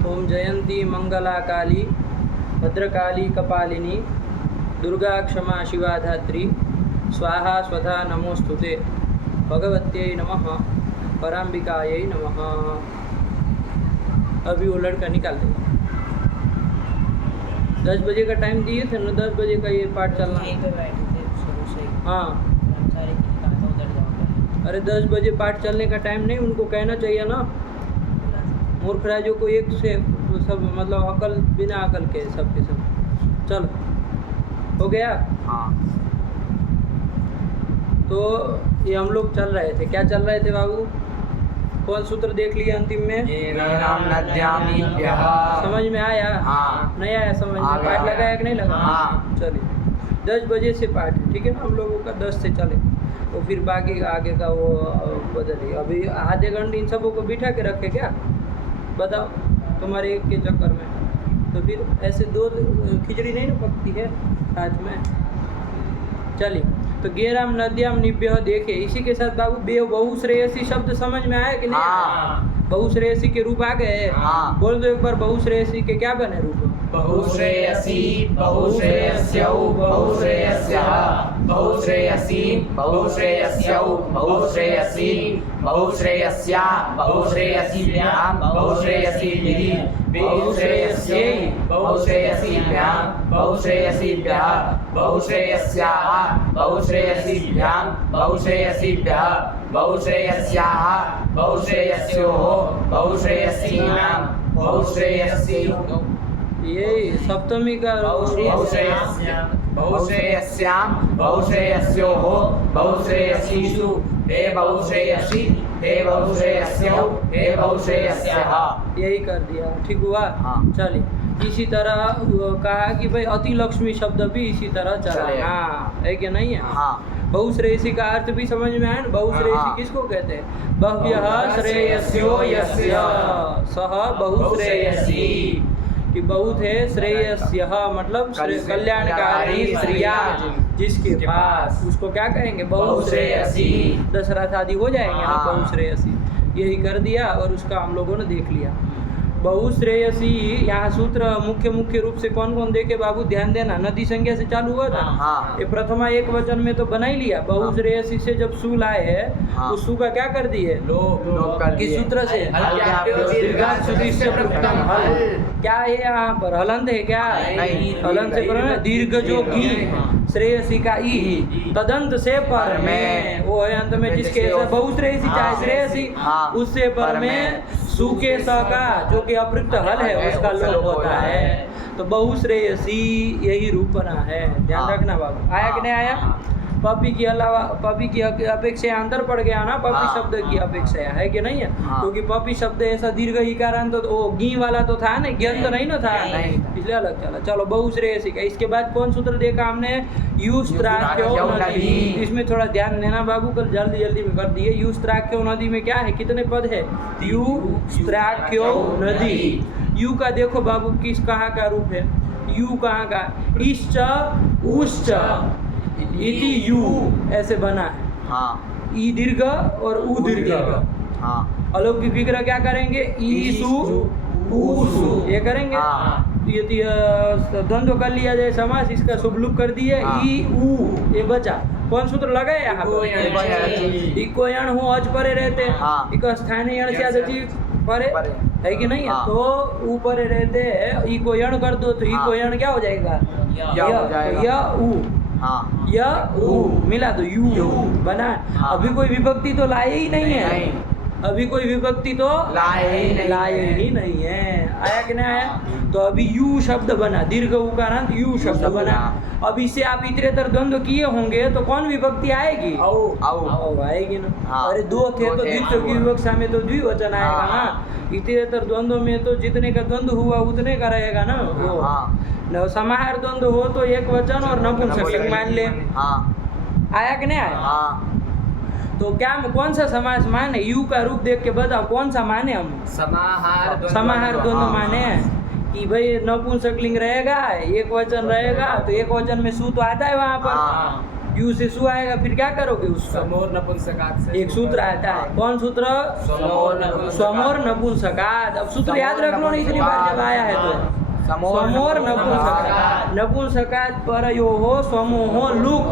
ओम जयंती मंगला काली भद्रकाली कपालिनी दुर्गा क्षमा शिवा धात्री स्वाहा स्वधा नमोस्तुते भगवत्यै नमः पराम्बिकायै नमः। अभी वो लड़का निकाल देगा। 10 बजे का टाइम दिए थे ना, 10 बजे का ये पाठ चलना है। हाँ अरे 10 बजे पाठ चलने का टाइम नहीं, उनको कहना चाहिए ना। मूर्ख राजों को एक से सब मतलब अकल बिना अकल के सबके सब। चलो हो गया। हाँ तो ये हम लोग चल रहे थे, क्या चल रहे थे बाबू? कौन सूत्र देख लिया अंतिम में? समझ में आया? हाँ। नहीं आया समझ में? पाठ लगाया कि नहीं लगा? हाँ। चलिए 10 बजे से पाठ है, ठीक है ना? हम लोगों का 10 से चले तो फिर बाकी आगे का वो बदलिए। अभी आधे घंटे इन सबों को बिठा के रखे क्या बताओ, तुम्हारे एक के चक्कर में तो फिर ऐसे दो खिचड़ी नहीं ना पकती है साथ में। चलिए तो गेराम नद्याम निभ्य देखे, इसी के साथ बाबू बहुश्रेयसी शब्द समझ में आया कि नहीं? हाँ। बहुश्रेयसी के रूप आ गए। हाँ। बोल दो एक बार, बहुश्रेयसी के क्या बने रूप? बहुश्रेयसी बहुश्रेयस्यौ बहुश्रेयस्यः बहुश्रेयसी बहुश्रेयस्यौ बहुश्रेयसी बहुश्रेयस्या बहुश्रेयसीभ्यां बहुश्रेयसीभिः बहुश्रेयस्यै बहुश्रेयसीभ्यां बहुश्रेयसीभ्यः बहुश्रेयस्याः बहुश्रेयसीभ्यां बहुश्रेयसीभ्यः बहुश्रेयस्याः बहुश्रेयस्योः बहुश्रेयसीनां बहुश्रेयसी। ये सप्तमी का बहुश्रेयस्यां बहुश्रेयस्योः बहुश्रेयसीषु हे बहुश्रेयसी हे बहुश्रेयस्यौ हे बहुश्रेयस्यः। यही कर दिया, ठीक हुआ? हाँ। चलिए इसी तरह कहा कि भाई अति लक्ष्मी शब्द भी इसी तरह चला। हाँ है कि नहीं है? हाँ। बहुश्रेयसी का अर्थ भी समझ में आया ना? बहुश्रेयसी हाँ। किसको कहते हैं? बह्व्यः श्रेयस्यो यस्य सह बहुश्रेयसी, कि बहुत है श्रेयस्य मतलब कल्याणकारी स्त्रिया जिसके पास, उसको क्या कहेंगे? बहुश्रेयसी। दशरथ आदि हो जाएंगे ना बहुश्रेयसी। यही कर दिया और उसका हम लोगों ने देख लिया। बहुश्रेयसी यहाँ सूत्र मुख्य रूप से कौन कौन देखे बाबू? ध्यान देना, नदी संज्ञा से चालू हुआ था। हाँ। ये प्रथमा एक वचन में तो बना ही लिया। बहुश्रेयसी से जब सु लाए है हाँ। उस सु का क्या कर दिए? लोप कर किस दिए। सूत्र से? क्या है यहाँ पर? हलंत है क्या? नहीं। हलंत से करो ना, दीर्घ जो घी श्रेयसी का ई तदंत से पर में, वो है अंत में जिसके बहुश्रेयसी चाहे श्रेयसी हाँ। उससे पर में सु के स का जो कि अपृक्त हल है उसका लोप होता है। तो बहुश्रेयसी यही रूप बना है, ध्यान हाँ। रखना बाबू। आया कि नहीं आया? पपी की अलावा पपी की अपेक्षा अंदर पड़ गया ना, पपी हाँ। शब्द की अपेक्षा है कि नहीं है? हाँ। क्योंकि पपी शब्द ऐसा दीर्घ इकारांत तो वो गी वाला तो था ना, ज्ञान तो नहीं ना था, नहीं। इसलिए अलग चला। चलो बहुश्रेयसी का। इसके बाद कौन सूत्र देखा हमने? युस्त्राख्यो नदी। इसमें थोड़ा ध्यान देना बाबू, कल जल्दी में कर दिए। युस्त्राख्यो नदी में क्या है? कितने पद है? युस्त्राख्यो नदी। यू का देखो बाबू किस कहाँ का रूप है? यू कहाँ का? इश्च उश्च इति यू ऐसे बना है। हाँ। ई दीर्घ और उ दीर्घ। हाँ। अलौकिक विग्रह क्या करेंगे? ई सु उ सु ये करेंगे। हाँ। यदि द्वंद्व कर लिया जाए समास, इसका शुभलुक कर दिए। हाँ। ई उ ये बचा। कौन सूत्र लगाए यहाँ पर? इको यण हो अज परे रहते। हाँ। इको स्थानीय यण से आदि परे है कि नहीं है? हाँ। तो ऊपर रहते हैं, इको यण कर दो तो इको यण क्या हो जाएगा? या हो जाएगा। या उ हाँ। या उ मिला तो यू बना। हाँ। अभी कोई विभक्ति तो लाए ही नहीं है। नहीं। अभी कोई विभक्ति तो लाए ही नहीं है। आया कि नहीं आया? तो अभी यू शब्द बना, दीर्घ उकारांत यू शब्द बना। अब इससे आप इतरेतर द्वंद्व किए होंगे तो कौन विभक्ति आएगी? आओ आएगी ना। हाँ। अरे दो थे तो दो थे, द्वित्व की विवक्षा में तो द्विवचन आएगा हाँ। ना। इतरेतर द्वंद्व में तो जितने का द्वंद्व हुआ उतने का रहेगा ना वो। हाँ। समाहार द्वंद्व हो तो एक वचन और नपुंसकलिंग मान ले। हाँ। आया कि नहीं आया? हाँ। तो क्या कौन सा समास माने? यू का रूप देख के बताओ कौन सा माने हम? समाहार द्वंद्व हाँ। माने कि भाई नपुंसकलिंग रहेगा, एक वचन रहेगा तो एक वचन में सु तो आता है वहाँ पर। हाँ। यू से सु आएगा, फिर क्या करोगे उसका? समोर नपुंसकात से एक सूत्र आता है, कौन सूत्र? समोर नपुंसकात। समोर नपुंसकात। अब सूत्र याद रख लो, नहीं इतनी बार जब आया है तो समोर नपुंसकात। नपुंसकात पर यो हो समूहो लुक,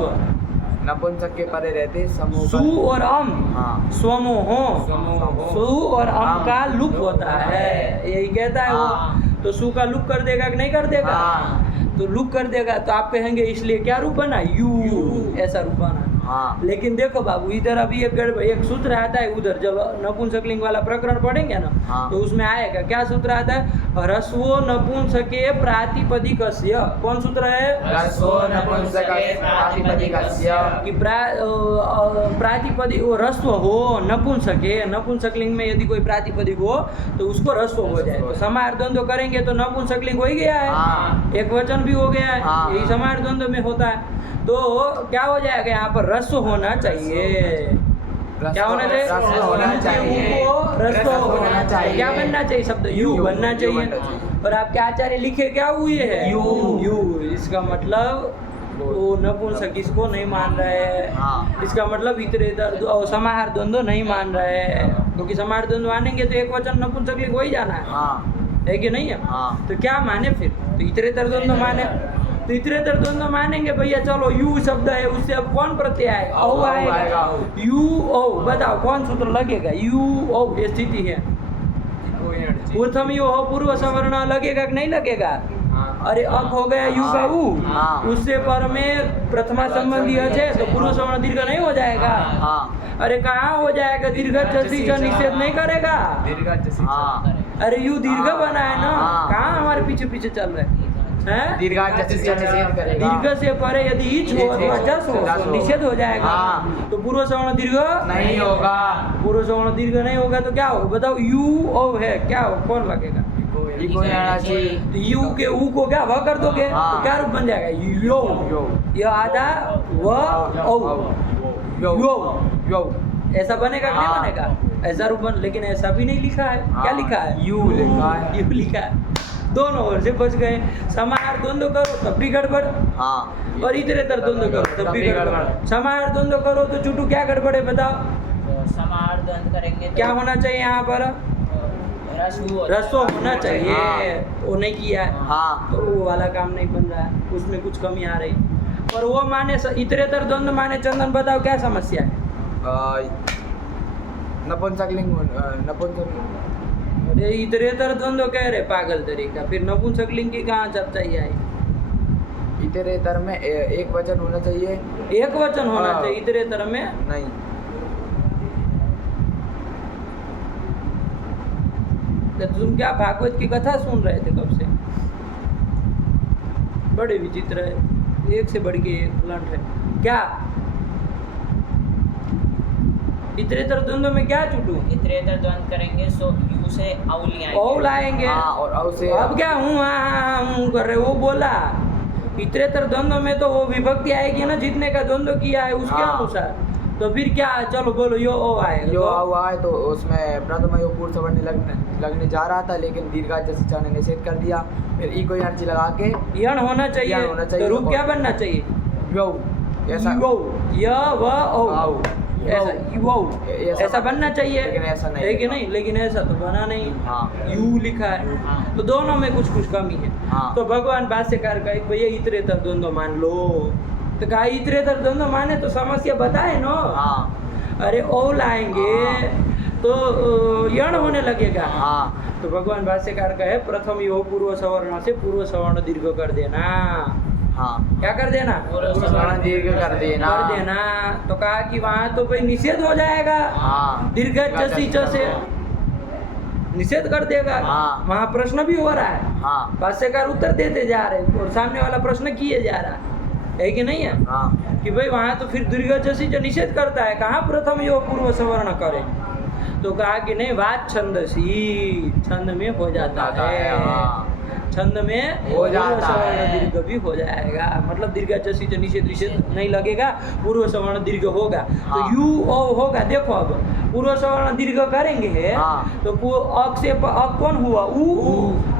नपुंसक के परे रहते समूह सु और अम हाँ। समूहो, समूहो। सु और अम का लुक होता है, यही कहता है हाँ। वो। तो सु का लुक कर देगा कि नहीं कर देगा? हाँ। तो लुक कर देगा तो आप कहेंगे इसलिए क्या रूप बना? यू, ऐसा रूप बना। हाँ। लेकिन देखो बाबू, इधर अभी एक सूत्र आता है, उधर जब नपुंसकलिंग वाला प्रकरण पढ़ेंगे ना हाँ। तो उसमें आएगा, क्या सूत्र आता है? ह्रस्वो नपुंसके प्रातिपदिकस्य। कौन सूत्र है? ह्रस्वो नपुंसके प्रातिपदिकस्य। कि प्रातिपदिक वो ह्रस्व हो नपुंसके, नपुंसकलिंग में यदि कोई प्रातिपदिक हो तो उसको ह्रस्व हो जाए। तो समाहार द्वंद्व करेंगे तो नपुंसकलिंग हो ही गया है, हाँ। एक वचन भी हो गया है, हाँ। यही समाहार द्वंद्व में होता है। तो क्या हो जाएगा यहाँ पर? ह्रस्व होना चाहिए। क्या होना चाहिए? ह्रस्व होना चाहिए। ह्रस्व होना चाहिए। क्या बनना चाहिए? शब्द यू बनना यू चाहिए। बनना चाहिए। और आपके आचार्य लिखे क्या हुए है? यू। यू। इसका मतलब वो नपुंसक इसको नहीं मान रहे हैं। हाँ। इसका मतलब इतरेतर और समाहार द्वंद्व नहीं मान रहे हैं, क्योंकि समाहार द्वंद्व मानेंगे तो एक वचन नपुंसक हो ही जाना है, हाँ। है कि नहीं है? हाँ। तो क्या माने फिर? तो इतरेतर द्वंद्व माने, तो इतरेतर द्वंद्व मानेंगे भैया। चलो यू शब्द है, उससे अब कौन प्रत्यय आएगा? औ आएगा। यू औ, बताओ कौन सूत्र लगेगा? यू औ, ये स्थिति है। प्रथम यो हो पूर्व सवर्ण लगेगा कि नहीं लगेगा? अरे अक हो गया यू का ऊ, हाँ। उससे पर में प्रथमा संबंधी है तो पूर्व सवर्ण दीर्घ नहीं हो जाएगा? हाँ। अरे कहाँ हो जाएगा? दीर्घ जैसी का निषेध नहीं करेगा? हाँ। अरे यू दीर्घ हाँ। बना है ना, हाँ। कहाँ हमारे पीछे पीछे चल रहे हैं? दीर्घा जैसे निषेध करेगा। दीर्घ से परे यदि इच हो अथवा जस हो तो निषेध हो जाएगा। हाँ। तो पूर्व सवर्ण दीर्घ नहीं होगा। पूर्व सवर्ण दीर्घ नहीं होगा तो क्या होगा? बताओ यू ओ है, क्या हो? कौन लगेगा? इको आना चाहिए। तो यू के ऊ को क्या व कर दोगे? हाँ। तो क्या रूप बन जाएगा? यो। यो। आधा व औ, यो। यो। यो। ऐसा बनेगा कि नहीं हाँ। बनेगा? ऐसा रूप बन, लेकिन ऐसा भी नहीं लिखा है। क्या लिखा है? यू लिखा है। यू लिखा है। दोनों ओर से बच गए। समाहार द्वंद्व करो तब भी गड़बड़, हाँ। और इतरेतर द्वंद्व करो तब भी गड़बड़। समाहार द्वंद्व करो तो चुटू क्या गड़बड़ है बताओ? समाहार द्वंद्व करेंगे तो क्या होना चाहिए यहाँ पर? रस्व होना चाहिए। हाँ। वो नहीं किया है, हाँ। तो वो वाला काम नहीं बन रहा है, उसमें कुछ कमी आ रही। और वो माने इतरेतर द्वंद्व माने, चंदन बताओ क्या समस्या है? नपुंसकलिंग नपुंसक अरे इतरेतर द्वंद्व कह रहे पागल तरीका, फिर नपुंसकलिंग की कहाँ चर्चा ही आई? इतरेतर में एक वचन होना चाहिए। एक वचन होना हाँ। चाहिए इतरेतर में। नहीं। तो तुम क्या भागवत की कथा सुन रहे थे कब से? बड़े विचित्र है, एक से बढ़ के एक उलट है। क्या इतरेतर द्वंद्व में क्या चुटू? इतरेतर द्वंद्व करेंगे सो यू से औली आएंगे। औ लाएंगे। हाँ, और औ से अब क्या हूँ हाँ कर रहे वो बोला। इतरेतर द्वंद्व में तो वो विभक्ति आएगी ना, जितने का द्वंद्व किया है उसके हाँ। अनुसार। तो फिर क्या, चलो बोलो यो ओ आएगा। जो तो हुआ है तो उसमें प्रथम यो पूर्ण सवर्ण लगने जा रहा था, लेकिन दीर्घा जैसे ने निषेध कर दिया। फिर ई को यंची लगा के यण होना चाहिए। यण होना चाहिए। तो रूप क्या बनना चाहिए? यो। ऐसा यो, य व औ, औ। ऐसा यो, ऐसा ऐसा बनना चाहिए। लेकिन ऐसा नहीं है कि लिखा। नहीं? लेकिन ऐसा तो बना नहीं। हाँ। यू लिखा है। हाँ। तो दोनों में कुछ कुछ कमी है। हाँ। तो भगवान भाष्यकार का एक भैया इतरेतर द्वंद्व मान लो। तो कहा इतरेतर द्वंद्व माने तो समस्या बताए ना। हाँ। अरे ओ लाएंगे तो यण होने लगेगा। हाँ। तो भगवान भाष्यकार का है प्रथम यो पूर्व सवर्ण से पूर्व सवर्ण दीर्घ कर देना। हाँ। क्या कर देना? पूर्व सवर्ण दीर्घ कर देना। कर देना। तो कहा कि वहां तो भाई निषेध हो जाएगा। हाँ। दीर्घ जसी च से निषेध कर देगा। हाँ। वहाँ प्रश्न भी हो रहा है, हाँ। भाष्यकार उत्तर देते जा रहे हैं और सामने वाला प्रश्न किए जा रहा है कि नहीं है? हाँ। कि भाई वहाँ तो फिर दीर्घ जसी जो निषेध करता है, कहाँ प्रथम यो पूर्व सवर्ण करे? तो कहा कि नहीं, बात छंदसी, छंद में हो जाता है। हाँ। छंद में हो जाता पूर्व सवर्ण है। दीर्घ भी हो जाएगा, मतलब दीर्घ जैसी जो निषेध निषेध नहीं लगेगा, पूर्व सवर्ण दीर्घ होगा। तो हाँ। यू ओ होगा, देखो अब पूर्व सवर्ण दीर्घ करेंगे हाँ। तो अक से अक कौन हुआ ऊ,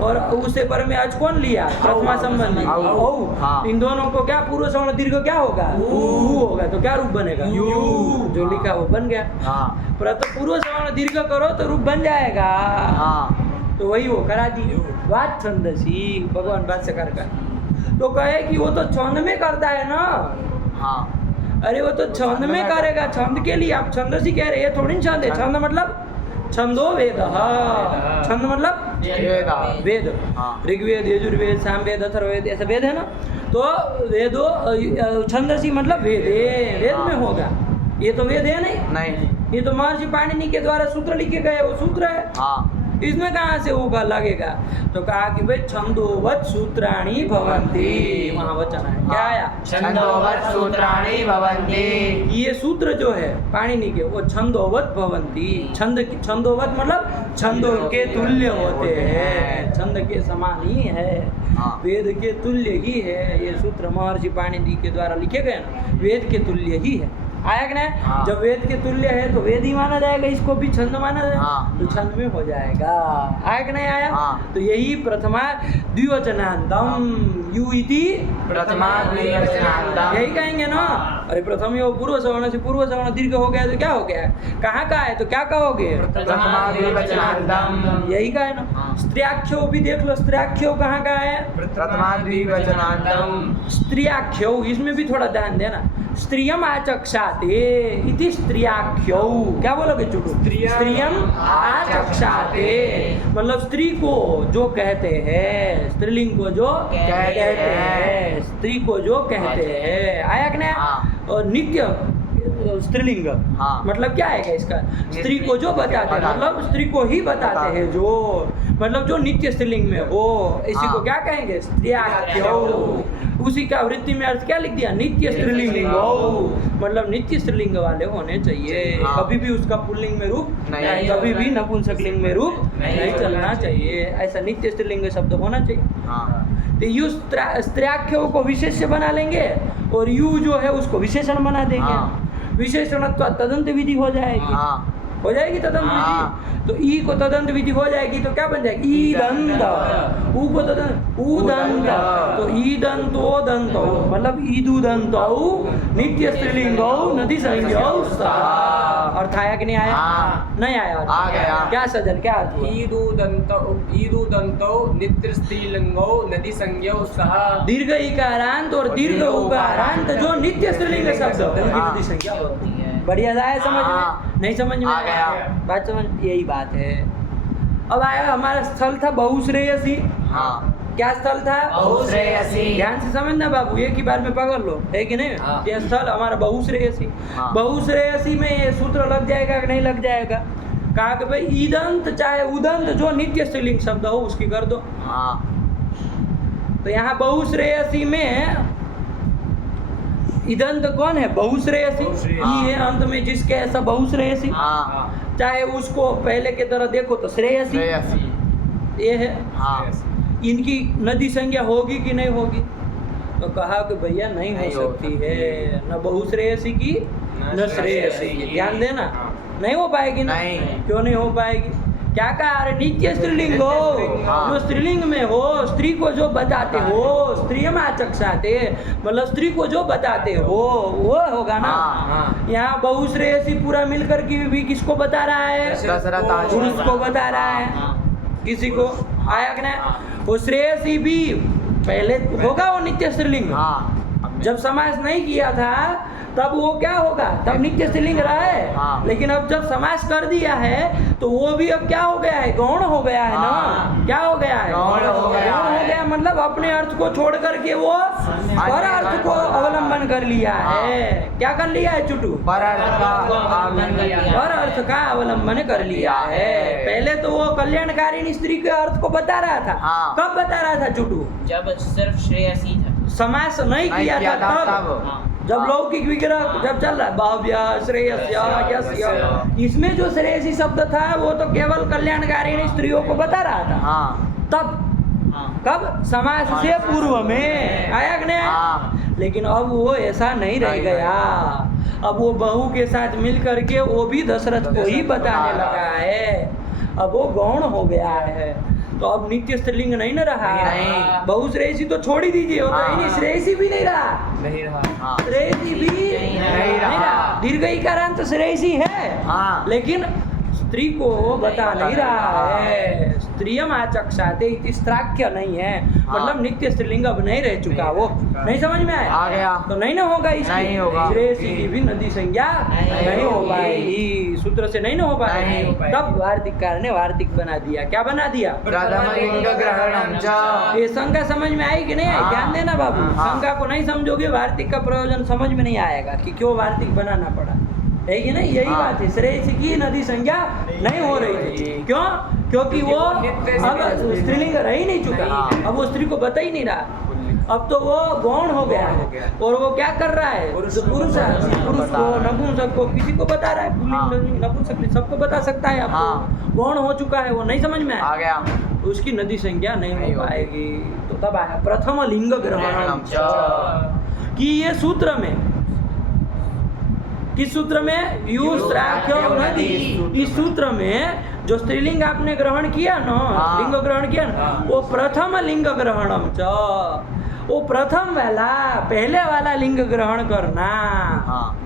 और ऊ से पर में आज कौन लिया प्रथमा संबंधी औ। औ। हाँ। इन दोनों को क्या पूर्व सवर्ण दीर्घ क्या होगा ऊ होगा, तो क्या रूप बनेगा यू। जो लिखा वो बन गया। हाँ पूर्व सवर्ण दीर्घ करो तो रूप बन जाएगा। हाँ तो वही वो करा दी वाद छंदसी भगवान भाष्यकार का। तो कहे कि वो तो छंद में करता है ना, हाँ अरे वो तो छंद में करेगा, छंद के लिए आप छंदसी कह रहे हैं, थोड़ी ना छंद है। छंद मतलब छंदो वेद, छंद मतलब वेद, हाँ। ऋग्वेद यजुर्वेद सामवेद अथर्ववेद ऐसा वेद है ना। तो वेदो छंदसी मतलब वेद में होगा, ये तो वेद है नहीं, ये तो महर्षि पाणिनि के द्वारा सूत्र लिखे गए, वो सूत्र है, हाँ इसमें कहाँ से होगा लगेगा। तो कहा कि भाई छंदोवत सूत्राणि भवन्ति, वहाँ वचन है क्या आया, छंदोवत् सूत्राणि भवन्ति। ये सूत्र जो है पाणिनि के वो छंदोवत भवन्ति, छंदोवत मतलब छंदों के तुल्य होते हैं, छंद के समान ही है, हाँ। वेद के तुल्य ही है। ये सूत्र महर्षि पाणिनि के द्वारा लिखे गए ना, वेद के तुल्य ही है। आया कि नहीं? हाँ। जब वेद के तुल्य है तो वेद ही माना जाएगा, इसको भी छंद माना जाएगा, हाँ। तो छंद में हो जाएगा। आया कि नहीं आया? हाँ। तो यही प्रथमा द्विवचनांतम यू इति प्रथमा द्विवचनांतम। यही कहेंगे ना। अरे प्रथम यो पूर्व सवर्ण से पूर्व सवर्ण दीर्घ हो गया तो क्या हो गया, कहाँ का है तो क्या कहोगे, प्रथमा द्विवचनांतम। यही का है ना। हाँ। स्त्रियाख्यो भी देख लो, स्त्रियाख्यो कहाँ का है, प्रथमा द्विवचनांतम। स्त्रियाख्यो, इसमें भी थोड़ा ध्यान देना। स्त्रियम आचक्षाते इति स्त्रियाख्यो, क्या बोलोगे चुटू, स्त्रियम आचक्षाते मतलब स्त्री को जो कहते हैं, स्त्रीलिंग को जो कहते हैं, स्त्री को जो कहते हैं। आया कि नहीं? हाँ। और नित्य स्त्रीलिंग हाँ। मतलब क्या है इसका, स्त्री को जो बताते हैं, मतलब स्त्री को ही बताते हैं जो, मतलब जो नित्य स्त्रीलिंग में हो, इसी हाँ। को क्या कहेंगे, स्त्रियाख्यो। उसी का वृत्ति में अर्थ क्या लिख दिया, नित्य स्त्रीलिंग, मतलब नित्य स्त्रीलिंग वाले होने चाहिए। हाँ। कभी भी उसका पुल्लिंग में रूप नहीं। कभी भी नपुंसकलिंग में रूप नहीं चलना चाहिए, ऐसा नित्य स्त्रीलिंग शब्द होना चाहिए। हाँ तो यू स्त्रियाख्यो को विशेष्य बना लेंगे और यू जो है उसको विशेषण बना देंगे। हाँ। विशेषण तदंत विधि हो जाएगी, हाँ हो जाएगी तदंत हाँ। विधि। तो ई को तदंत विधि हो जाएगी तो क्या बन जाएगी, ई दंत, ऊ को तदंत ऊ दंत, तो ई दंतो दंतो मतलब ईदु दंतो नित्य स्त्रीलिंगो नदी संज्ञो सः। अर्थ आया कि नहीं आया? हाँ। नहीं आया अर्थ? आ गया। क्या सजन, क्या अर्थ हुआ? ईदु दंतो नित्य स्त्रीलिंगो नदी संज्ञो सः। दीर्घ इकारांत और दीर्घ उकारांत जो नित्य स्त्रीलिंग शब्द उनकी हाँ। नदी संज्ञा होती है। बढ़िया आया समझ हाँ। में, नहीं समझ में आ गया। बात समझ, यही बात है। अब आया हमारा स्थल था बहुश्रेयसी। हाँ क्या स्थल था, बहुश्रेयसी। ध्यान से समझना बाबू, एक ही बार में पकड़ लो, है कि नहीं? हाँ। ये स्थल हमारा बहुश्रेयसी। हाँ। बहुश्रेयसी में ये सूत्र लग जाएगा कि नहीं लग जाएगा? कहा कि भाई ईदंत चाहे उदंत जो नित्य स्त्रीलिंग शब्द हो उसकी कर दो। हाँ तो यहाँ बहुश्रेयसी में ईदंत कौन है, बहुश्रेयसी। ई है अंत में जिसके ऐसा बहुश्रेयसी, हाँ चाहे उसको पहले की तरह देखो तो श्रेयसी श्रेयसी। ये है। हाँ इनकी नदी संज्ञा होगी कि नहीं होगी? तो कहा कि भैया नहीं हो नहीं हो सकती है, न बहुश्रेयसी की न श्रेयसी की। ध्यान देना, नहीं हो पाएगी ना। नहीं। क्यों नहीं हो पाएगी? क्या कहा, अरे नित्य स्त्रीलिंग हो, हाँ। जो स्त्रीलिंग में हो, स्त्री को जो बताते हो, स्त्रियमाचक्षाते मतलब स्त्री को जो बताते हो वो होगा ना। हाँ। यहाँ बहुश्रेयसी पूरा मिलकर के भी किसको बता रहा है, दशरथ आदि। पुरुष को बता रहा है। हाँ। किसी को आया कि नहीं? वो श्रेयसी भी पहले होगा वो नित्य स्त्रीलिंग। हाँ जब समास नहीं किया था तब वो क्या होगा, तब नित्य स्त्रीलिंग रहा है। हाँ। लेकिन अब जब समास कर दिया है तो वो भी अब क्या हो गया है, गौण हो गया है ना। हाँ। क्या हो गया है, गौण हो गया गौण हो है। गया मतलब अपने अर्थ को छोड़ करके वो पर अर्थ को अवलंबन कर लिया है। क्या कर लिया है चुटू, पर अर्थ का अवलंबन किया। पर अर्थ का अवलंबन कर लिया है। पहले तो वो कल्याणकारिणी स्त्री के अर्थ को बता रहा था। हाँ। कब बता रहा था चुटू, जब सिर्फ श्रेयसी था। समास नहीं किया था तब। हाँ। जब लौकिक विग्रह जब चल रहा है, भाव्य श्रेयस्या यस्य, इसमें जो श्रेयसी शब्द था वो तो केवल कल्याणकारिणी स्त्रियों को बता रहा था। हाँ तब हाँ। कब? समास से पूर्व में। आया कि नहीं? हाँ। लेकिन अब वो ऐसा नहीं रह गया। अब वो बहू के साथ मिल करके वो भी दशरथ को ही बताने लगा है। अब वो गौण हो गया है, तो अब नित्य स्त्रीलिंग नहीं न रहा। नहीं। बहु श्रेयसी तो छोड़ ही दीजिए, वो हाँ। नहीं, श्रेयसी भी नहीं रहा। नहीं रहा। हाँ। श्रेयसी भी नहीं रहा। दीर्घईकारांत श्रेयसी है, हाँ। लेकिन स्त्री को बता नहीं रहा है। स्त्रियम आचक्षाते इति स्त्राख्य नहीं है, मतलब नित्य स्त्रीलिंग अब नहीं रह चुका। वो नहीं समझ में आया? आ गया। तो नहीं ना होगा इसकी। नहीं होगा। श्रेयसी की भी नदी संज्ञा नहीं हो पाएगी, सूत्र से नहीं ना हो नहीं पाएगी। हो पाएगी। तब वार्तिककार ने वार्तिक बना दिया। क्या बना दिया? प्रथम लिंग ग्रहणम च। ये शंका समझ में आई कि नहीं आई? हाँ। ध्यान देना बाबू, हाँ। शंका को नहीं समझोगे वार्तिक का प्रयोजन समझ में नहीं आएगा कि क्यों वार्तिक बनाना पड़ा। है कि नहीं? यही हाँ। बात है। श्रेयसी की नदी संज्ञा नहीं हो रही थी। क्यों? क्योंकि वो अब स्त्रीलिंग रह ही नहीं चुका। हाँ। अब वो स्त्री को बता ही नहीं रहा। अब तो वो गौण हो गया है। और वो क्या कर रहा है? जो पुरुष है, पुरुष को, नपुंसक को, किसी को बता रहा है। हाँ। पुल्लिंग, नपुंसक, सबको बता सकता है। अब हाँ। गौण हो चुका है, वो नहीं समझ में आ आया। गया। उसकी नदी संज्ञा नहीं नहीं हो होगी। पाएगी। तो तब आया प्रथम लिंग ग्रहणम च। कि ये सूत्र में, किस सूत्र में? युस्त्राख्य नदी। इस सूत्र में जो स्त्रीलिंग आपने ग्रहण किया ना, हाँ। लिंग ग्रहण किया ना, वो प्रथम लिंग ग्रहणम च। वो प्रथम वाला, पहले वाला लिंग ग्रहण करना। हाँ।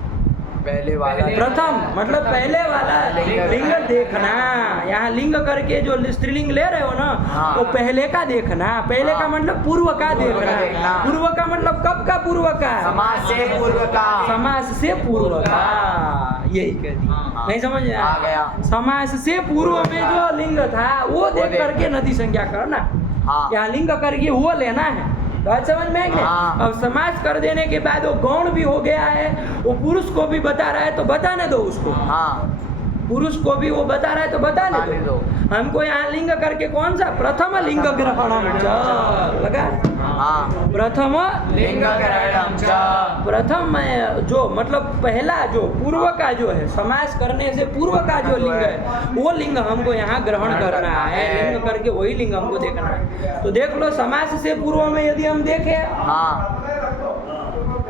पहले वाला प्रथम मतलब पहले वाला लिंग देखना। यहाँ लिंग करके जो स्त्रीलिंग ले रहे हो ना, हाँ। वो पहले का देखना। पहले का हाँ। मतलब पूर्व का पूर्व का देखना। देखना। पूर्व का मतलब कब का पूर्व का? समास से पूर्व का। समास से पूर्व का। यही कह दी। हाँ। नहीं समझ में आ गया। समास से पूर्व में जो लिंग था वो देख देख। करके नदी संज्ञा करना। हाँ। यहाँ लिंग करके वो लेना है। बात समझ में आई क्या? हाँ। अब समास कर देने के बाद वो गौण भी हो गया है, वो पुरुष को भी बता रहा है, तो बताने दो उसको। हाँ। पुरुष को भी वो बता रहा है तो बताने बताने दो। दो। हमको यहाँ लिंग करके कौन सा? प्रथम लिंग ग्रहणम च। लगा? हाँ। प्रथम लिंग ग्रहणम च। प्रथम जो मतलब पहला जो पूर्व का जो है, समास करने से पूर्व का जो लिंग है, वो लिंग हमको यहाँ ग्रहण करना है। लिंग करके वही लिंग हमको देखना है। तो देख लो, समास से पूर्व में यदि हम देखें, हाँ।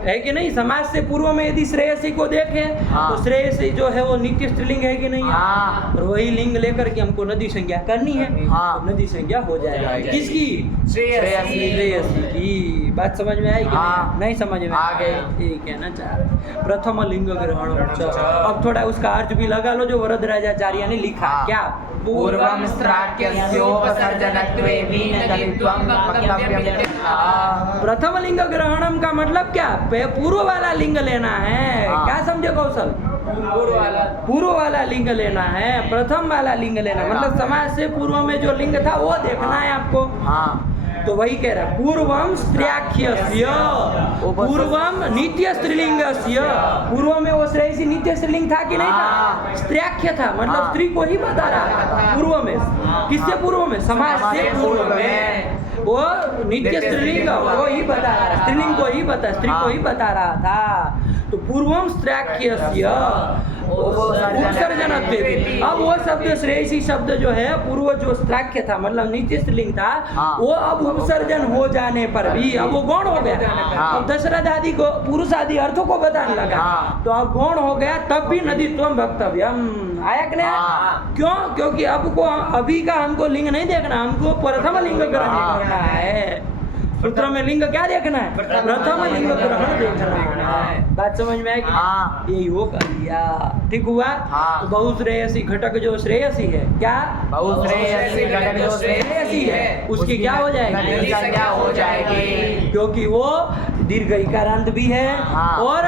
है कि नहीं? समाज से पूर्व में यदि श्रेयसी को देखें, हाँ। तो श्रेयसी जो है वो नित्य स्त्रीलिंग है कि नहीं है? हाँ। और वही लिंग लेकर के हमको नदी संज्ञा करनी है। हाँ। तो नदी संज्ञा हो जाएगी। जाएगी। किसकी? श्रेयसी। श्रेयसी की। बात समझ में आई कि हाँ। नहीं समझ में? आ गई। ठीक है ना? चार प्रथम लिंग ग्रहण। अब थोड़ा उसका अर्थ भी लगा लो जो वरदराजाचार्य ने लिखा। हाँ। क्या? पूर्वम स्त्राक्यस्योपसर्जनत्वे भिन्नकलित्वं वक्तव्यम्। प्रथम लिंग ग्रहणम का मतलब क्या? पूर्व वाला लिंग लेना है। हाँ। क्या समझे कौशल? पूर्व वाला। पूर्व वाला लिंग लेना है, प्रथम वाला लिंग लेना, मतलब समाज से पूर्व में जो लिंग था वो देखना है आपको। हाँ। तो वही कह रहा है, पूर्वम स्त्र्याख्यस्य, पूर्वम नित्य स्त्रीलिंगस्य। पूर्व में वो श्रेयसी नित्य स्त्रीलिंग था कि नहीं था? हाँ। स्त्र्याख्य था, मतलब हाँ। स्त्री को ही बता रहा था पूर्व में। किससे पूर्व में? समाज से पूर्व में वो नित्य स्त्रीलिंग वो ही बता रहा है, स्त्रीलिंग को ही बता, स्त्री को ही बता रहा था। तो पूर्वम स्त्र्याख्यस्य उपसर्जनत्वे भी। अब वो शब्द श्रेयसी शब्द जो है पूर्व जो स्त्राख्य था, मतलब नित्य स्त्रीलिंग था, हाँ। वो अब उपसर्जन हो जाने पर भी अब वो गौण हो गया। हाँ। अब दशरथ आदि को पुरुष आदि अर्थों को बताने लगा। हाँ। तो अब गौण हो गया, तब भी नदीत्वम वक्तव्यम। आया कि नहीं? हाँ। क्यों? क्योंकि अब को अभी का हमको लिंग नहीं देखना, हमको प्रथम लिंग ग्रहण हाँ। करना है। सूत्र में लिंग क्या देखना है? प्रथम लिंग ग्रहण देखना है। बात समझ में आएगी? हाँ। यही हो कर दिया। ठीक हुआ? हाँ। तो बहुश्रेयसी घटक जो श्रेयसी है, क्या? बहुश्रेयसी घटक जो श्रेयसी है, उसकी क्या हो जाएगी? नदी संज्ञा हो जाएगी। क्योंकि वो दीर्घ इकारांत भी है हाँ। और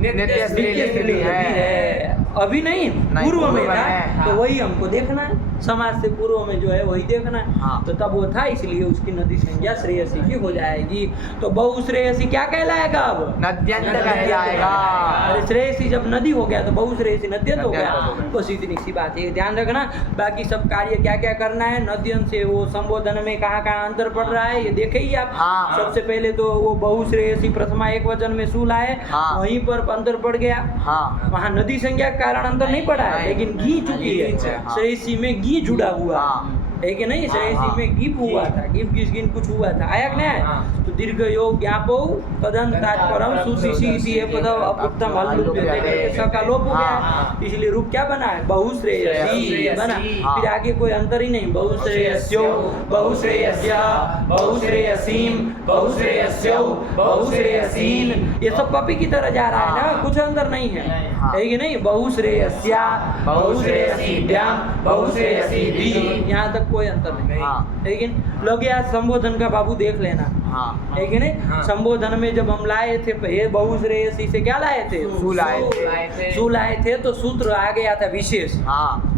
नित्य स्त्रीलिंग भी है। अभी नहीं, पूर्व में पूर्व था। में। तो वही हमको देखना है, समाज से पूर्व में जो है वही देखना है। हाँ। तो तब वो था, इसलिए उसकी नदी संज्ञा श्रेयसी की हो जाएगी। तो बहुश्रेयसी क्या कहलाएगा अब? नद्यंत कहलाएगा। अरे श्रेयसी जब नदी हो गया तो बहुश्रेयसी नद्यंत हो गया। नद्यंत हो गया। बस इतनी सी बात है, ध्यान रखना। बाकी सब कार्य क्या क्या करना है, नद्यंत से वो संबोधन में कहाँ कहाँ अंतर पड़ रहा है ये देखे ही आप। हाँ। सबसे पहले तो वो बहुश्रेयसी प्रथमा एक वचन में सूल आए, हाँ। वहीं पर अंतर पड़ गया। हाँ। वहाँ नदी संज्ञा के कारण अंतर नहीं पड़ा है, नहीं। लेकिन घी चुकी है। हाँ। श्रेयसी में घी जुड़ा हुआ। हाँ। है कि नहीं? श्रेयसी में गिप हुआ था, गिप गिस गिन कुछ हुआ था, आया कि नहीं? तो दीर्घ योग ज्ञापो तदंतात परम सुशिशी इसी है पद अपुक्तम हल्लुप्य थे स का लोप हो गया, इसलिए रूप क्या बना है? बहुश्रेयसी बना। फिर आगे कोई अंतर ही नहीं, बहुश्रेयस्यो बहुश्रेयस्या बहुश्रेयसीम बहुश्रेयस्यो बहुश्रेयसीन, ये सब पपी की तरह जा रहा है ना, कुछ अंतर नहीं है कि नहीं? बहुश्रेयस्या बहुश्रेयसीभ्याम बहुश्रेयसीभि, यहाँ तक कोई अंतर नहीं। लेकिन लोग यार संबोधन का बाबू देख लेना, है कि नहीं? संबोधन में जब हम लाए थे ये बहुश्रेयसी से क्या लाए थे? सु लाए थे, तो सूत्र आ गया था विशेष,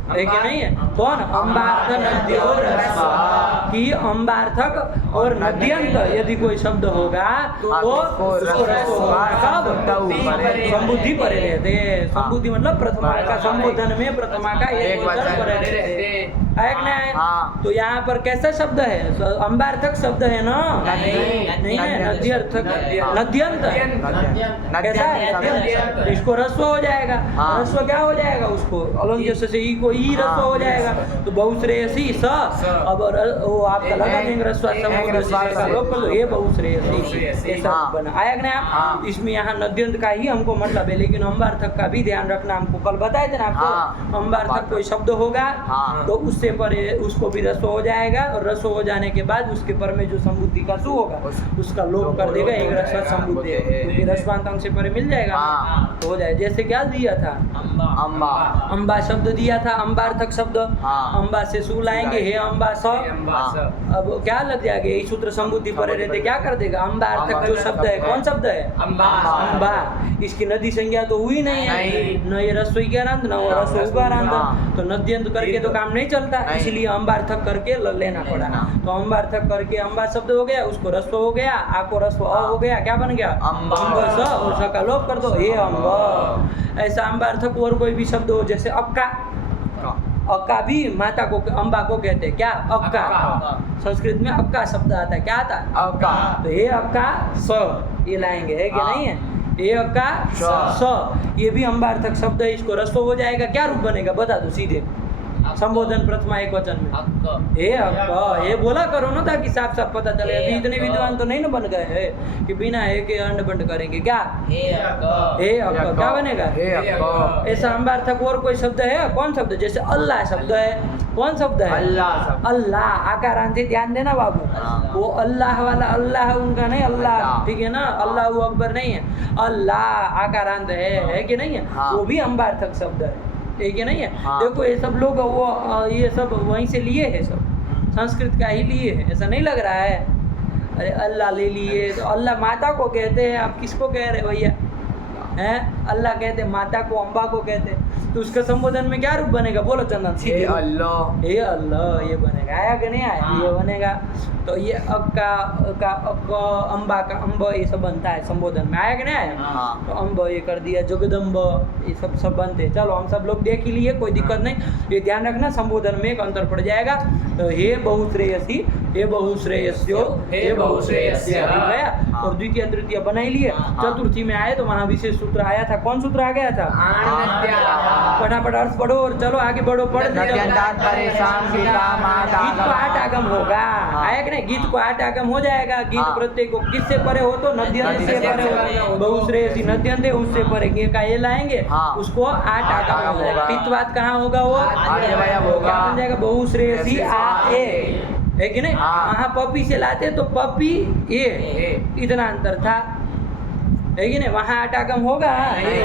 है कि नहीं है? कौन? अम्बार्थक नद्योरस्व की अम्बार्थक और नद्यंत यदि कोई शब्द होगा तो उसको संबुद्धि परे रहते। संबुद्धि मतलब प्रथमा का, संबोधन में प्रथमा का एक वचन परे रहते, है कि नहीं? तो यहाँ पर कैसा शब्द है? अम्बार्थक शब्द है ना? नहीं है, नद्यर्थक नद्यंत कैसा है? इसको रस्व हो जाएगा, रस्व क्या हो जाएगा? उसको अलंज से ई को ई रस्व हो जाएगा, तो बहुश्रेयसी स, अब वो आपका लगा देंगे रस्व ये बहुश्रेयसी ऐसा बना, आया कि नहीं? इसमें यहाँ नद्यंत का ही हमको मतलब है, लेकिन अम्बार्थक का भी ध्यान रखना, हमको कल बताए थे ना आपको, अम्बार्थक कोई शब्द होगा तो उससे परे उसको भी रस्व हो जाएगा, और रस्व हो जाने के बाद उसके पर में जो संबुद्धि का सु होगा उसका लोप कर देगा, एक रस्व संबुद्धि, क्योंकि रस्वांत अंग से परे मिल जाएगा तो हो जाए। जैसे क्या दिया था? अम्बा, अम्बा शब्द दिया था, अम्बार्थक शब्द, अम्बा से सु लाएंगे, हे अम्बा स, अब क्या लग जाएगा? ये सूत्र संबुद्धि परे रहते क्या कर देगा? अम्बार्थक जो शब्द है, कौन शब्द है? अम्बा, इसकी नदी संज्ञा तो हुई नहीं है, न ये रस्व इकारांत न वो रस्व उकारांत, तो नद्यंत करके तो काम नहीं चलता, इसलिए अम्बार्थक करके लेना पड़ा। तो अम्बार्थक करके अम्बा शब्द हो गया, उसको रस्व हो गया, आ को रस्व अ हो गया, क्या बन गया? अम्ब स, और स का लोप कर दो, हे अम्ब। ऐसा अम्बार्थक और कोई भी शब्द हो, जैसे अक्का, अक्का भी माता को अम्बा को कहते हैं, क्या? अक्का, संस्कृत में अक्का शब्द आता है, क्या आता है? अक्का, तो हे अक्का स ये लाएंगे, है कि नहीं है? ये अक्का स, ये भी अम्बार्थक शब्द है, इसको रस्व हो जाएगा, क्या रूप बनेगा? बता दो सीधे, संबोधन प्रथमा एक वचन में, हे अक्का, ये बोला करो ना ताकि साफ साफ पता चले। अभी इतने विद्वान तो नहीं ना बन गए हैं कि बिना हे के अंड बंड करेंगे, क्या? हे अक्का क्या बनेगा? ऐसा अम्बार्थक और कोई शब्द है? कौन शब्द? जैसे अल्लाह शब्द है, कौन शब्द है? अल्लाह, आकारांत से ध्यान देना बाबू, वो अल्लाह वाला अल्लाह उनका नहीं, अल्लाह, ठीक है ना? अल्लाह अकबर नहीं है, अल्लाह आकारांत है कि नहीं है? वो भी अम्बार्थक शब्द है कि नहीं है? देखो ये सब लोग वो ये सब वहीं से लिए है, सब संस्कृत का ही लिए है, ऐसा नहीं लग रहा है? अरे अल्लाह ले लिए, तो अल्लाह माता को कहते हैं, आप किसको कह रहे भैया? हैं? अल्लाह कहते हैं, माता को अम्बा को कहते हैं, तो उसका संबोधन में क्या रूप बनेगा? बोलो चंदन, हे अल्लाह, हे अल्लाह, ये बनेगा, आया कि नहीं आया? ये बनेगा। तो ये अक्का का अक्का, अम्बा का अम्ब, ये सब बनता है संबोधन में, आया कि नहीं आया? तो अम्ब ये कर दिया, जगदम्ब, ये सब बनते हैं। चलो हम सब लोग देख ही लिए, कोई दिक्कत नहीं, ये ध्यान रखना, संबोधन में एक अंतर पड़ जाएगा। तो हे बहुश्रेयसी, हे बहुश्रेयस्यो, हे बहुश्रेयस्य गया, और द्वितीय तृतीय बना ही लिए। चतुर्थी में आए तो वहाँ विशेष सूत्र आया था, कौन सूत्र आ गया था? फटाफट अर्थ पढ़ो और चलो आगे बढ़ो, पढ़ गीत को 8 आगम होगा, आया कि नहीं? गीत को 8 आगम हो जाएगा। गीत प्रत्यय को किससे परे हो? तो नद्यंत से परे हो, बहुश्रेयसी नद्यंत है, उससे परे गे का ये लाएंगे, उसको 8 आगम हो जाएगा। पित्वात कहाँ होगा? वो क्या बन जाएगा? बहुश्रेयसी आ ए, है कि नहीं? वहाँ पपी से लाते तो पपी ए, इतना अंतर था, है कि नहीं? वहाँ 8 आगम होगा,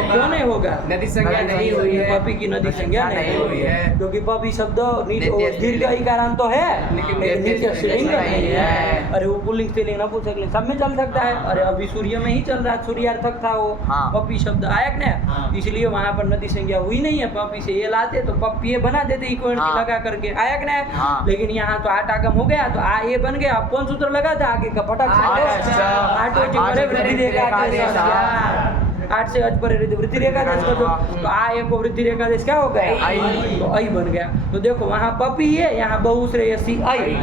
क्यों नहीं होगा? नदी संज्ञा नहीं हुई है, पपी की नदी संज्ञा नहीं हुई है, क्योंकि पपी शब्द दीर्घ इकारांत तो है, लेकिन नित्य स्त्रीलिंग नहीं है। अरे वो पुल्लिंग स्त्रीलिंग नपुंसकलिंग सब में चल सकता है। अरे अभी सूर्य में ही चल रहा है, सूर्यार्थक था वो, पपी शब्द आया कि नहीं? इसलिए वहाँ पर नदी संज्ञा हुई नहीं है। पपी से ये लाते तो पपी ये बना देते इक्वल लगा करके, आया कि नहीं? लेकिन यहाँ तो 8 आगम हो गया, तो आ ये बन गया। अब कौन सूत्र लगा था आगे का? फटाक से 8 वृद्धि देगा, 8 से अच पर वृद्धि रेखा देश कर दो, तो आ एक को वृद्धि रेखा देश क्या हो गया? आई, तो आई बन गया। तो देखो वहाँ पपी है, यहाँ बहुश्रेयसी आई,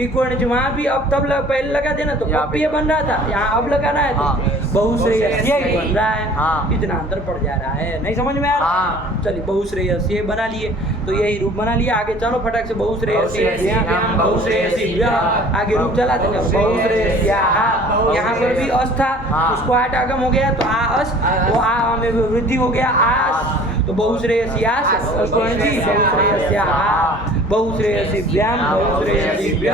इक्वल वहाँ भी अब तब पहले लगा देना तो यहाँ पे- पप्पी बन रहा था, यहाँ अब लगाना है तो हाँ। बहुश्रेयस्य ही बन रहा है। हाँ। इतना अंतर पड़ जा रहा है, नहीं समझ में आ रहा? हाँ। चलिए बहुश्रेयस्य बना लिए, तो यही रूप बना लिया। आगे चलो फटाक से बहुश्रेयस्य बहुश्रेयस्याम, बहुश्रेयस्य आगे रूप चला था बहुश्रेयस्याः, यहाँ पर भी अस था, हाँ। उसको आठ आगम हो गया तो आ अस, वो आ में वृद्धि हो गया आस, तो बहुश्रेयस्यास बहुश्रेयस्याः बहुश्रेयसीभ्याम बहुश्रेयसीभ्य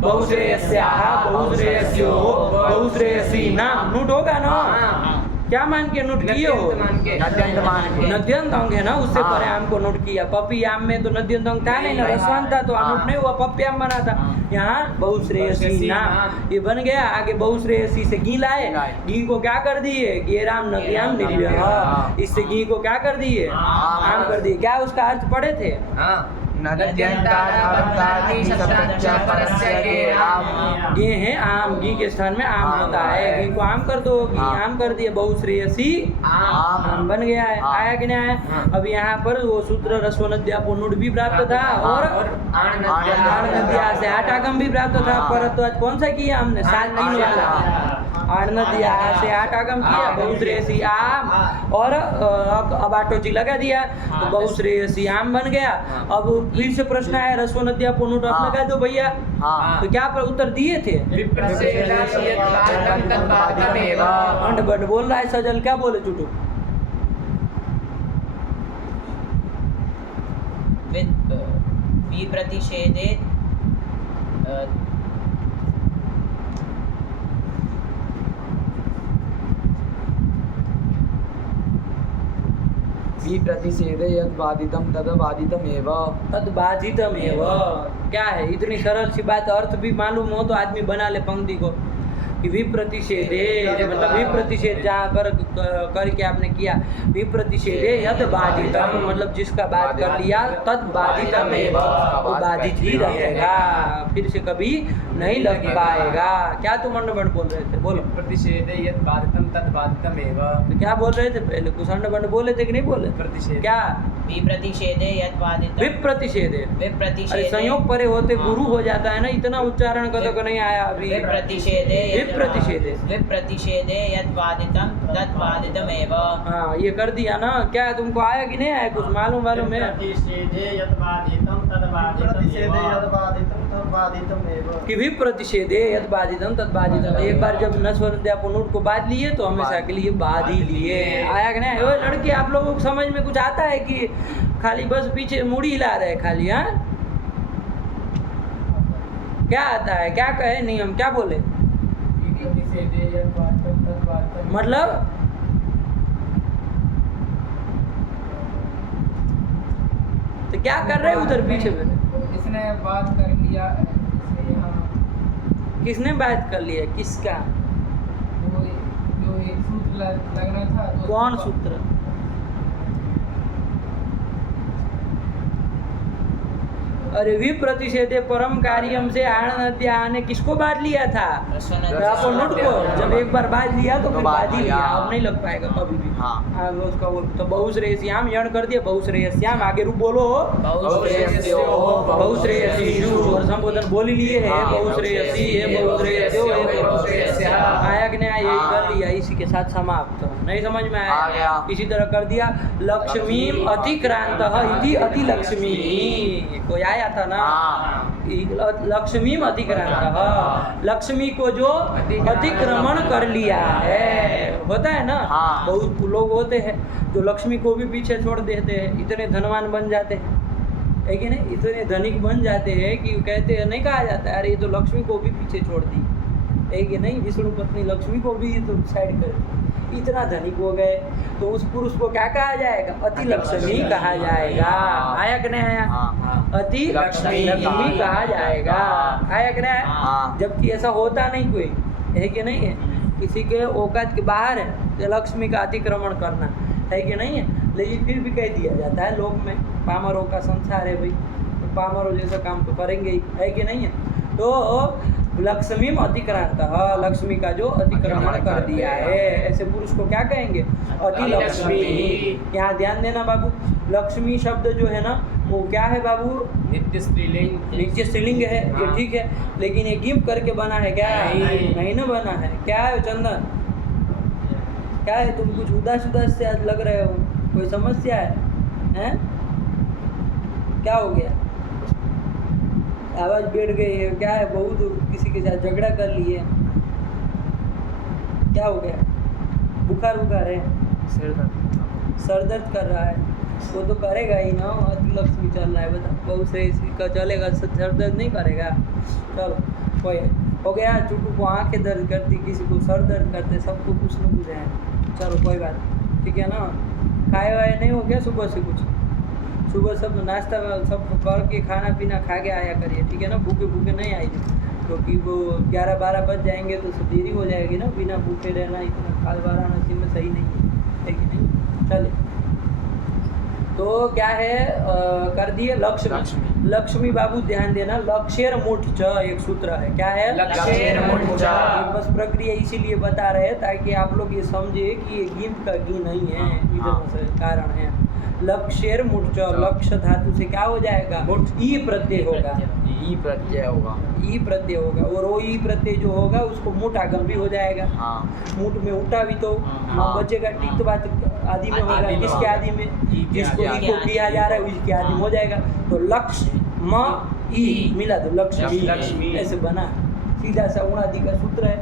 बहुश्रेयस्याः बहुश्रेयस्यो बहुश्रेयसीनाम। नोट होगा ना? क्या मान के नोट किए हो? नद्यंत मान के। नद्यंत अंग है ना, उससे हाँ। परे आम को नोट किया। पपी आम में तो नद्यंत अंग था नहीं ना, रसवान था तो हाँ। नोट नहीं हुआ, पप्पी आम बना था। यहाँ बहुश्रेयसी नाम ये बन गया। आगे बहुश्रेयसी से घी लाए, घी को क्या कर दिए? गेराम नद्याम निर्व्यः, इससे घी को क्या कर दिए? आम कर दिए। क्या उसका अर्थ पढ़े थे? घी है आम, घी के स्थान में आम आम होता है, है। घी को आम कर दो, घी हाँ। आम कर दिए, बहुश्रेयसी आम बन गया है। हाँ। आया कि नहीं आया? अब यहाँ पर वो सूत्र रस्वनद्यापोनुड भी प्राप्त था और आर्णद्या से आटागम भी प्राप्त था। हाँ। परंतु आज कौन सा किया हमने? 7-3 वाला आर्णद्या से आटागम किया, बहुश्रेयसी आम और अब आटोजी लगा दिया तो बहुश्रेयसी आम बन गया। अब फिर से प्रश्न आया रस्वनद्यापोनुड अब हाँ। लगा दो भैया, हाँ। तो क्या पर उत्तर दिए थे? अंड बंड बोल रहा है सजल, क्या बोले चुटू? विप्रतिषेधे विप्रतिषेधे यद् बाधितं तद् बाधितमेव। तद बाधितमेव। क्या है? इतनी सरल सी बात, अर्थ भी मालूम हो तो आदमी बना ले पंक्ति को कि विप्रतिषेधे, मतलब विप्रतिषेध जहाँ पर करके आपने किया, विप्रतिषेधे यद बाधितम, मतलब जिसका बात कर लिया, तद बाधितमेव, वो बाधित ही रहेगा, फिर से कभी नहीं लग पाएगा। क्या तुम अंडबंड बोल रहे थे? बोलो। प्रतिषेधे यत् बाधितं तत् बाधितमेव। तो क्या बोल रहे थे पहले? कुछ अंडबंड बोले थे कि नहीं बोले? प्रतिषेध। क्या? विप्रतिषेधे यत् बाधितं विप्रतिषेधे। अरे विप्रतिषेधे संयोग परे होते गुरु हो जाता है ना, इतना उच्चारण कदम को नहीं आया अभी। विप्रतिषेधे विप्रतिषेधे। विप्रतिषेधे यत् बाधितं तत् बाधितमेव। हाँ ये कर दिया ना। क्या तुमको आया कि नहीं आया? कुछ मालूम वालूम है कि विप्रतिषेधे यद बाधितम तद बाधितम। एक बार जब नस्वनद्यापोनुड को बांध लिए तो हमेशा के लिए बांध ही लिए। आया कि नहीं? ओ लड़के, आप लोगों को समझ में कुछ आता है कि खाली बस पीछे मुड़ी हिला रहे खाली? हाँ क्या आता है? क्या कहे नियम? क्या बोले? मतलब तो क्या कर रहे हैं उधर पीछे में? इसने बात कर लिया, इसने यहाँ किसने बात कर लिया? किसका? वो जो एक सूत्र लगना था तो कौन सूत्र? अरे विप्रतिषेधे परम कार्यम से आनंद्या ने किसको बांध लिया था? रस्वनद्यापोनुड को। जब एक बार बांध लिया तो फिर बांध ही लिया, अब नहीं लग पाएगा कभी भी। हाँ। आगे उसका वो तो बहुश्रेयस्याम यण कर दिया, बहुश्रेयस्याम। आगे रूप बोलो बहुश्रेयसीषु, और संबोधन बोल ही लिए है, हाँ। बहुश्रेयसी है, बहुश्रेयस्यो है, बहुश्रेयस्या। आया कि नहीं आया? यही कर लिया, इसी के साथ समाप्त। नहीं समझ में आ आया? गया। इसी तरह कर दिया लक्ष्मीम अतिक्रांतः इति अतिलक्ष्मी। कोई आया था ना? हाँ। लक्ष्मीम अतिक्रांतः, लक्ष्मी को जो अतिक्रमण कर लिया है, होता है ना? हाँ। बहुत लोग होते हैं जो लक्ष्मी को भी पीछे छोड़ देते हैं, इतने धनवान बन जाते हैं, है कि नहीं? इतने धनिक बन जाते हैं कि कहते हैं, नहीं कहा जाता है अरे ये तो लक्ष्मी को भी पीछे छोड़ दी, है कि नहीं? विष्णु पत्नी लक्ष्मी को भी तो साइड कर दी। इतना धनिक हो गए तो उस पुरुष को क्या कहा जाएगा? अति लक्ष्मी कहा जाएगा। आया कि नहीं आया? हाँ। अति लक्ष्मी लक्ष्मी कहा जाएगा। आया कि नहीं आया? हाँ। जबकि ऐसा होता नहीं कोई, है कि नहीं है? किसी के औकात के बाहर है तो लक्ष्मी का अतिक्रमण करना, है कि नहीं है? लेकिन फिर भी कह दिया जाता है लोग में, पामरों का संसार है भाई, तो पामरों जैसा काम तो करेंगे ही, है कि नहीं है? तो लक्ष्मी अतिक्रांत, लक्ष्मी का जो अतिक्रमण कर दिया है, ऐसे पुरुष को क्या कहेंगे? अति लक्ष्मी। यहाँ ध्यान देना बाबू, लक्ष्मी शब्द जो है ना वो क्या है बाबू? नित्य स्त्रीलिंग नित्य स्त्रीलिंग है, ये हाँ। ठीक है, लेकिन ये गिम्प करके बना है क्या? नहीं ना बना है। क्या है चंदन? क्या है? तुम कुछ उदास उदास से आज लग रहे हो, कोई समस्या है? हैं? क्या हो गया? आवाज बैठ गई है, क्या है? बहुत किसी के साथ झगड़ा कर लिए, क्या हो गया? बुखार बुखार है, सर दर्द कर रहा है, वो तो करेगा ही ना, अतिलक्ष्मी चल रहा है, बता बहुत से इसका चलेगा, सर दर्द नहीं करेगा। चलो कोई हो गया। चुटू को आंखें दर्द करती, किसी को सर दर्द करते, सबको कुछ न कुछ है। चलो कोई बात, ठीक है ना। खाए वाए नहीं हो गया सुबह से कुछ? सुबह सब नाश्ता सब करके खाना पीना खा के आया करिए, ठीक है ना। भूखे भूखे नहीं आइए, क्योंकि वो 11-12 बज जाएंगे तो देरी हो जाएगी ना। बिना भूखे रहना इतना खाल बारह नसीब में सही नहीं है कि नहीं? चले तो क्या है, कर दिए लक्ष्मी। लक्ष्मी बाबू ध्यान देना, लक्ष्येर मुठ च एक सूत्र है। क्या है? लक्ष्येर मुठ च। ये बस प्रक्रिया इसीलिए बता रहे हैं ताकि आप लोग ये समझे कि ये गिम्प का गी नहीं है, इधर से कारण है। लक्ष्येर मुठ च, लक्ष्य धातु से क्या हो जाएगा? मुठ ई प्रत्यय होगा, ई प्रत्यय होगा, ई प्रत्यय होगा, और वो ई प्रत्यय जो होगा उसको मुठ आगम भी हो जाएगा। हाँ। मुठ में उठा भी तो हाँ। बचेगा, टिक तो बात आदि में होगा। आदि में किसके होगा। आदि में? ई के जिसको आदि ई को किया जा रहा है उसके आदि में हो जाएगा। तो लक्ष्य म ई मिला दो, लक्ष्मी। लक्ष्मी। ऐसे बना, सीधा सा उणादि का सूत्र है,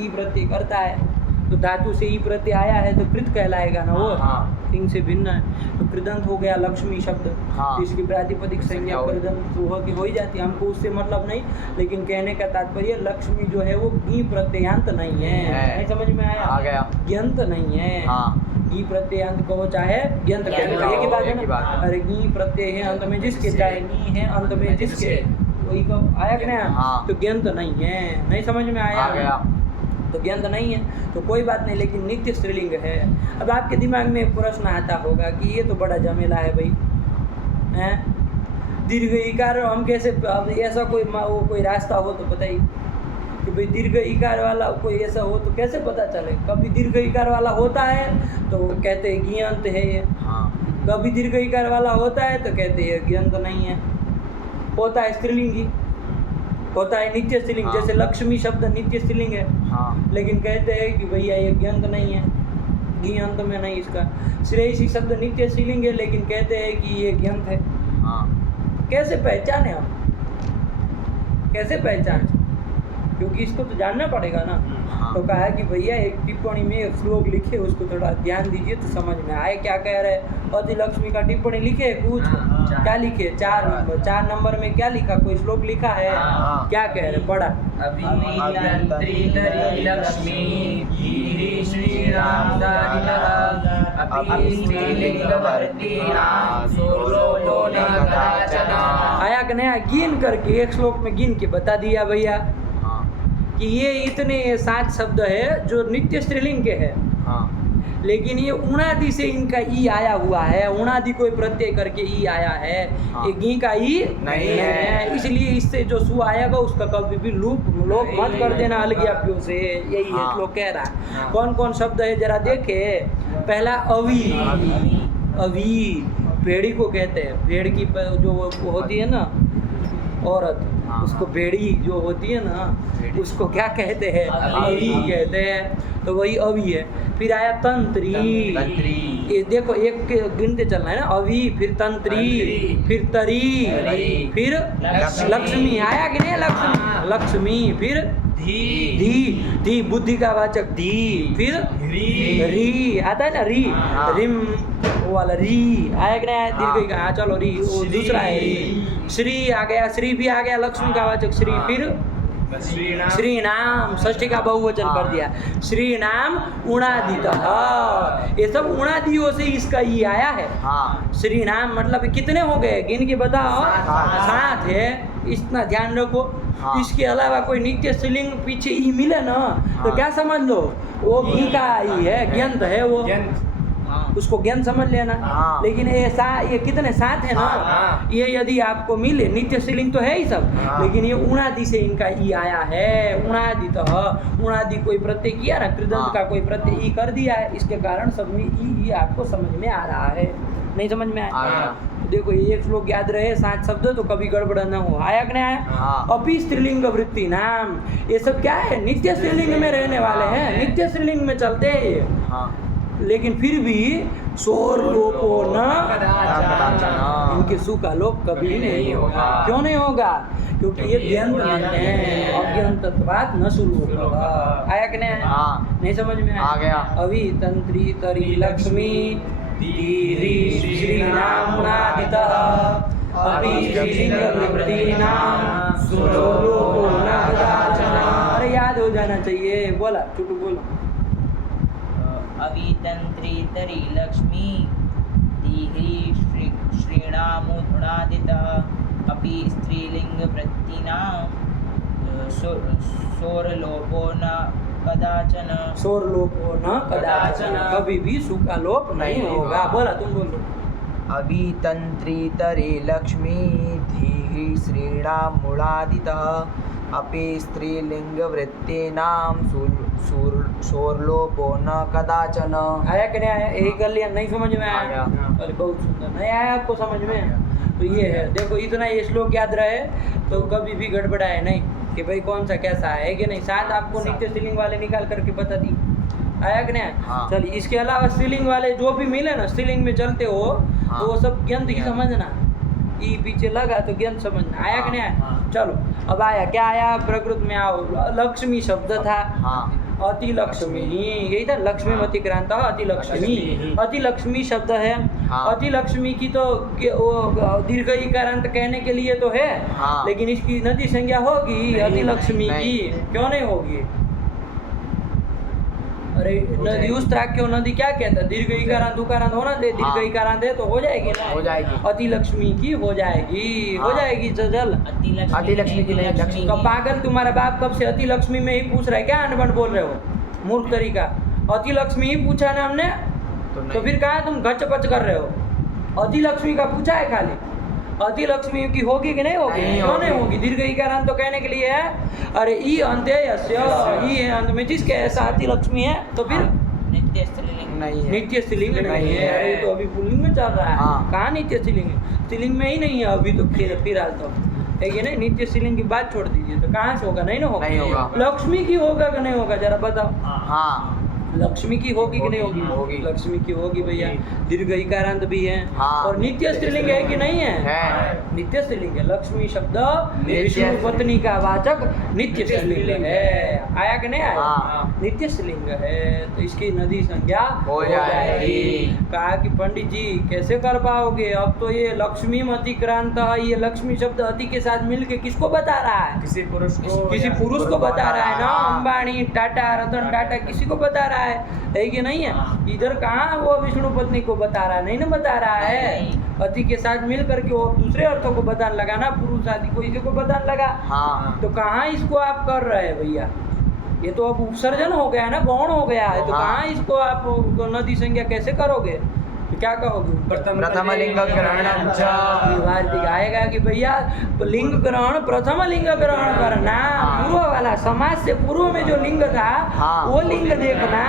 ई प्रत्यय करता है। तो धातु से ई प्रत्यय आया है तो कृत कहलाएगा ना वो। हाँ। तिंग से भिन्न है तो कृदंत हो गया लक्ष्मी शब्द। हाँ। इसकी प्रातिपदिक संज्ञा कृदंत तो हो ही जाती है, हमको उससे मतलब नहीं, लेकिन कहने का तात्पर्य लक्ष्मी जो है वो ई प्रत्ययांत नहीं है। नहीं समझ में आया? आ गया। ग्यंत नहीं है। हाँ। ई प्रत्ययांत कहो चाहे ग्यंत कहो, एक ही बात है एक ही बात ना। है। अरे ई प्रत्यय है अंत में जिसके, चाहे नी है अंत में जिसके, वही का आया कि नहीं? हाँ। तो ग्यंत नहीं है। नहीं समझ में आया? आ गया। तो ग्यंत नहीं है तो कोई बात नहीं, लेकिन नित्य स्त्रीलिंग है। अब आपके दिमाग में एक प्रश्न आता होगा कि ये तो बड़ा झमेला है भाई, हैं? दीर्घ इकार हम कैसे, अब ऐसा कोई रास्ता हो तो बताइए कि भाई दीर्घ इकार वाला कोई ऐसा हो तो कैसे पता चले? कभी दीर्घ इकार वाला होता है तो कहते हैं गियंत है ये, हाँ। कभी दीर्घ इकार वाला होता है तो कहते हैं गियंत नहीं है। होता है स्त्रीलिंगी, होता है नित्य स्त्रीलिंग। हाँ। जैसे लक्ष्मी शब्द नित्य स्त्रीलिंग है, हाँ। लेकिन कहते हैं कि भैया ये ग्यंत नहीं है, गियंत में नहीं इसका। श्रेयसी शब्द नित्य स्त्रीलिंग है, लेकिन कहते हैं कि ये ग्यंत है। हाँ। कैसे पहचाने हम? कैसे पहचान? क्योंकि इसको तो जानना पड़ेगा ना। हाँ। तो कहा कि भैया एक टिप्पणी में एक श्लोक लिखे, उसको थोड़ा ध्यान दीजिए तो समझ में आए क्या कह रहे हैं। अधिलक्ष्मी का टिप्पणी लिखे कुछ, क्या लिखे? 4 नंबर। 4 नंबर में क्या लिखा? कोई श्लोक लिखा है? हाँ। क्या कह रहे? पढ़ा। अभियंत्रिधरी लक्ष्मी गिरी श्रीराम आया कि नहीं? गिन करके एक श्लोक में गिन के बता दिया भैया हाँ। कि ये इतने 7 शब्द है जो नित्य स्त्रीलिंग के है, हाँ। लेकिन ये उणादि से इनका ई आया हुआ है। उणादि कोई प्रत्यय करके ई आया है। हाँ। ये गी का ई नहीं है। इसलिए इससे जो सु आएगा उसका कभी भी लोप मत कर देना अलग्याप्यों से। यही है हाँ। श्लोक कह रहा है। कौन कौन शब्द है जरा देखे। पहला अवी। अवी भेड़ी को कहते हैं। भेड़ की जो वो होती है ना औरत, हाँ। उसको भेड़ी जो होती है ना भेड़ी। उसको क्या कहते हैं? अवी कहते हैं। तो वही अवी है। फिर आया तंत्री। तंत्री। ये देखो एक के गिनते चलना है ना। अवी, फिर तंत्री, फिर तरी, तरी, फिर लक्ष्मी। लक्ष्मी। आया कि नहीं? लक्ष्मी। लक्ष्मी, फिर धी। धी बुद्धि का वाचक धी। फिर री आता है ना, री। हाँ। रिम वो वाला री आया कि नहीं? आया दीर्घ का। चलो री, वो दूसरा है री। श्री आ गया, श्री भी आ गया लक्ष्मी का वाचक श्री। फिर श्री नाम, षष्ठी का बहुवचन कर दिया। श्री नाम उणादितः, ये सब उणादियों से इसका ई आया है। हाँ। श्री नाम मतलब कितने हो गए? गिन के बताओ। 7 है, इतना ध्यान रखो। हाँ। इसके अलावा कोई नित्य स्त्रीलिंग पीछे ई मिले ना तो हाँ। क्या समझ लो वो घी का ई है, ग्यंत है वो। उसको ज्ञान समझ लेना। हाँ। लेकिन ये कितने सात है ना, हाँ। ये यदि आपको मिले, नित्य स्त्रीलिंग तो है ही सब, हाँ। लेकिन ये उणादि से इनका ई आया है, उणादि तो उणादि कोई प्रत्यय किया ना, कृदंत हाँ। का कोई प्रत्यय ई कर दिया है, इसके कारण सब में ई आपको समझ में आ रहा है। नहीं समझ में आ आया? गया। तो देखो ये एक श्लोक याद रहे, 7 शब्द, तो कभी गड़बड़ न हो। आया कि नहीं आया? हाँ। अपि स्त्रीलिंग वृत्ति नाम, ये सब क्या है, नित्य स्त्रीलिंग में रहने वाले हैं, नित्य स्त्रीलिंग में चलते हैं ये। हाँ। लेकिन फिर भी सोर लोपो न कदाचन। इनके सु का लोप कभी नहीं होगा। क्यों नहीं होगा? क्योंकि ये ज्ञान है, अज्ञान तत्वात् न सुलोप होगा। आया कि नहीं आया? हाँ। नहीं समझ में आ गया। अभी तंत्री तरी लक्ष्मी धीरी श्रीनामुनादितः अपि श्रीलिंग वृत्तीनां सुलोपो न कदाचन। अरे याद हो जाना चाहिए, बोला चुटू बोलो। अवितंत्रितरी लक्ष्मी दीघ्री श्रीणामुनादितः अपि स्त्रीलिंगवृत्तीनां सोरलोपो न कदाचन। शोर लोपो न कदाचन, कभी भी सु का लोप नहीं होगा। बोला तुम बोलो। अभितंत्रितरे लक्ष्मी धीहि श्रीणामुणादितः अपि स्त्रीलिंगवृत्तीनां सोरलोपो न कदाचन। आया कि नहीं आया? यही कर लिया, नहीं समझ में आ आया? गया। अरे बहुत सुंदर, नहीं आया आपको समझ में? तो ये है, देखो इतना ये श्लोक याद रहे तो कभी भी गड़बड़ाए नहीं कि भाई कौन सा कैसा है कि नहीं। साथ आपको नित्य स्त्रीलिंग वाले निकाल करके बता दी। आया कि नहीं? हाँ। चलिए, इसके अलावा स्त्रीलिंग वाले जो भी मिले ना, स्त्रीलिंग में चलते हो हाँ। तो वो सब ज्ञान ही समझना, ई पीछे लगा तो ज्ञान समझना। आया कि नहीं आया? हाँ। चलो अब आया, क्या आया? प्रकृत में आओ, लक्ष्मी शब्द था, हाँ। अति लक्ष्मी, यही था, लक्ष्मी मति क्रांत अति लक्ष्मी। अति लक्ष्मी शब्द है। हाँ। अति लक्ष्मी की तो वो दीर्घ इकारांत कहने के लिए तो है, हाँ। लेकिन इसकी नदी संज्ञा होगी अति लक्ष्मी की? क्यों नहीं होगी? अरे नदी उस तरह क्यों, नदी क्या कहता है, दीर्घ इकारांत उकारांत होना दे, दीर्घ हाँ। इकारांत है तो हो जाएगी ना, हो जाएगी। अति लक्ष्मी की हो जाएगी, हो हाँ। जाएगी जल। अति लक्ष्मी की नहीं, लक्ष्मी तो पागल, तुम्हारा बाप कब से अति लक्ष्मी में ही पूछ रहा है? क्या अनबन बोल रहे हो, मूर्ख तरीका? अति लक्ष्मी ही पूछा ना हमने, तो फिर कहाँ तुम गचपच कर रहे हो? अति लक्ष्मी का पूछा है खाली, अति लक्ष्मी की होगी कि नहीं होगी? नहीं क्यों नहीं होगी। होगी? दीर्घ इकारांत तो कहने के लिए है। अरे ई अंत ई है अंत में, जिसके ऐसा अति लक्ष्मी है तो फिर नित्य स्त्रीलिंग नहीं है। नित्य स्त्रीलिंग नहीं नहीं है। है। अरे तो अभी पुल्लिंग में चल रहा है। हाँ। कहाँ नित्य स्त्रीलिंग है? स्त्रीलिंग में ही नहीं है अभी तो, फिलहाल तो है कि नहीं। नित्य स्त्रीलिंग की बात छोड़ दीजिए, तो कहाँ से होगा? नहीं ना होगा। नहीं होगा। लक्ष्मी की होगा कि नहीं होगा, जरा बताओ। हाँ। लक्ष्मी की होगी कि नहीं होगी? होगी। लक्ष्मी की होगी भैया। दीर्घ इकारांत भी है। हाँ। और नित्य स्त्रीलिंग है कि नहीं है? है। नित्य स्त्रीलिंग है। लक्ष्मी शब्द नित्य विष्णु स्त्रीलिंग। पत्नी का वाचक नित्य स्त्रीलिंग है। आया कि नहीं आया? हाँ। नित्य स्त्रीलिंग है तो इसकी नदी संज्ञा हो जाएगी। कहा कि पंडित जी कैसे कर पाओगे? अब तो ये लक्ष्मी मति क्रांत, ये लक्ष्मी शब्द अति के साथ मिलके किसको बता रहा है? किसी पुरुष को किसी पुरुष को बता रहा है ना। अंबानी, टाटा, रतन टाटा किसी को बता रहा है कि नहीं है? इधर कहाँ वो विष्णु पत्नी को बता रहा है? नहीं ना बता रहा है। अति के साथ मिल करके वो दूसरे अर्थों को बताने लगा ना, पुरुष आदि को इसी को बताने लगा। हाँ। तो कहाँ इसको आप कर रहे हैं भैया? ये तो अब उपसर्जन हो गया ना, गौण हो गया है। तो हाँ। कहाँ इसको आप नदी संज्ञा कैसे करोगे? तो क्या कहोगे? प्रथम लिंग ग्रहणम च। वार्तिक आएगा कि भैया लिंग ग्रहण, प्रथम लिंग ग्रहण करना। पूर्व वाला, समाज से पूर्व में जो लिंग था हाँ। वो लिंग देखना।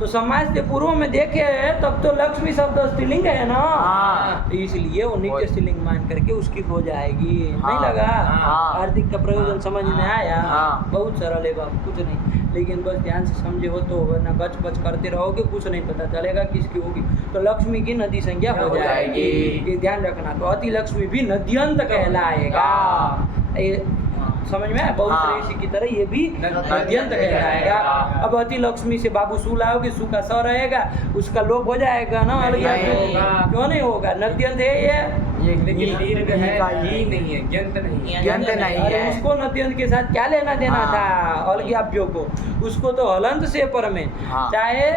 तो समाज से पूर्व में देखे तब तो लक्ष्मी शब्द स्त्रीलिंग है ना। हाँ। तो इसलिए वो नित्य स्त्रीलिंग मान करके उसकी हो जाएगी। हाँ। नहीं लगा? हाँ। आर्थिक का प्रयोजन समझ में आया? हाँ। बहुत सरल है बाबू, कुछ नहीं, लेकिन बस ध्यान से समझे हो तो, वरना बच बच करते रहोगे कुछ नहीं पता चलेगा किसकी होगी। तो लक्ष्मी की नदी संज्ञा हो जाएगी, ये ध्यान रखना। तो अति लक्ष्मी भी नद्यंत कहलाएगा। ये समझ में आया? बहुत हाँ। इसी की तरह ये भी नद्यंत कहलाएगा। अब अति लक्ष्मी से बाबू सू लाओगे, सू का स रहेगा, उसका लोप हो जाएगा ना। अलग नहीं होगा। क्यों नहीं होगा? नद्यंत है ये। लेकिन दीर्घ है ही नहीं है, ज्ञंत नहीं है। ज्ञंत नहीं अरे है। उसको नद्यंत के साथ क्या लेना देना हाँ। था अलग्याभ्यों को? उसको तो हलंत से पर में, हाँ। चाहे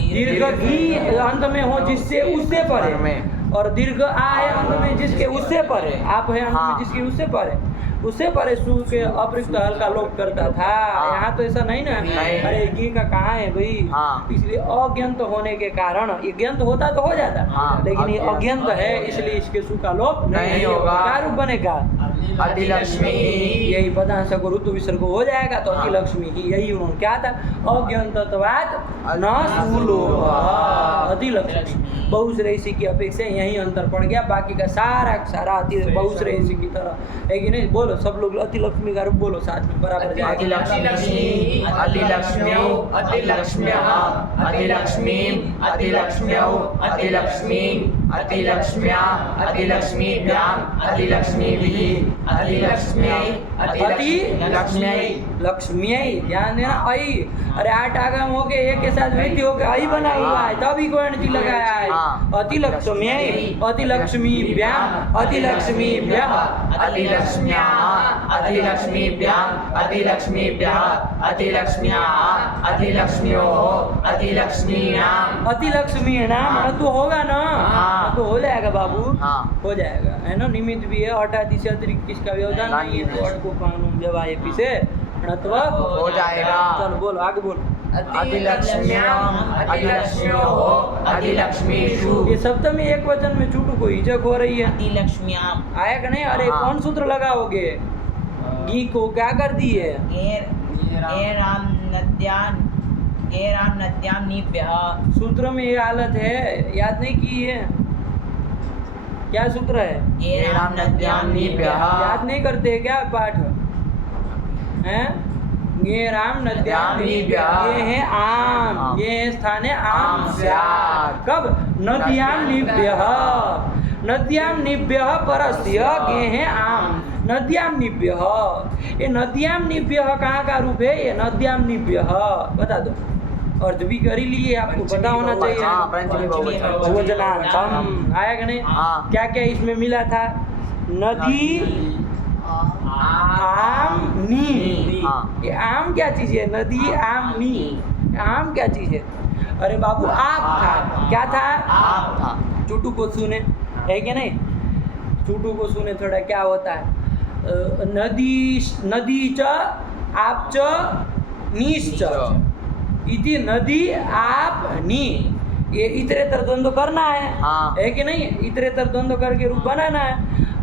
दीर्घ घी अंत में हो जिससे उससे पर में। है, और दीर्घ आ है अंत में जिसके उससे पर है, आप है अंत हाँ। में जिसके उससे पर है। उससे परे सु के अप्रयुक्त हल का लोप करता था। हाँ। यहाँ तो ऐसा नहीं ना। नहीं। अरे गी का कहाँ है भाई। हाँ। इसलिए अज्ञात होने के कारण, ये ज्ञात होता तो हो जाता, हाँ। लेकिन ये अज्ञात है इसलिए इसके सु का लोप नहीं होगा। क्या रूप बनेगा? अधिलक्ष्मी। यही पदांश को ऋतु विसर्ग हो जाएगा तो हाँ। अतिलक्ष्मी ही, यही उन्होंने क्या था, अज्ञातत्वात् न सुलोभ, अतिलक्ष्मी। बहुश्रेयसी की अपेक्षा यही अंतर पड़ गया, बाकी का सारा सारा अति बहुश्रेयसी की तरह है कि नहीं। बोलो सब लोग अतिलक्ष्मी का रूप बोलो साथ में बराबर जाएगा। अधिलक्ष्मी अधिलक्ष्म्यौ अधिलक्ष्म्यः अधिलक्ष्मीं अधिलक्ष्म्यौ अधिलक्ष्मीं अधिलक्ष्म्या अधिलक्ष्मीभ्याम् अधिलक्ष्मीभिः अधिलक्ष्म्यै अधिलक्ष्म्यै। लक्ष्म्यै, ध्यान देना। आई, अरे 8 आगम हो के एक के साथ वृद्धि हो के आई बना हुआ है, तभी कोण लगाया है। हाँ। अतिलक्ष्म्यै अतिलक्ष्मीभ्याम् अधिलक्ष्मीभ्यः अधिलक्ष्म्याः अधिलक्ष्मीभ्याम् अधिलक्ष्मीभ्यः अधिलक्ष्म्याः अधिलक्ष्म्योः अधिलक्ष्मीणाम् अतिलक्ष्मीणाम तो होगा ना। हाँ। तो हो जाएगा बाबू। हाँ। हो जाएगा, है ना। निमित्त भी है, हठाती से अतिरिक्त किसका व्यवधान नहीं है, तो अट को कानून जब आए पीछे णत्व हो जाएगा। चलो बोलो आगे बोलो। अधिलक्ष्म्याम् अधिलक्ष्म्योः अधिलक्ष्मीषु। ये सप्तमी एक वचन में चूटू को हिचक हो रही है, अतिलक्ष्म्याम आया कि नहीं? अरे हाँ। कौन सूत्र लगाओगे? गी को क्या कर दिए? एराम नद्याम निभ्यः। सूत्र में ये हालत है, याद नहीं की है? क्या सूत्र है? एराम नद्याम निभ्यः। याद नहीं करते क्या पाठ हैं? ये राम नद्याम निभ्यः। ये है आम, आम। ये है स्थान है आम आम स्यात्। कब? नद्याम निभ्यः। नद्याम निभ्यः परस्य ये है आम, नद्याम निभ्यः। ये नद्याम निभ्यः कहाँ का रूप है? ये नद्याम निभ्यः बता दो। अर्थ भी कर ही लिए, आपको पता होना चाहिए। हाँ, पंचमी बहुवचन। बहुवचनांतम आया कि नहीं? हाँ। क्या क्या इसमें मिला था? नदी आम नी। हाँ। ये आम क्या चीज है? नदी आम नी, आम क्या चीज है? अरे बाबू आप था, क्या था? आप था। चूटू को सुने, है कि नहीं? चूटू को सुने थोड़ा क्या होता है? नदी च आप च नीश्च इति नदी आप नी। ये इतरेतर द्वंद्व करना है, हाँ। है कि नहीं? इतरेतर द्वंद्व करके रूप बनाना है।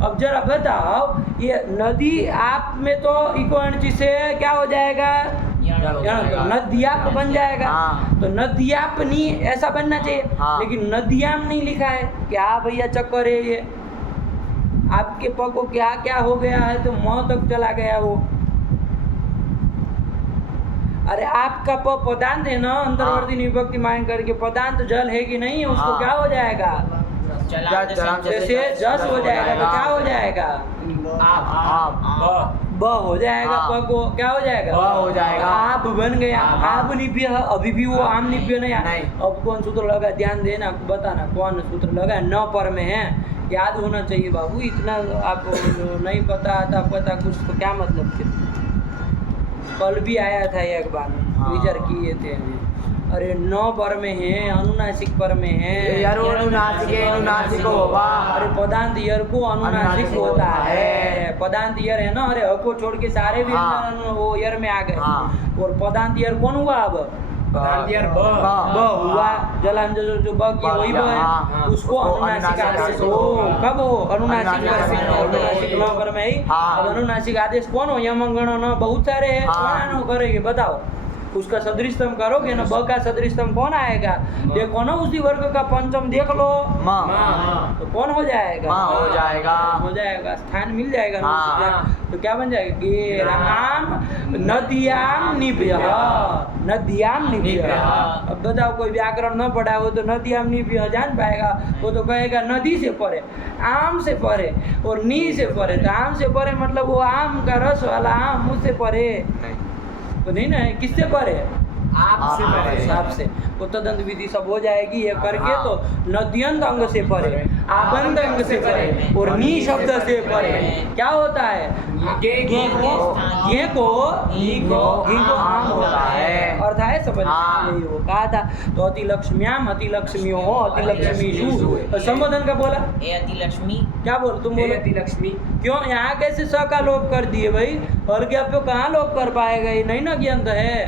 अब जरा बताओ, ये नदी आप में तो इकोणची से क्या हो जाएगा? नदियाप बन जाएगा। हाँ। तो नदियाप नी ऐसा बनना चाहिए, हाँ। लेकिन नदियाम नहीं लिखा है। क्या भैया चक्कर है ये? आपके प को क्या क्या हो गया है तो मौ तक चला गया वो। अरे आपका प पदांत है ना, अंतर्वर्ती विभक्ति मान करके पदांत जल है कि नहीं? उसको हाँ। क्या हो जाएगा? जैसे जस हो जाएगा तो क्या हो जाएगा? आप ब हो जाएगा। हाँ। प को क्या हो जाएगा? ब हो जाएगा। आप बन गया। हाँ। आप निभ्य है, अभी भी वो आम निभ्य नहीं आया। नहीं। अब कौन सूत्र लगा? ध्यान देना, बताना कौन सूत्र लगा। न पर में है, याद होना चाहिए बाबू। इतना आपको नहीं पता आता, पता कुछ तो क्या मतलब फिर? कल भी आया था एक बार, हाँ। विचार किए थे। अरे 9 पर में है, अनुनासिक पर में है। यारो अनुनासिके अनुनासिक होगा। अरे पदांत यर को अनुनासिक अनुनासिक होता होता है। है। पदांत यर है ना, अरे ह को छोड़ के सारे भी हाँ। वो यर में आ गए। हाँ। और पदांत यर कौन हुआ? अब पदांत ब ब हुआ। जलान जो ब की वही ब है, हाँ। उसको अनुनासिक आदेश हो। कब हो? अनुनासिक अनुनासिक न पर में ही। हाँ। अब अनुनासिक आदेश कौन हो? यमंगण न बहुत सारे हैं। हाँ। कौन करेंगे बताओ? उसका सदृशतम करोगे ना, ब का सदृशतम कौन आएगा? देखो ना, उसी वर्ग का पंचम देख लो, माँ। तो कौन हो जाएगा? माँ हो जाएगा। हो जाएगा, स्थान मिल जाएगा। हाँ। तो क्या बन जाएगा? गेराम नदियाम निभ्यः। नदियाम निभ्यः। अब बताओ, कोई व्याकरण न पढ़ा हो तो नदियाम निभ्यः जान पाएगा? वो तो कहेगा नदी से परे, आम से परे और नी से परे। तो आम से परे मतलब वो आम का रस वाला आम, उससे परे तो नहीं ना है। किससे परे? आपसे परे। आपसे। वो तदंत विधि सब हो जाएगी ये करके। हाँ। तो नद्यंत अंग से परे, आबंध अंग से परे और नी शब्द से परे क्या होता है? गे को घी को आम होता है। अर्थ है समझ में? हाँ। यही वो कहा था। तो अतिलक्ष्म्याम, अतिलक्ष्मियों, अतिलक्ष्मीषु। और संबोधन का बोला हे अति लक्ष्मी। क्या बोल तुम हे बोलो? अति लक्ष्मी। क्यों यहाँ कैसे स का लोप कर दिए भाई? और क्या पे कहाँ लोप कर पाएगा? ये नहीं ना ज्ञान है।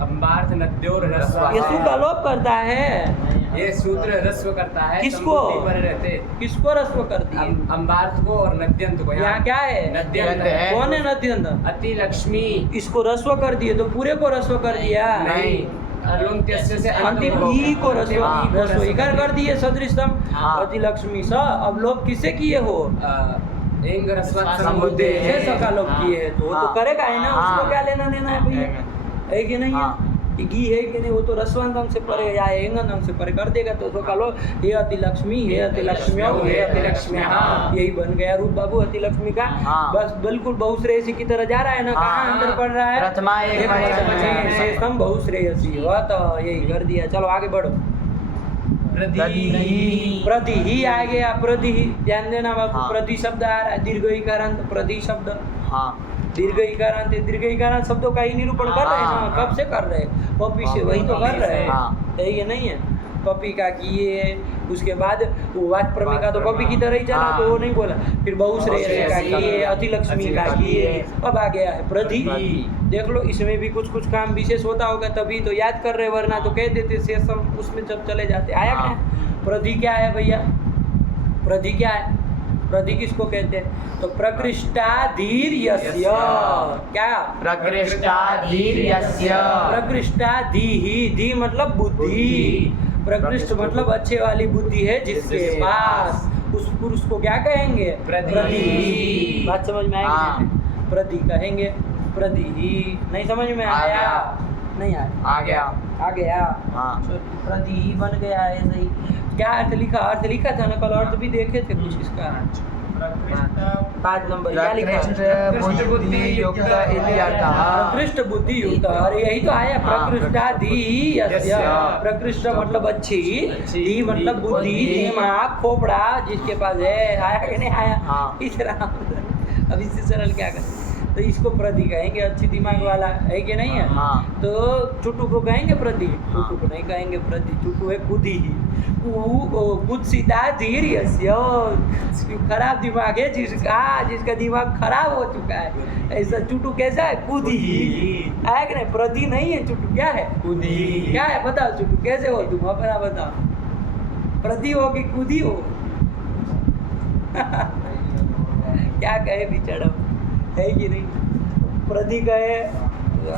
अंबार्थ नद्योर रस्व। ये सु का लोप करता है। ये सूत्र रस्व करता है। किसको? संबुद्धि पर रहते। किसको रस्व कर दिए? अंबार्थ को और नद्यंत को। यहाँ क्या है? नद्यंत है। कौन है नद्यंत? अति लक्ष्मी। इसको रस्व कर दिए तो पूरे को रस्व कर दिया। नहीं, अलुंत्यस्य से अंतिम ई को रस्व, हाँ। रस्व इकार कर दिए सदृशतम। हाँ। अति लक्ष्मी स। अब लोप किससे किए हो? इंग रस्वत् समुद्धे। समुद्धे। छह स का लोप किए है तो वो तो हाँ। करेगा ही ना। हाँ। उसको क्या लेना देना है भैया? है कि नहीं है? हाँ। कि घी है कि नहीं, वो तो रसवंत अंग से परे या एंगन अंग से परे कर देगा। तो उसको कहो हे अति लक्ष्मी, हे अति लक्ष्म्यो, हे अति लक्ष्म्यः। यही बन गया रूप बाबू अति लक्ष्मी का। हाँ। बस बिल्कुल बहुश्रेयसी की तरह जा रहा है ना। हाँ। कहाँ अंदर पड़ रहा है? प्रथमा एक वचन। शेषम बहुश्रेयसी। वह तो यही कर दिया। चलो आगे बढ़ो। प्रति। प्रति ही आ गया। प्रति ही ध्यान देना बाबू। हाँ। प्रति शब्द आ रहा है, दीर्घ इकारांत प्रति शब्द। हाँ। दीर्घ इकारांत है। दीर्घ इकारांत शब्दों का ही निरूपण कर रहे हैं ना। हाँ। कब से कर रहे हैं? पपी से वही तो कर रहे हैं। हाँ। है ये नहीं है? पपी का किए, उसके बाद वो वाच प्रमेय का तो पपी की तरह ही चला। हाँ। तो वो नहीं बोला। फिर बहुश्रेय का किए, अति लक्ष्मी का किए। अब आ गया है प्रधि। देख लो इसमें भी कुछ कुछ काम विशेष होता होगा तभी तो याद कर रहे, वरना तो कह देते शेषम उसमें जब चले जाते। आया क्या? प्रधि क्या है भैया? प्रधि क्या है? प्रधि किसको कहते हैं? तो प्रकृष्टाधीर्यस्य। क्या? प्रकृष्टाधीर्यस्य। प्रकृष्टाधीहि। धी मतलब बुद्धि। प्रकृष्ट मतलब अच्छे वाली बुद्धि है जिसके पास। उस पुरुष को क्या कहेंगे? प्रधि। बात समझ में आएगी? हाँ। प्रधि कहेंगे। प्रधि। नहीं समझ में आ आया? गया। नहीं आया? आ गया। आ गया। हाँ। प्रधि बन गया ऐसे ही। क्या अर्थ लिखा? अर्थ लिखा था ना कल, अर्थ भी देखे थे कुछ इसका। 5 नंबर क्या लिखा? प्रकृष्ट बुद्धि युक्त इति अर्थः। प्रकृष्ट बुद्धि युक्त। और यही तो आया हाँ। प्रकृष्टाधीयस्य। प्रकृष्ट मतलब अच्छी, धी मतलब बुद्धि, दिमाग, खोपड़ा जिसके पास है। आया कि नहीं आया? हाँ। इस तरह अब इससे सरल क्या करें? तो इसको प्रधि कहेंगे, अच्छी दिमाग वाला है कि नहीं है? हाँ। तो चुटू को कहेंगे प्रधि? चुटू को नहीं कहेंगे प्रधि। चुटू है खुद ही। कुत्सिता धीर्यस्य। खराब दिमाग है जिसका दिमाग खराब हो चुका है। ऐसा चुटू कैसा है? कुदी ही है कि नहीं? प्रधि नहीं है चुटू। क्या है? कुदी। क्या है बताओ? चुटू कैसे हो तुम? अपना बताओ। प्रधि हो कि कुदी हो? क्या कहे बिचारा, है कि नहीं? प्रधि कहे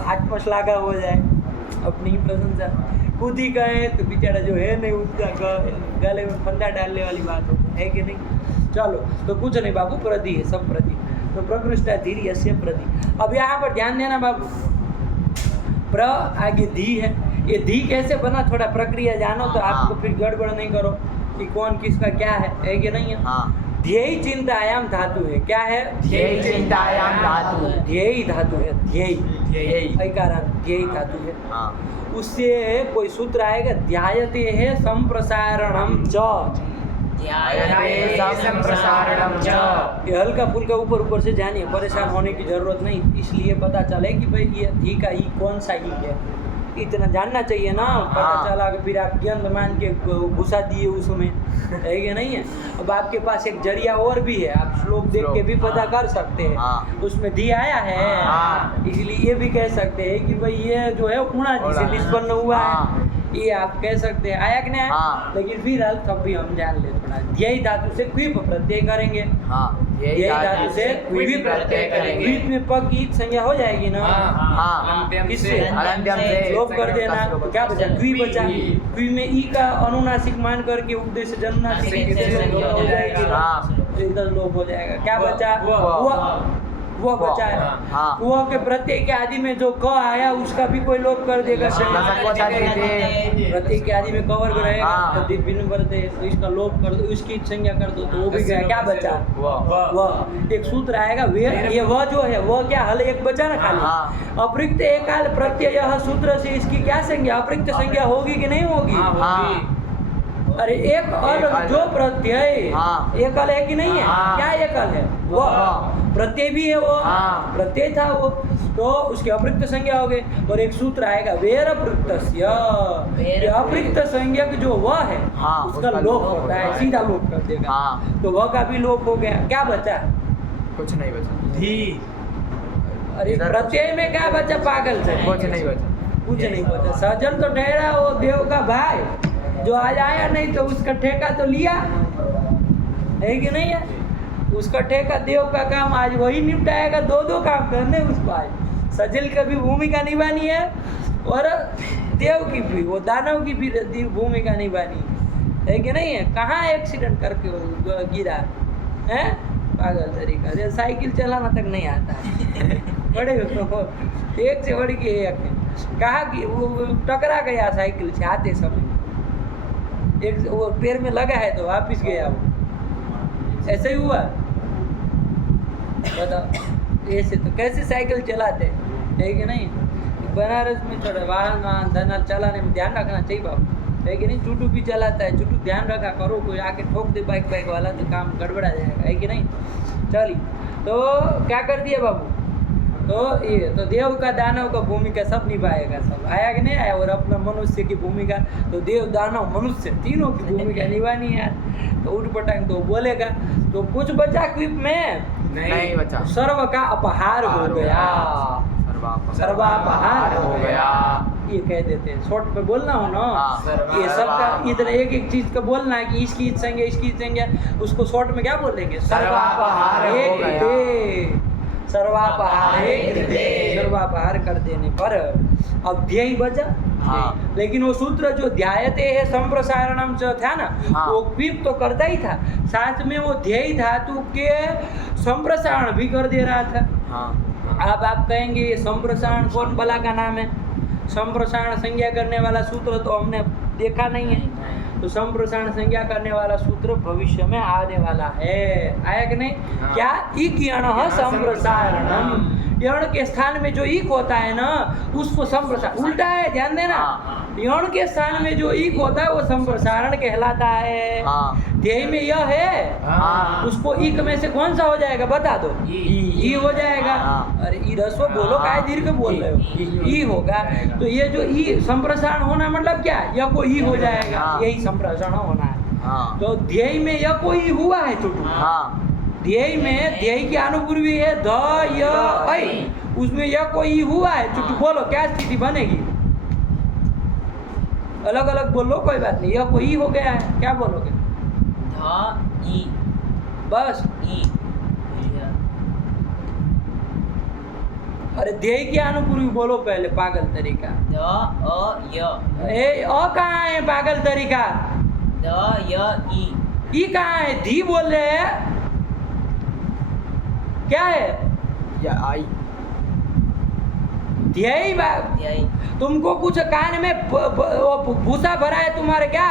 आत्मश्लाघा हो जाए, अपनी ही प्रशंसा। खुद ही कहे तो बेचारा जो है नहीं उसका गले में फंदा डालने वाली बात है कि नहीं? चलो तो कुछ नहीं बाबू, प्रधि है, सब प्रधि। तो प्रकृष्टाधीर्यस्य प्रधि। अब यहाँ पर ध्यान देना बाबू। प्र आगे धी है। ये धी कैसे बना? थोड़ा प्रक्रिया जानो तो आपको फिर गड़बड़ नहीं करो कि कौन किसका क्या है कि नहीं है? हाँ। ध्येय चिंतायाम धातु है। क्या है? ध्येय चिंतायाम धातु। ध्येय धातु है। ध्येय ध्येय धातु है। हाँ। उससे कोई सूत्र आएगा, ध्यायते है संप्रसारणम च। ध्यायते संप्रसारणम च। ये हल्का फुल्का ऊपर ऊपर से जानिए, परेशान होने की जरूरत नहीं। इसलिए पता चले कि भाई ये धी का ई कौन सा ई है, इतना जानना चाहिए ना। पता हाँ। चला कि फिर आप ज्ञान मान के घुसा दिए उसमें, है कि नहीं है? अब आपके पास एक जरिया और भी है, आप श्लोक देख के भी पता कर सकते हैं। हाँ। उसमें धी आया है। हाँ। इसलिए ये भी कह सकते हैं कि भाई ये जो है उणा जी से निष्पन्न हुआ है, ये आप कह सकते हैं। आया कि नहीं? हाँ। लेकिन फिर तब भी हम जान ले थोड़ा। ध्येय धातु से क्विप प्रत्यय करेंगे। हाँ। ध्येय धातु से क्विप प्रत्यय करेंगे। क्विप में पक की संज्ञा हो जाएगी ना? हाँ। किससे? अलंत्यम से। लोप कर देना तो क्या बचा? क्वी बचा। क्वी में ई का अनुनासिक मान करके उपदेश जन्मनासिक हो जाएगी। हाँ। तो इधर लोप हो जाएगा। क्या बचा? वो बचा है। हाँ। वो के प्रत्यय के आदि में जो क आया उसका भी कोई लोप कर देगा। प्रत्यय के आदि में क वर्ग रहेगा हाँ। तो भिन्न वर्ग है, तो इसका लोप कर दो, इसकी संज्ञा कर दो, तो वो भी गया। क्या बचा? वह एक सूत्र आएगा। वे ये वह जो है वह क्या हल एक बचा ना खाली। हाँ। अपृक्त एकाल प्रत्यय सूत्र से इसकी क्या संज्ञा? अपृक्त संज्ञा होगी कि नहीं होगी? हाँ। अरे एक अल जो प्रत्यय हाँ। एकल है कि नहीं है? हाँ। क्या एकल है? वह वह। प्रत्यय भी है वो, हाँ। प्रत्यय था वो, तो उसके अपृक्त संज्ञा हो गए। और एक सूत्र आएगा वेर अपृक्तस्य, ये अपृक्त संज्ञक जो वह है हाँ, उसका उसका लोप लोप होता है, होता है। सीधा लोप कर देगा। हाँ। तो वह का भी लोप हो गया। क्या बचा? कुछ नहीं बचा। धी अरे प्रत्यय में क्या बचा पागल से? कुछ नहीं बचा। कुछ नहीं बचा। सजल तो ठहरा वो देव का भाई, जो आज आया नहीं तो उसका ठेका तो लिया है कि नहीं है? उसका ठेका देव का काम आज वही निपटाएगा। दो काम करने उसको आज, सजल का भी भूमिका निभानी है और देव की भी, वो दानव की भी भूमिका निभानी है कि नहीं है? कहाँ एक्सीडेंट करके वो गिरा है? पागल तरीका से साइकिल चलाना तक नहीं आता है। बड़े एक से बढ़ के एक कहा कि वो टकरा गया साइकिल से आते समय, एक वो पैर में लगा है तो वापिस गया वो। ऐसे ही हुआ बताओ? ऐसे तो कैसे साइकिल चलाते है कि नहीं? बनारस में थोड़ा वाहन धन चलाने में ध्यान रखना चाहिए बाबू, है कि नहीं? चूटू भी चलाता है, चूटू ध्यान रखा करो, कोई आके ठोक दे बाइक वाला तो काम गड़बड़ा जाएगा, है कि नहीं? चलिए, तो क्या कर दिया बाबू? तो ये तो देव का दानव का भूमिका सब निभाएगा, सब आया कि नहीं आया? और अपना मनुष्य की भूमिका, तो देव दानव मनुष्य तीनों की भूमिका निभानी है। तो उठ पटांग तो बोलेगा। तो कुछ बचा क्लिप में? नहीं बचा। सर्व का अपहार हो गया, सर्वापहार हो गया। ये कह देते हैं, शॉर्ट पे बोलना हो ना। हाँ। ये सबका इधर एक चीज का बोलना है कि इसकी संज्ञा इसकी संज्ञा, उसको शॉर्ट में क्या बोलेंगे? सर्वापहार हो गया। सर्वापहारे कृते, सर्वापहार कर देने पर अब ध्येय बचा। हाँ। लेकिन वो सूत्र जो ध्यायते है संप्रसारणम जो था ना, हाँ। वो क्विप तो करता ही था, साथ में वो ध्येय धातु के संप्रसारण भी कर दे रहा था। हाँ। अब आप कहेंगे ये संप्रसारण कौन बला का नाम है? संप्रसारण संज्ञा करने वाला सूत्र तो हमने देखा नहीं है। तो संप्रसारण संज्ञा करने वाला सूत्र भविष्य में आने वाला है, आया कि नहीं? हाँ। क्या? इक्यणः संप्रसारणम, यण के स्थान में जो इक होता है ना उसको संप्रसारण, उल्टा है, ध्यान देना। हाँ। यण के स्थान में जो इक होता है वो संप्रसारण कहलाता है। हाँ। ध्येय में यह है, हाँ। उसको इक में से कौन सा हो जाएगा बता दो? ई हो जाएगा। हाँ। अरे ई रस्व बोलो, काय दीर्घ बोल रहे हो? ई होगा। तो ये जो ई संप्रसारण होना मतलब क्या? यह को ई हो जाएगा, हाँ। यही संप्रसारण होना है। हाँ। तो ध्येय में यह को ई हुआ है छोटू। हाँ। ध्येय में ध्येय की अनुपूर्वी है ध य ऐ, उसमें यह को ई हुआ है छोटू। बोलो क्या स्थिति बनेगी? अलग अलग बोलो, कोई बात नहीं। यह को ई हो गया है, क्या बोलोगे? ध ई बस। ई अरे ध्येय की अनुपूर्वी बोलो पहले, पागल तरीका। ध अ य ए कहाँ है पागल तरीका? ध य ई ई कहाँ है? धी बोल रहे हैं, क्या है? या आई। ध्येय यही तुमको कुछ कान में वो भूसा भरा है तुम्हारे, क्या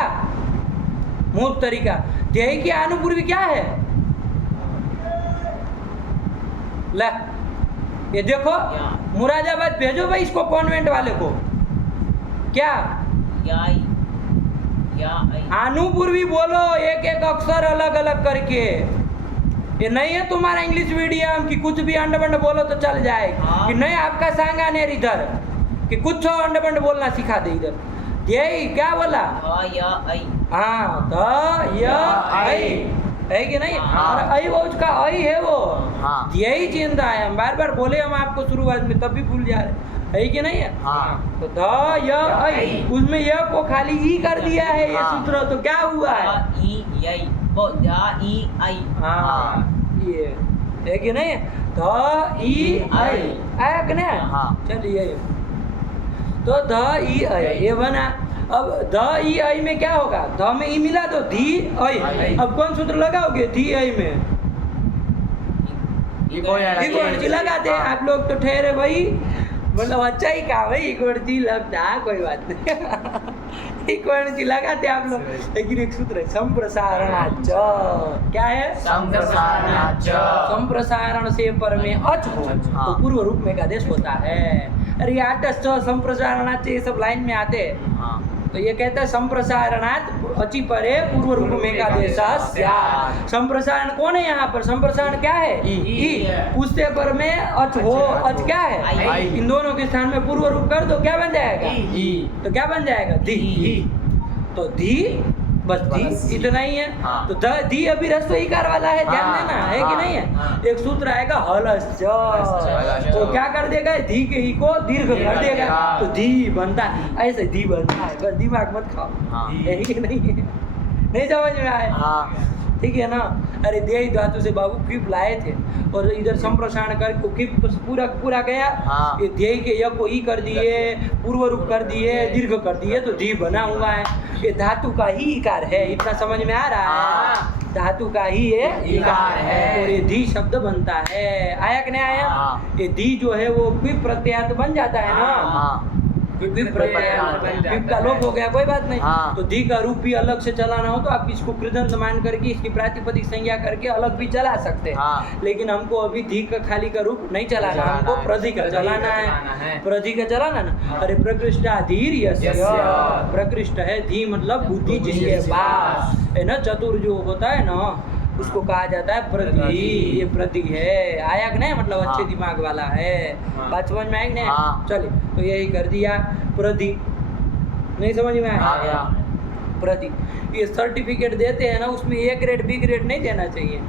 मूर्ख तरीका? ध्येय की अनुपूर्वी क्या है? ले ये देखो, मुरादाबाद भेजो भाई इसको, कॉन्वेंट वाले को। क्या याई या आई अनुपूर्वी बोलो, एक एक अक्षर अलग अलग करके। ये नहीं है तुम्हारा इंग्लिश मीडियम कि कुछ भी अंड बंड बोलो तो चल जाए। हाँ। कि नहीं आपका सांगानेर इधर कि कुछ अंड बंड बोलना सिखा दे इधर। यही क्या बोला? ध य आई हाँ ध य ऐ, है कि नहीं? हाँ। और ऐ वो उसका ऐ है वो। हाँ। यही चिंता है, हम बार बार बोले हम आपको शुरुआत में, तब भी भूल जा रहे, है कि नहीं है? हाँ। तो ध य ऐ, उसमें य को खाली ई कर दिया है ये हाँ। सूत्र, तो क्या हुआ है? ध ई यई वो ध ई आई हाँ ये है कि नहीं? ध ई ऐ, आया कि नहीं? हाँ। चलिए तो ध ई ऐ ये बना। अब ध ई ऐ में क्या होगा? ध में ई मिला तो धी ऐ। अब कौन सूत्र लगाओगे धी ऐ में? इको अर्जी लगाते हैं आप लोग तो ठहरे भाई, मतलब अच्छा ही कहा भाई, इको अर्जी लगता है, कोई बात नहीं। इको अर्जी लगाते आप लोग, लेकिन एक सूत्र है संप्रसारणाच। क्या है? संप्रसारणाच। संप्रसारण से पर में अच हो हाँ। तो पूर्व रूप में का आदेश होता है। अरे आटस संप्रसारणाच ये सब लाइन में आते हैं। हाँ। तो ये कहता है संप्रसारणात् अचि परे पूर्व रूप में का देशा स्यात्। संप्रसारण कौन है यहाँ पर? संप्रसारण क्या है? ई। उससे पर में अच हो, अच क्या है? आई। इन दोनों के स्थान में पूर्व रूप कर दो, क्या बन जाएगा? ई। तो क्या बन जाएगा? धी। तो धी, बस धी इतना ही है। हाँ। तो धी अभी रस्व इकार वाला है, ध्यान हाँ, देना है कि हाँ, नहीं है? हाँ। एक सूत्र आएगा हलश्च, तो क्या कर देगा? धी के ही को दीर्घ कर देगा, तो धी बनता है, ऐसे धी बनता है। बस दिमाग मत खाओ, हाँ। यही कि नहीं है? नहीं समझ में आया? हाँ। ठीक है ना? अरे देही धातु से बाबू किप लाए थे और इधर संप्रसारण करके किप पूरा पूरा गया। हाँ। ये देही के य को ई कर दिए, पूर्व रूप कर दिए, दीर्घ कर दिए, तो धी बना हुआ है। ये धातु का ही इकार है, इतना समझ में आ रहा है? हाँ। धातु का ही ये इकार है। और ये धी शब्द बनता है। आया कि नहीं आया? हाँ। ये धी जो है वो क्विप प्रत्यात बन जाता है ना। हाँ। विप का लोप हो गया, कोई बात नहीं। हाँ। तो धी का रूप भी अलग से चलाना हो तो आप इसको कृदंत मान करके इसकी प्रातिपदिक संज्ञा करके अलग भी चला सकते हैं। हाँ। लेकिन हमको अभी धी का खाली का रूप नहीं चलाना, हमको प्रधि का चलाना है। प्रधि का चलाना ना। अरे प्रकृष्टा धीर यस्य, प्रकृष्ट है धी मतलब बुद्धि जिसके पास है ना, चतुर जो होता है ना उसको कहा जाता है प्रधि। ये प्रधि है। आया कि नहीं? मतलब अच्छे हाँ। दिमाग वाला है। बात समझ में आएगी नहीं? हाँ। चलिए, तो यही कर दिया प्रधि। नहीं समझ में आया? आ गया। प्रधि। ये सर्टिफिकेट देते हैं ना, उसमें ए ग्रेड बी ग्रेड नहीं देना चाहिए।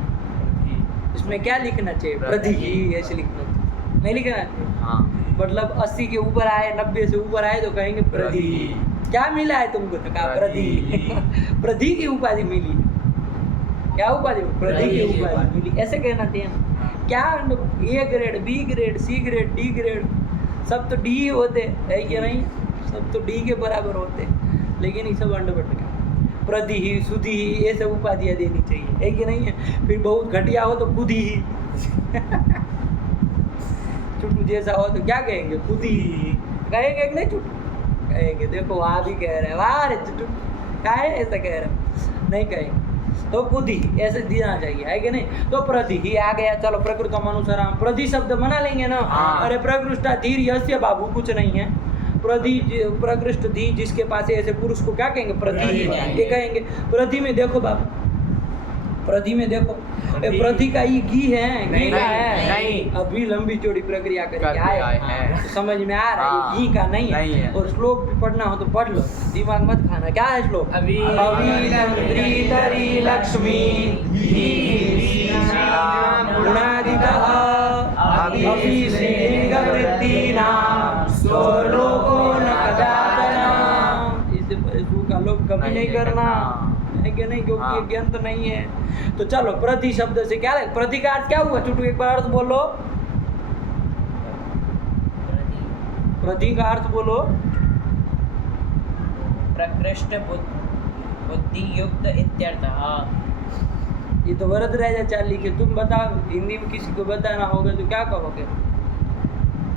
इसमें क्या लिखना चाहिए? प्रधि ही, ऐसे लिखना चाहिए, नहीं लिखना चाहिए। हाँ। मतलब 80 के ऊपर आए, 90 से ऊपर आए तो कहेंगे प्रधि। क्या मिला है तुमको? तो कहा प्रधि। प्रधि की उपाधि मिली। क्या उपाधि? प्रधि की उपाधि मिली, ऐसे कहना चाहिए ना। क्या A grade B grade C grade D grade सब तो डी होते है कि नहीं? सब तो डी के बराबर होते, लेकिन ये सब अंडरवर्ड का प्रधि ही, सुधि ही, ये सब उपाधियाँ देनी चाहिए, है कि नहीं है? फिर बहुत घटिया हो तो कुदी ही चुटू जैसा हो तो क्या कहेंगे? कुदी कहेंगे कि नहीं? चुटू कहेंगे। देखो वहाँ भी कह रहे हैं, वाह रे चुटू क्या है, ऐसा कह रहे हैं, नहीं कहेंगे। तो कुदी ऐसे देना चाहिए, है कि नहीं? तो प्रधि ही आ गया। चलो प्रकृतम अनुसराम प्रधि शब्द बना लेंगे ना। हाँ। अरे प्रकृष्टा धीर यस्य बाबू कुछ नहीं है। प्रधि प्रकृष्ट धी जिसके पास है, ऐसे पुरुष को क्या कहेंगे? प्रधि ये कहेंगे। प्रधि में देखो बाबू, प्रधि में देखो, प्रधि का ये घी है, घी का है नहीं। अभी लंबी चौड़ी प्रक्रिया करके करके आए आए हैं। तो समझ में आ रहा है हाँ। ये घी का नहीं नहीं है। है। और श्लोक भी पढ़ना हो तो पढ़ लो, दिमाग मत खाना। क्या है श्लोक? अवितरी लक्ष्मी गुणादितः अभिश्रीलिंगवृत्तीनां स्वलोको न कदाचन। इससे का लोग कभी नहीं करना, है कि नहीं? क्योंकि ये ज्ञान तो नहीं है। तो चलो प्रधि शब्द से क्या है? प्रधि का अर्थ क्या हुआ? चुटू एक बार अर्थ बोलो। प्रधि का अर्थ बोलो। प्रकृष्ट बुद्धि युक्त इत्यर्थः। ये तो वरद राजा चाल लिखे, तुम बताओ हिंदी में किसी को बताना होगा तो क्या कहोगे?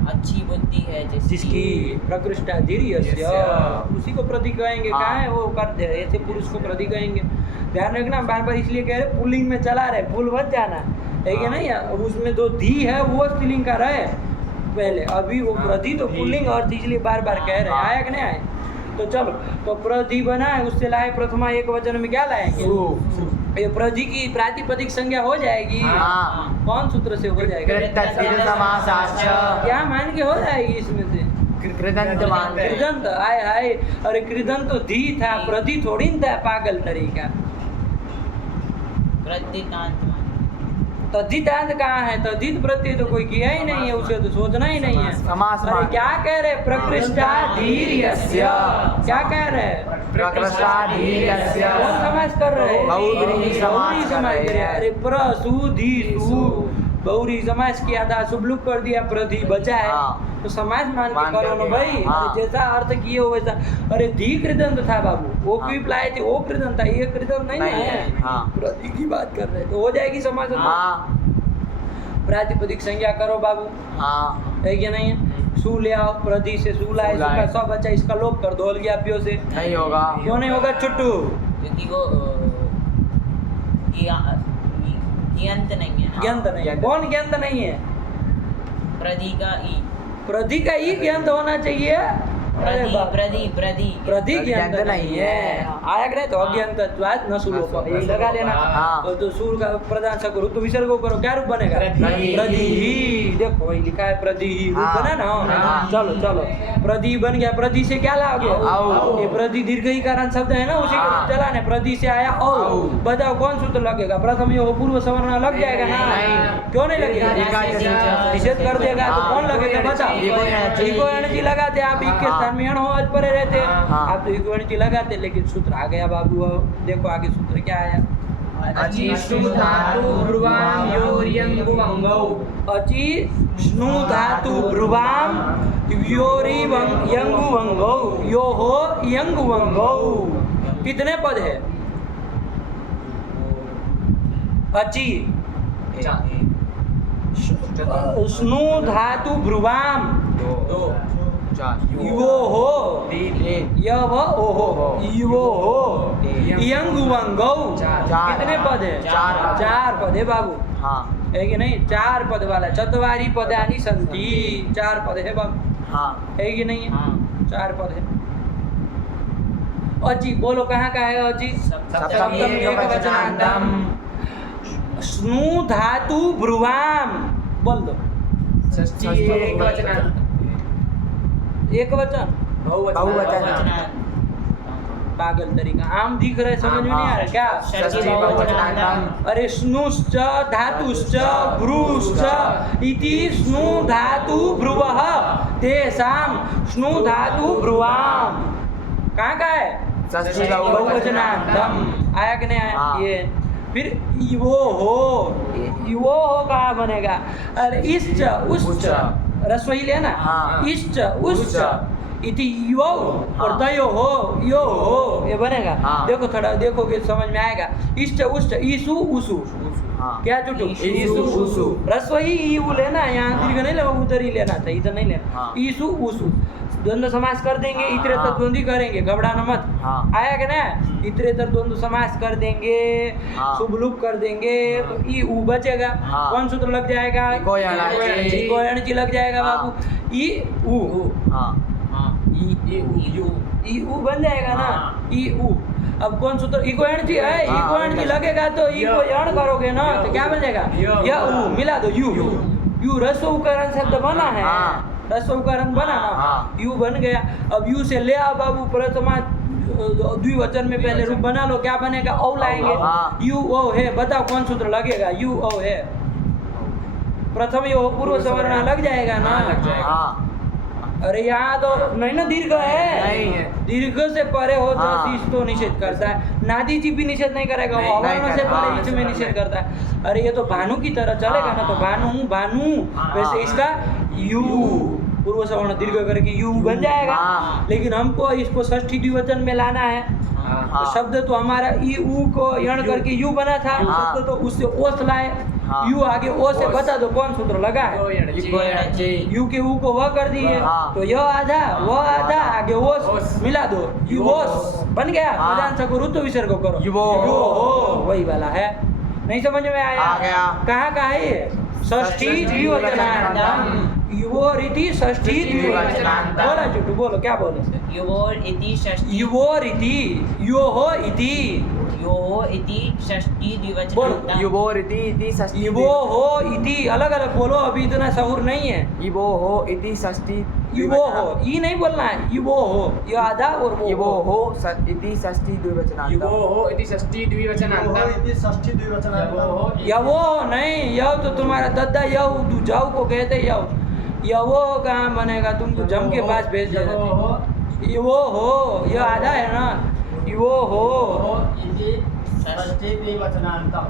अच्छी बुद्धि है जिसकी प्रकृष्टा धीर यस्य, उसी को प्रधि कहेंगे। हाँ। क्या है वो? कर दे ऐसे पुरुष को प्रधि कहेंगे। ध्यान रखना, बार बार इसलिए कह रहे पुल्लिंग में चला रहे, भूल मत जाना, है कि नहीं? अब उसमें जो धी है वो स्त्रीलिंग का रहे पहले, अभी वो प्रधि तो पुल्लिंग और इसलिए बार बार कह रहे हैं। आया कि नहीं आए? तो चलो, तो प्रधि बना है, उससे लाए प्रथमा एक वचन में क्या लाएंगे? ये प्रधि की प्रातिपदिक संज्ञा हो जाएगी। हाँ। कौन सूत्र से हो जाएगी? क्या मान के हो जाएगी इसमें से? कृदंत मान के। कृदंत। आए हाय, अरे कृदंत तो धी था, प्रधि थोड़ी न था, पागल तरीका। प्रत्येकांत तद्धितांत कहाँ है? तद्धित प्रत्यय तो कोई किया ही नहीं है, उसे तो सोचना ही नहीं है। समास अरे मान। क्या कह रहे? प्रकृष्टा धीर यस्य। क्या कह रहे? प्रकृष्टा धीर यस्य। कौन समास कर रहे हैं? बहुव्रीहि समास बहुव्रीहि कर रहे कर रहे हैं। हैं। अरे प्र सु धी सु बहुव्रीहि समास किया था, शुभलुक कर दिया, प्रधि बचा है। हाँ। तो समास मान के मान करो ना करके, भाई। हाँ। अरे जैसा अर्थ किए हो वैसा। अरे धी कृदंत था बाबू, वो हाँ। क्विप लाए थे, वो कृदंत था, ये कृदंत नहीं नहीं है। है, हाँ। प्रधि की बात कर रहे हैं, तो हो जाएगी समास। हाँ। प्रातिपदिक संज्ञा करो बाबू, हाँ। है क्या नहीं है? सू ले आओ, प्रधि से सू लाए, सू लाए। सुका सब बचा, इसका लोप कर दो अलग्याप्यों से। नहीं होगा। क्यों नहीं होगा चुट्टू? क्योंकि वो ज्ञात नहीं है। ज्ञात नहीं है। कौन ज्ञात नहीं है? प्रधि का ई। प्रधि का ही ज्ञात होना चाहिए, अरे बाप। प्रति ज्ञान नहीं है, आया कि नहीं? तो अज्ञानत्वात् न सुलोप, यही लगा लेना। हाँ। तो सूर का प्रधान सा करो तो विसर्ग करो, क्या रूप बनेगा? प्रति ही। देखो वही लिखा है प्रति ही, रूप हाँ। बना ना। हाँ। चलो चलो, प्रति बन गया। प्रति से क्या लाओगे? औ। ये प्रति दीर्घ ही कारण शब्द है ना, उसी हाँ। के चलाने। प्रति से आया औ। औ। बताओ कौन सूत्र लगेगा? प्रथम यो पूर्व सवर्ण लग जाएगा ना? नहीं। क्यों नहीं लगेगा? निषेध कर देगा तो कौन लगेगा? बताओ। इको एनर्जी लगाते आप, इक के स्थान में अण हो आज परे रहते हैं। हाँ। आप तो इको एनर्जी लगाते, लेकिन सूत्र आ गया बाबू। अब देखो आगे सूत्र क्या आया। अचि स्नु धातु ब्रुवाम योर्यंगु वंगौ। अचि स्नु धातु ब्रुवाम योरी यंगु वंगौ, यो हो यंगु वंगौ। कितने पद है? अचि स्नु धातु ब्रुवाम दो युवो हो यव ओहो युवो हो यंगु वंगौ। चार। कितने पद है? चार। चार पद है बाबू, हाँ है कि नहीं? चार पद वाला। चत्वारि पदानि सन्ति, चार पद है बाबू, हाँ है कि नहीं है? हाँ। चार पद है। अचि बोलो कहाँ का है? अचि सप्तमी एकवचनान्तम। स्नु धातु ब्रुवाम, बोल दो। षष्ठी एकवचनान्त। एक वचन बहुवचन। पागल तरीका, आम दिख रहा है, समझ में नहीं आ रहा क्या? षष्ठी बहुवचनान्तम। अरे स्नुश्च धातुश्च भ्रूश्च इति स्नु धातु भ्रुवः तेषां स्नु धातु भ्रुवाम। कहाँ का है? षष्ठी बहुवचनान्तम। आया कि नहीं आया? हाँ। ये फिर इवो हो कहाँ बनेगा? अरे इश्च उश्च, रसोई लेना। हाँ। इश्च उश्च इति यो और हाँ। तयो हो यो हो, ये बनेगा। हाँ। देखो थोड़ा देखोगे समझ में आएगा। इश्च उश्च ईसु उसु, हाँ क्या चुटू? ईसु उसु। रसोई ईऊ लेना है, यहाँ दीर्घ नहीं लेना, उधर ही लेना था, इधर नहीं लेना। हाँ। ईसु उसु द्वंद्व समास कर देंगे, इतरेतर हाँ। द्वंद्वी करेंगे, घबराना मत। हाँ। आया कि ना? इतरेतर द्वंद्व समास कर देंगे, हाँ। शुभ लुप कर देंगे, तो ई ऊ बचेगा। हाँ। कौन सूत्र लग जाएगा? Eco energy. इको एनर्जी लग जाएगा हाँ। बाबू। ई ऊ, हाँ ई ऊ बन जाएगा ना? हाँ। ई ऊ। अब कौन सूत्र? इको एनर्जी है, हाँ, इको एनर्जी लगेगा तो ई को यण करोगे ना, तो क्या बन जाएगा? या ऊ मिला दो, यू रस्व उकरण शब्द बना है। हाँ। रस्व उकरण बना ना, हाँ। यू बन गया। अब यू से ले आओ बाबू, प्रथमा द्विवचन में पहले रूप बना लो, क्या बनेगा? औ लाएंगे। हाँ। यू ओ है, बताओ कौन सूत्र लगेगा? यू ओ है, प्रथम यो पूर्व सवर्ण लग जाएगा ना? लग जाएगा। हाँ अरे यहाँ तो नहीं ना दीर्घ है, नहीं है। दीर्घ से परे हो तो हाँ। शीश तो निषेध करता है। नादी जी भी निषेध नहीं करेगा, नहीं, वो नहीं अवर्ण से करता। परे हाँ, इच में निषेध करता है। अरे ये तो भानु की तरह चलेगा ना, तो भानु वैसे इसका यू पूर्व सवर्ण दीर्घ करके यू बन जाएगा। हाँ। लेकिन हमको इसको षष्ठी द्विवचन में लाना है। हाँ। तो शब्द तो हमारा ई ऊ को यण करके यू बना था, हाँ। शब्द तो उससे ओस लाए। हाँ। यू आगे ओ से बता दो कौन सूत्र लगा है? Eco energy. यू के ऊ को वह कर दिए, हाँ। तो यह आधा वह आधा, आगे ओस ओस। मिला दो, यू ओस बन गया। हाँ। प्रधान सा को ऋतु विसर्ग करो, युवो यो हो, वही वाला है। नहीं समझ में आया? आ गया। कहाँ का है ये? षष्ठी द्विवचनान्तम। युवो रीति षष्ठी द्विवचनान्तम। बोला चुटू, बोलो क्या बोले? युवोर इति षष्ठी युवो रीति, यो हो इति, यो इति षष्ठी द्विवचनान्तम। युवो रीति इति षष्ठी। युवो हो इति अलग अलग बोलो, अभी इतना सहूर नहीं है। युवो हो इति षष्ठी। युवो हो, ई नहीं बोलना है, युवो हो, ये आधा और वो युवो हो इति षष्ठी द्विवचनान्तम। युवो हो इति षष्ठी द्विवचनान्तम। यवो नहीं, यव तो तुम्हारा दद्दा यव तू जाऊ को कहते यव। यवो कहाँ बनेगा? तुमको जम के पास भेज देते। युवो हो, यह आधा है ना? युवो हो,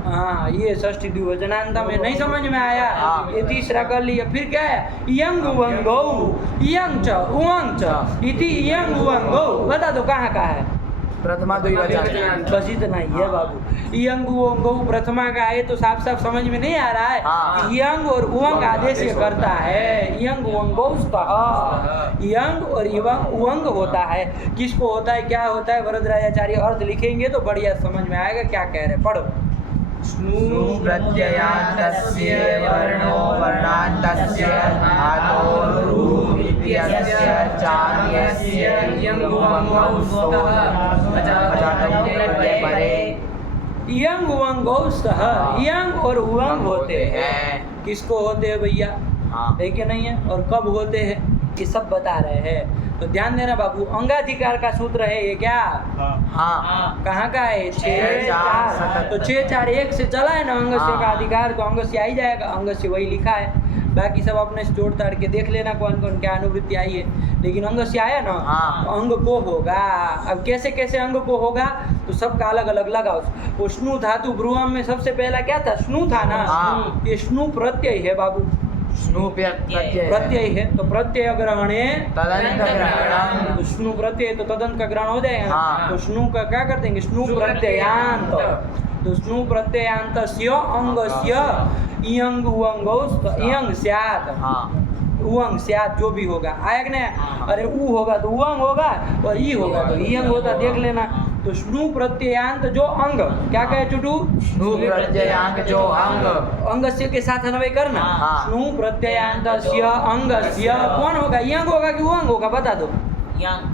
हाँ ये षष्ठी द्विवचनान्तम में नहीं समझ में आया? हाँ। ये तीसरा कर लिया। फिर क्या है? यंग वंगौ, यंग च उवंग च इति यंग वंगौ। बता दो कहाँ का है? प्रथमा द्विवचन। बस इतना ही है बाबू। यंग वंगौ प्रथमा का है तो साफ साफ समझ में नहीं आ रहा है। हाँ। यंग और उवंग आदेश ये करता है। यंग वंगौ स्तः, यंग और उवंग होता है। किसको होता है, क्या होता है? वरदराजाचार्य अर्थ लिखेंगे तो बढ़िया समझ में आएगा क्या कह रहे। पढ़ो। स्नु प्रत्ययान्तस्य वर्णो वर्णान्तस्य धातोः रु इत्यस्य च अजातस्य यंगुवंगौ स्तः अजातं प्रत्यय परे यंग उवंगौ स्तः, यंग और उवंग होते हैं। किसको होते हैं भैया? हाँ। है कि नहीं है? और कब होते हैं ये सब बता रहे हैं। तो ध्यान देना बाबू, अंगाधिकार का सूत्र है ये क्या? हाँ। कहाँ का है? 6 4। 77। तो 6 4 1 से चला है ना अंगस्य हाँ। का अधिकार, तो अंगस्य आ ही जाएगा। अंगस्य वही लिखा है, बाकी सब अपने से जोड़ ताड़ के देख लेना कौन कौन क्या अनुवृत्ति आई है। लेकिन अंगस्य आया ना, हाँ। तो अंग को होगा। अब कैसे कैसे अंग को होगा तो सबका अलग अलग लगाओ। वो स्नु धातु ब्रुवम में सबसे पहला क्या था? स्नु था ना। हाँ। ये स्नु प्रत्यय है बाबू, स्नु प्रत्यय प्रत्यय है। तो प्रत्यय ग्रहणे तदंत ग्रहणम। तो स्नु प्रत्यय तो तदंत का ग्रहण हो जाएगा। हाँ। तो स्नु का क्या कर देंगे? स्नु प्रत्ययांत। तो स्नु प्रत्ययांतस्य अंगस्य इयंग उवंगौ इयंग स्यात्। हाँ। उवंग स्यात् जो भी होगा आया कि नहीं? हाँ। अरे ऊ होगा तो उवंग होगा और ई होगा तो इयंग होता, देख लेना। तो स्नु प्रत्ययांत जो अंग क्या कहे चुटू? स्नु प्रत्ययांत जो अंग। अंगस्य के साथ अन्वय करना। हाँ। स्नु प्रत्ययांतस्य अंगस्य कौन होगा? यंग होगा कि उवंग होगा? बता दो। यंग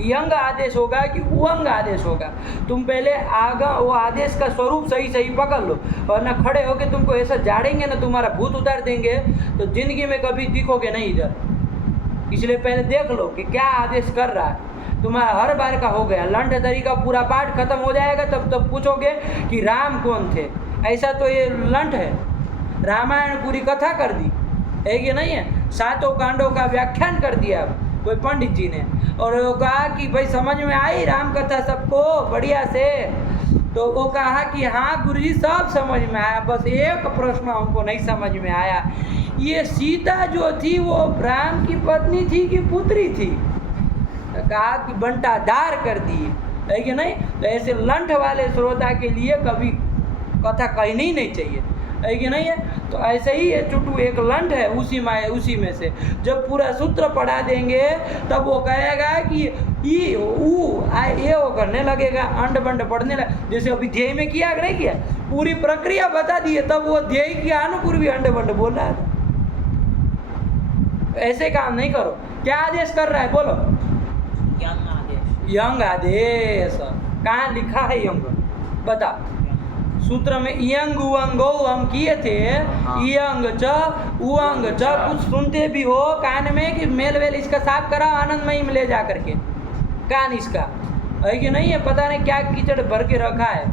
यंग आदेश होगा कि उवंग आदेश होगा? तुम पहले आगा वो आदेश का स्वरूप सही सही पकड़ लो, वरना खड़े होके तुमको ऐसा झाड़ेंगे ना, तुम्हारा भूत उतार देंगे तो जिंदगी में कभी दिखोगे नहीं इधर। इसलिए पहले देख लो कि क्या आदेश कर रहा है। तुम्हारा हर बार का हो गया लंठ दरी का पूरा पाठ खत्म हो जाएगा, तब पूछोगे कि राम कौन थे। ऐसा तो ये लंठ है, रामायण पूरी कथा कर दी है कि नहीं है? 7 कांडों का व्याख्यान कर दिया कोई पंडित जी ने, और वो कहा कि भाई समझ में आई राम कथा सबको बढ़िया से। तो वो कहा कि हाँ गुरुजी सब समझ में आया, बस एक प्रश्न हमको नहीं समझ में आया, ये सीता जो थी वो राम की पत्नी थी कि पुत्री थी? तो कहा कि बंटाधार कर दी है कि नहीं? तो ऐसे लंठ वाले श्रोता के लिए कभी कथा कहनी ही नहीं चाहिए, है कि नहीं है? तो ऐसे ही ये चुटू एक लंठ है, उसी में से जब पूरा सूत्र पढ़ा देंगे तब वो कहेगा कि ई ऊ आ ये वो करने लगेगा, अंड बंड पढ़ने लगे। जैसे अभी ध्येय में किया कि नहीं किया, पूरी प्रक्रिया बता दिए, तब वो ध्येय की अनुपूर्वी अंड बंड बोल रहा था। ऐसे काम नहीं करो। क्या आदेश कर रहा है बोलो? यंग आदेश। यंग आदेश कहाँ लिखा है? यंग बता। सूत्र में इयंग उवंगो हम किए थे। हाँ। इयंग च उवंग च। कुछ सुनते भी हो कान में कि मेल वेल इसका साफ कराओ आनंदमयी में ले जा करके कान इसका, है कि नहीं है? पता नहीं क्या कीचड़ भर के रखा है।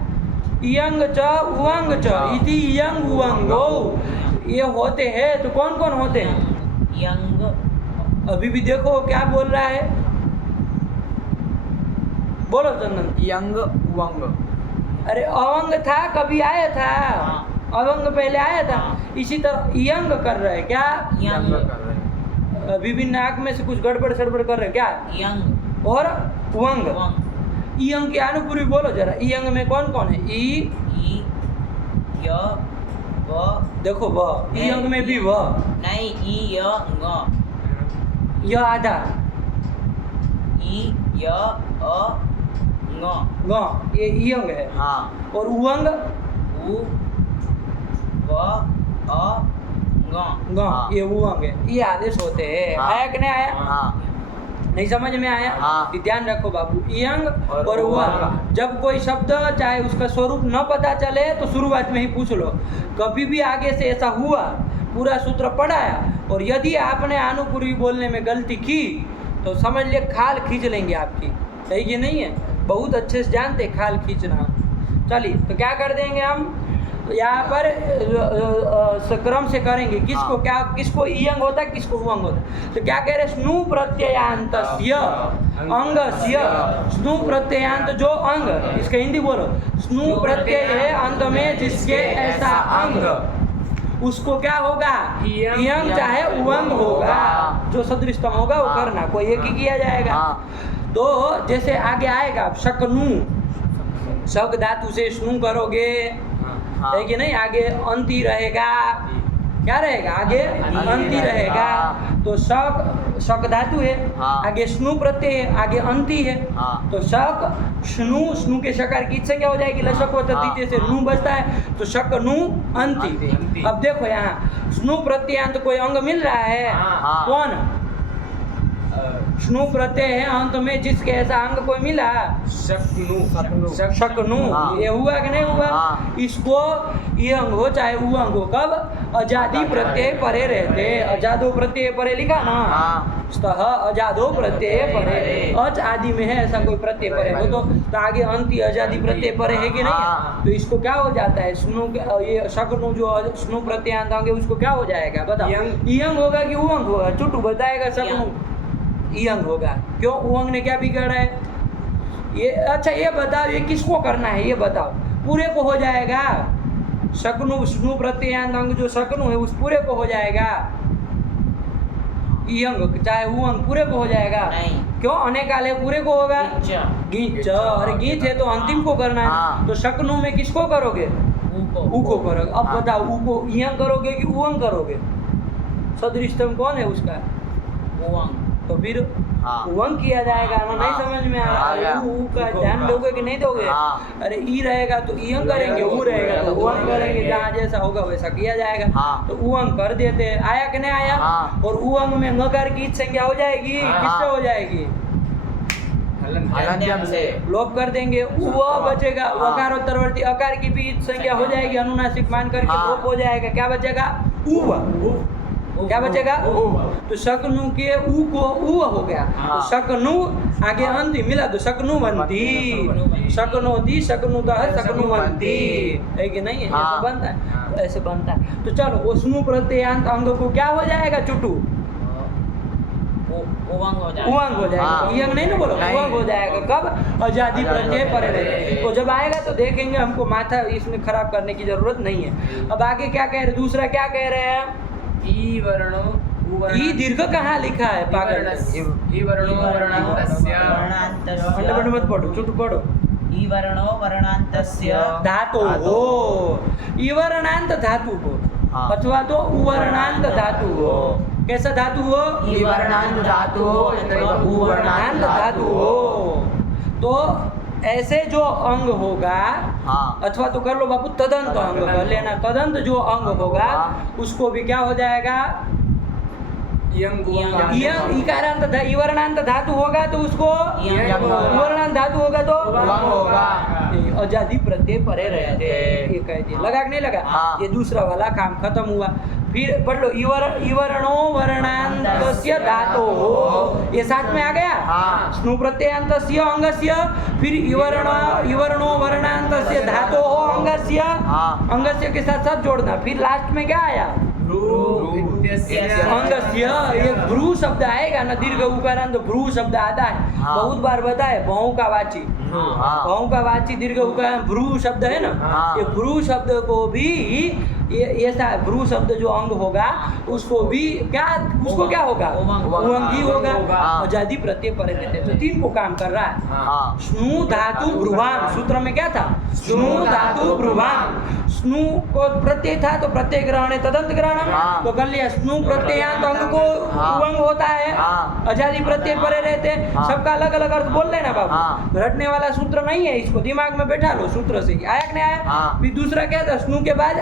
इयंग च उवंग च इति इयंग उवंगो ये होते हैं। तो कौन कौन होते हैं? यंग अभी भी देखो क्या बोल रहा है, बोलो चंदन। यंग उवंग। अरे अवंग था, कभी आया था? हाँ। अवंग पहले आया था। हाँ। इसी तरह यंग कर रहे हैं क्या? यंग यंग कर रहे हैं। अभी भी नाक में से कुछ गड़बड़ सड़बड़ कर रहे हैं क्या? यंग और उवंग। वंग यंग की अनुपूर्वी बोलो जरा। यंग में कौन कौन है? ई ई य व देखो व, यंग में भी व, नहीं ई य ग य आधा, ई य अ ङ ग ये यंग है। हाँ। और उवंग उ व अ ङ ग हाँ। ये उवंग है। ये आदेश होते हैं। हाँ। आया कि नहीं आया? हाँ। नहीं समझ में आया? हाँ। कि ध्यान रखो बाबू, यंग और और उवंग। उवंग। जब कोई शब्द चाहे उसका स्वरूप न पता चले तो शुरुआत में ही पूछ लो। कभी भी आगे से ऐसा हुआ, पूरा सूत्र पढ़ाया और यदि आपने अनुपूर्वी बोलने में गलती की तो समझ लिए खाल खींच लेंगे आपकी, है कि नहीं है? बहुत अच्छे से जानते खाल खींचना। चलिए तो क्या कर देंगे हम यहाँ पर क्रम से करेंगे। किसको हाँ। क्या, किसको इयंग होता है, किसको उवंग होता है? तो क्या कह रहे? स्नु प्रत्ययांतस्य अंगस्य। स्नु प्रत्ययांत जो अंग, इसका हिंदी बोलो। स्नु प्रत्यय है अंत में जिसके ऐसा अंग, उसको क्या होगा? इयंग चाहे उवंग होगा। जो सदृशतम होगा वो हाँ। करना, कोई एक ही किया जाएगा। हाँ। तो जैसे आगे आएगा शकनु, शक धातु से स्नु करोगे, हाँ। है कि नहीं? आगे अंति रहेगा, क्या रहेगा? आगे अंति रहेगा। तो शक धातु है, हाँ। आगे स्नु प्रत्यय है, आगे अंति है। हाँ। तो शक स्नु के शकार की से क्या हो जाएगी? लशक होता हाँ। द्वितीय से नु बचता है, तो शक नु अंति। अंति। अब देखो यहाँ स्नु प्रत्ययांत कोई अंग मिल रहा है? हाँ। कौन? स्नु प्रत्यय है अंत में जिसके ऐसा अंग कोई मिला शकनु, हाँ। ये हुआ कि नहीं हुआ? हाँ। इसको ये अंग हो चाहे वो अंग हो, कब अजादी प्रत्यय परे रहते, अजादो प्रत्यय परे लिखा ना, हाँ। स्तः अजादो प्रत्यय परे, अज आदि में है ऐसा कोई प्रत्यय परे हो तो आगे अंत ही अजादी प्रत्यय परे है कि नहीं है? हाँ। तो इसको क्या हो जाता है? स्नु ये शकनु जो स्नु प्रत्ययांत अंग है उसको क्या हो जाएगा बताओ? इयंग। इयंग होगा कि उंग होगा? चुटू बताएगा। शकनु इयंग होगा। क्यों? उंग ने क्या बिगाड़ा है? ये अच्छा ये बताओ, ये किसको करना है ये बताओ? पूरे को हो जाएगा। शकनु स्नु प्रत्ययांत अंग जो शकनु है उस पूरे को हो जाएगा। इयंग चाहे उंग पूरे को हो जाएगा। नहीं। क्यों? अनेकाल है पूरे को होगा। गिच। गीच, अरे गीच है तो अंतिम को करना है। हाँ। तो शकनु में किसको करोगे? ऊ को करोगे। अब हाँ। बताओ ऊ को इयंग करोगे कि उंग करोगे? सदृष्टम कौन है उसका? तो फिर हाँ। उंग किया जाएगा ना? नहीं हाँ। समझ में आ आ रहा गया। है? ऊ का ध्यान दोगे कि नहीं दोगे? हाँ। अरे ई रहेगा तो इयंग करेंगे, ऊ रहेगा तो उंग करेंगे, जहाँ जैसा होगा वैसा किया जाएगा। हाँ। तो उंग कर देते हैं। आया कि नहीं आया? हाँ। और उंग में नकार की संख्या हो जाएगी। हाँ। किससे हो जाएगी? हलंत्यम से लोप कर देंगे, व बचेगा। हाँ। वकारोत्तरवर्ती अकार की भी संख्या हो जाएगी, अनुनासिक मान करके हाँ। लोप हो जाएगा। क्या बचेगा? उ। क्या बचेगा? तो शकनु के ऊ को ऊ हो गया। हाँ। तो शकनु आगे अंति मिला तो शकनुवंती, शकनोति, शकनुतः, शकनुवंती, है कि नहीं है? हाँ। ऐसे बनता है। तो ऐसे बनता है। तो चलो उसनु प्रत्ययांत अंग को क्या हो जाएगा? चुटू उवंग हो जाएगा। उवंग हो जाएगा। हाँ। इयंग नहीं ना बोलो, नहीं। उवंग हो जाएगा। कब? अजादी प्रत्यय परे रहते। तो जब आएगा तो देखेंगे, हमको माथा इसमें खराब करने की जरूरत नहीं है। अब आगे क्या कह रहे? दूसरा क्या कह रहे हैं? ई वर्णो ई दीर्घ कहाँ लिखा है पागल? ई वर्णो वर्णान्तस्य फटाफट मत पढ़ो, चुट पढ़ो। ई वर्णो वर्णान्तस्य धातु हो, इवर्णांत धातु हो, हाँ। अथवा तो उवर्णांत धातु हो। कैसा धातु हो? इवर्णांत धातु हो अथवा उवर्णांत धातु हो। तो ऐसे जो अंग होगा, हाँ। अथवा तो कर लो बापू तदंत अंग कर लेना। तदंत जो अंग होगा हाँ। उसको भी क्या हो जाएगा? इयंग इकारांत इवर्णांत धातु होगा तो उसको इयंग होगा। उवर्णांत धातु होगा तो उवंग होगा। आजादी प्रत्यय परे रहते। ये कह दिया। लगा कि नहीं लगा? हाँ। ये दूसरा वाला काम खत्म हुआ। फिर पढ़ लो इवर्णो वर्णांतस्य धातो हो, ये साथ में आ गया। हाँ। स्नु प्रत्ययांतस्य अंगस्य, फिर इवर्णो वर्णांतस्य धातो हो अंगस्य, हाँ। अंगस्य के साथ साथ जोड़ना। फिर लास्ट में क्या आया? अंगस्य। ये भ्रू शब्द आएगा ना, दीर्घ उकारांत भ्रू शब्द आता है। हाँ। बहुत बार बताए बहु का वाची, हाँ। बहु का वाची दीर्घ उकार भ्रू शब्द है ना, हाँ। ये भ्रू शब्द को भी ये ऐसा भ्रू शब्द जो अंग होगा उसको भी क्या, उसको क्या होगा? उवंग। उवंग ही होगा। हाँ। आजादी प्रत्यय परे रहते। तो तीन को काम कर रहा है। हाँ। स्नु धातु भ्रुवाम, सूत्र में क्या था? स्नु धातु भ्रुवाम। स्नु को प्रत्यय था तो प्रत्यय ग्रहण है, तदंत ग्रहण। हाँ। तो कर लिया स्नु प्रत्ययांत अंग को हाँ। उवंग होता है। हाँ। आजादी प्रत्यय परे रहते। हाँ। सबका अलग अलग अर्थ बोल लेना बाबू। हाँ। रटने वाला सूत्र नहीं है, इसको दिमाग में बैठा लो। सूत्र से आया कि नहीं आया? हाँ। फिर दूसरा क्या था? स्नु के बाद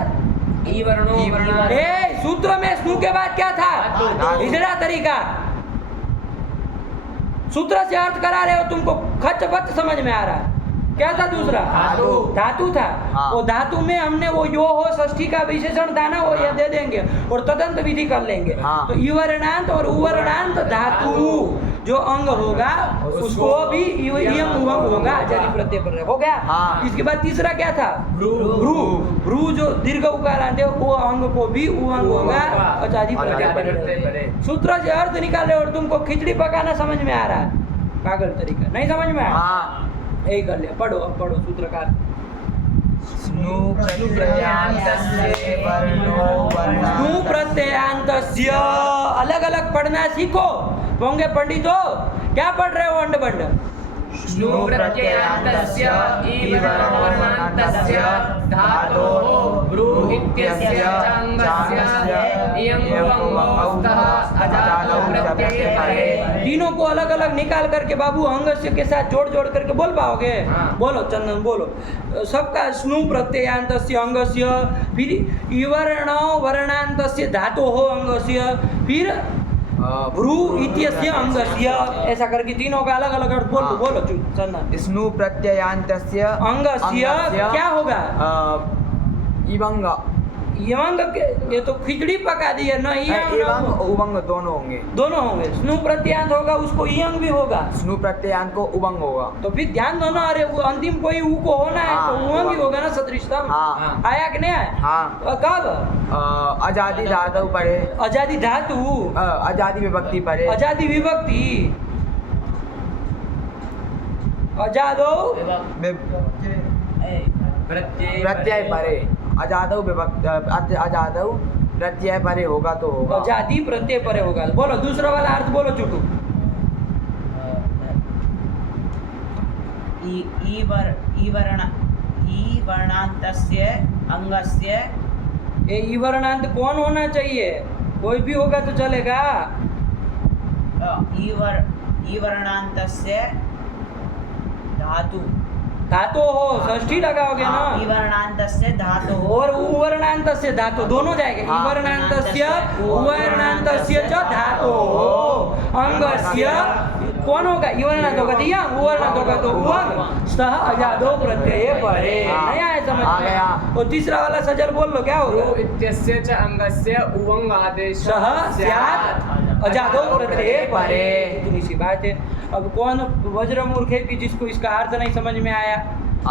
ई वर्णो वर्णान्तस्य ए सूत्र में स्नु के बाद क्या था? धातु। इधरा तरीका सूत्र से अर्थ करा रहे हो, तुमको खच बच समझ में आ रहा है। क्या था दूसरा? धातु। धातु था। हाँ। वो धातु में हमने वो यो हो षष्ठी का विशेषण था ना, वो ये दे देंगे और तदंत विधि कर लेंगे। हाँ। तो इवर्णांत और उवर्णांत धातु जो अंग होगा उसको भी इयम उवंग होगा, आजादी प्रत्यय पर हो गया। हाँ। इसके बाद तीसरा क्या था? भ्रू जो दीर्घ उकारांत है वो अंग को भी उवंग होगा, आजादी प्रत्यय पर रहते। सूत्र से अर्थ निकाल रहे हो और तुमको खिचड़ी पकाना समझ में आ रहा है, पागल तरीका नहीं समझ में आया। हाँ। यही कर लिया। पढ़ो, अब पढ़ो सूत्रकार। स्नु प्रत्ययांतस्य वर्णो वर्णांत स्नु प्रत्ययांतस्य अलग अलग पढ़ना सीखो। होंगे पंडितो, क्या पढ़ रहे हो? अंड बंड। स्नु प्रत्ययांतस्य ई वर्णो वर्णान्तस्य धातोः भ्रू इत्यस्य चाङ्गस्य इयं उवंगौ स्तः अजातो प्रत्यये परे। तीनों को अलग अलग निकाल करके बाबू अंगस्य के साथ जोड़ जोड़ करके बोल पाओगे? हाँ। बोलो चंदन, बोलो सबका। स्नु प्रत्ययांतस्य अंगस्य, फिर इवर्ण वर्णांतस्य धातोः अंगस्य, फिर भ्रू इत्यस्य अंगस्य, ऐसा करके तीनों का अलग अलग अर्थ बोलो। हाँ। बोलो चंदन। स्नु प्रत्ययान्तस्य अंगस्य क्या होगा? इवंग यंग ये तो खिचड़ी पका दी है ना, इवंग उवंग दोनों होंगे। दोनों होंगे। स्नु प्रत्यांत होगा उसको यंग भी होगा, स्नु प्रत्ययान्त को उवंग होगा। तो फिर ध्यान दो ना, अरे वो अंतिम कोई ऊ को होना है हाँ, तो उवंग ही उवंग। होगा ना सदृशतम। हाँ। आया कि नहीं आया? हाँ। कब? आजादी धातु परे, आजादी धातु, आजादी विभक्ति परे, आजादी विभक्ति, आजादो प्रत्यय परे, आजादौ विभक्ति आजादौ प्रत्यय परे होगा तो होगा। आजादी प्रत्यय परे होगा। बोलो दूसरा वाला अर्थ बोलो चुटू। ईवर्णान्तस्य अंगस्य ये ईवर्णांत कौन होना चाहिए? कोई भी होगा तो चलेगा। ईवर्णान्तस्य धातु, धातु हो, षष्ठी लगाओगे ना। ईवर्णान्तस्य धातु और उवर्णांतस्य धातु दोनों जाएंगे। हाँ। इवर्णांतस्य उवर्णांतस्य च धातु अंगस्य कौन होगा? इवर्णांत होगा तो यंग, उवर्णांत होगा तो उवंग। सह अजादो प्रत्यय परे। हाँ। नहीं आया समझ आ में? गया। और तीसरा वाला सजल बोल लो क्या भ्रू होगा? इत्यस्य च अंगस्य उवंग आदेश सह स्यात् अजादो प्रत्यय परे। इतनी सी बात है। अब कौन वज्र मूर्ख है कि जिसको इसका अर्थ नहीं समझ में आया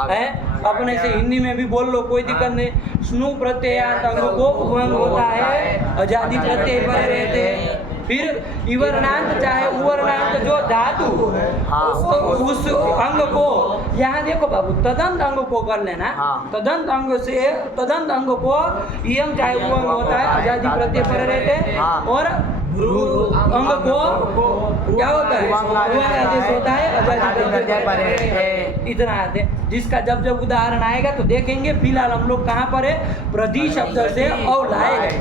है? अपने से हिंदी में भी बोल लो, कोई दिक्कत नहीं। स्नु प्रत्ययान्त अंग को उवंग होता है, आजादी प्रत्यय परे रहते हैं। फिर इवर्णांत चाहे उवर्णांत जो धातु उस अंग को, यहाँ देखो बाबू, तदंत अंग को कर लेना। हाँ। तदंत अंग से तदंत अंग को यंग चाहे उवंग होता है, आजादी प्रत्यय परे रहते हैं। हाँ। और अंग को क्या होता है? उवंग आदेश होता है, आजादी प्रत्यय परे रहते हैं। इतना अर्थ है। जिसका जब जब उदाहरण आएगा तो देखेंगे। फिलहाल हम लोग कहाँ पर है? प्रधि शब्द से औलाए गए,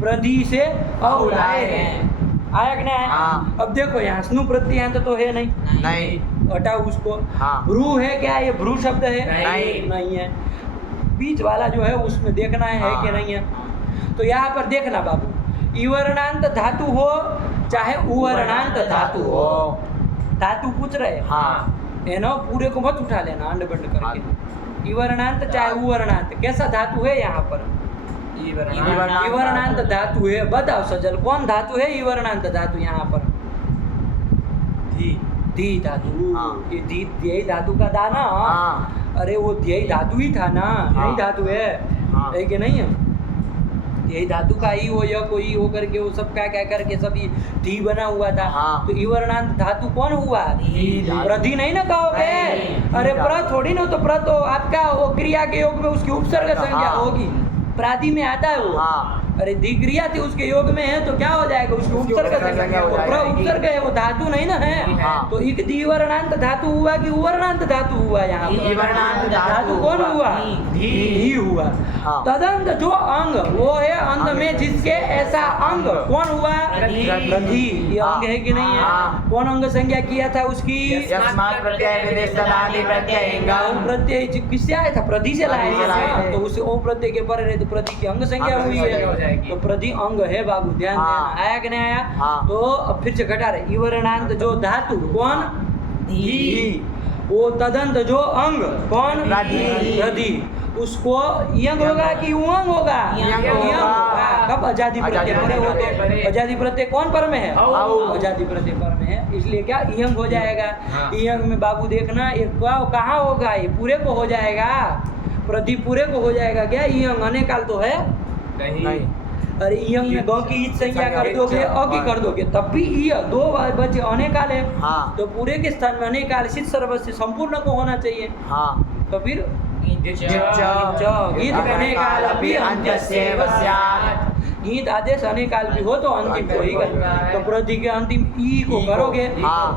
प्रधि से औलाए गए। आया कि नहीं आया? हाँ। अब देखो यहाँ स्नु प्रत्ययांत तो है नहीं, नहीं। हटाओ उसको। हाँ। भ्रू है क्या? ये भ्रू शब्द है? नहीं। नहीं है। बीच वाला जो है उसमें देखना है हाँ। कि नहीं है। तो यहाँ पर देखना बाबू, इवर्णांत धातु हो चाहे उवर्णांत धातु हो, धातु पूछ रहे हैं, हाँ। है ना? पूरे को मत उठा लेना अंड बंड करके। इवर्णांत चाहे उवर्णांत, कैसा धातु है यहाँ पर? इवर्णांत धातु है। बताओ सजल, कौन धातु है इवर्णांत धातु यहाँ पर? धी धातु। हाँ। ये धी ध्यय धातु का दाना। हाँ। अरे वो ध्यय धातु ही था ना, हाँ। यही धातु है। हाँ। है कि नहीं है? यही धातु का ही वो य को ही हो करके वो सब क्या क्या करके सभी धी बना हुआ था। हाँ। तो इवर्णांत धातु कौन हुआ? धी धातु। प्रधि नहीं ना कहोगे? नहीं, धी अरे धातु। प्र थोड़ी ना, तो प्र तो आपका वो क्रिया के योग में उसकी उपसर्ग संज्ञा हाँ। होगी, प्रादि में आता है वो। हाँ। अरे धी क्रिया थी उसके योग में है तो क्या हो जाएगा? उसकी उपसर्ग संज्ञा। हो वो प्र जाएगी। उपसर्ग है, वो धातु नहीं ना है। हाँ। तो एक दीवर्णांत धातु हुआ कि उवर्णांत धातु हुआ? यहाँ पर इवर्णांत धातु कौन हुआ? धी। धी हुआ। हाँ। तदंत जो अंग वो है अंग में जिसके ऐसा अंग कौन हुआ? प्रधि। ये अंग है कि नहीं है? हाँ। कौन अंग संज्ञा किया था उसकी? यस्मात् प्रत्यय विदेशनादि प्रत्ययेंगम। ओम प्रत्यय किससे आया था? प्रधि से लाया प्रधि से लाए था। थे। तो उसे ओम प्रत्यय के पर रहे तो प्रधि की अंग संज्ञा अंग हुई संज्ञा हो है। जाएगी। तो प्रधि अंग है बाबू, ध्यान हाँ। देना। आया कि नहीं आया? हाँ। तो अब फिर से घटा रहे। इवर्णांत जो धातु कौन? धी। वो तदंत जो अंग कौन? प्रधि। प्रधि। उसको यंग होगा कि उवंग होगा? यंग होगा। कब? आजादी प्रत्यय आजादी परे हो प्रत्यय। तो आजादी प्रत्यय कौन पर में है? औ। आजादी प्रत्यय पर में है, इसलिए क्या यंग हो जाएगा। हाँ। यंग में बाबू देखना एक कहाँ होगा? ये पूरे को हो जाएगा, प्रति पूरे को हो जाएगा क्या? यंग अनेकाल तो है नहीं। अरे यंग में गौ की ईच संज्ञा कर दोगे, अ की कर दोगे, तब भी ई दो बचे अनेकाल है। हाँ। तो पूरे के स्थान में अनेकाल सिद्ध सर्वस्व संपूर्ण को होना चाहिए। हाँ। तो फिर गिच्च। गीत अनेकाल भी अंत्यस्यैव स्यात्। गीत आदेश अनेकाल भी हो तो अंतिम को ही कर। तो प्रति के अंतिम ई को करोगे। हाँ।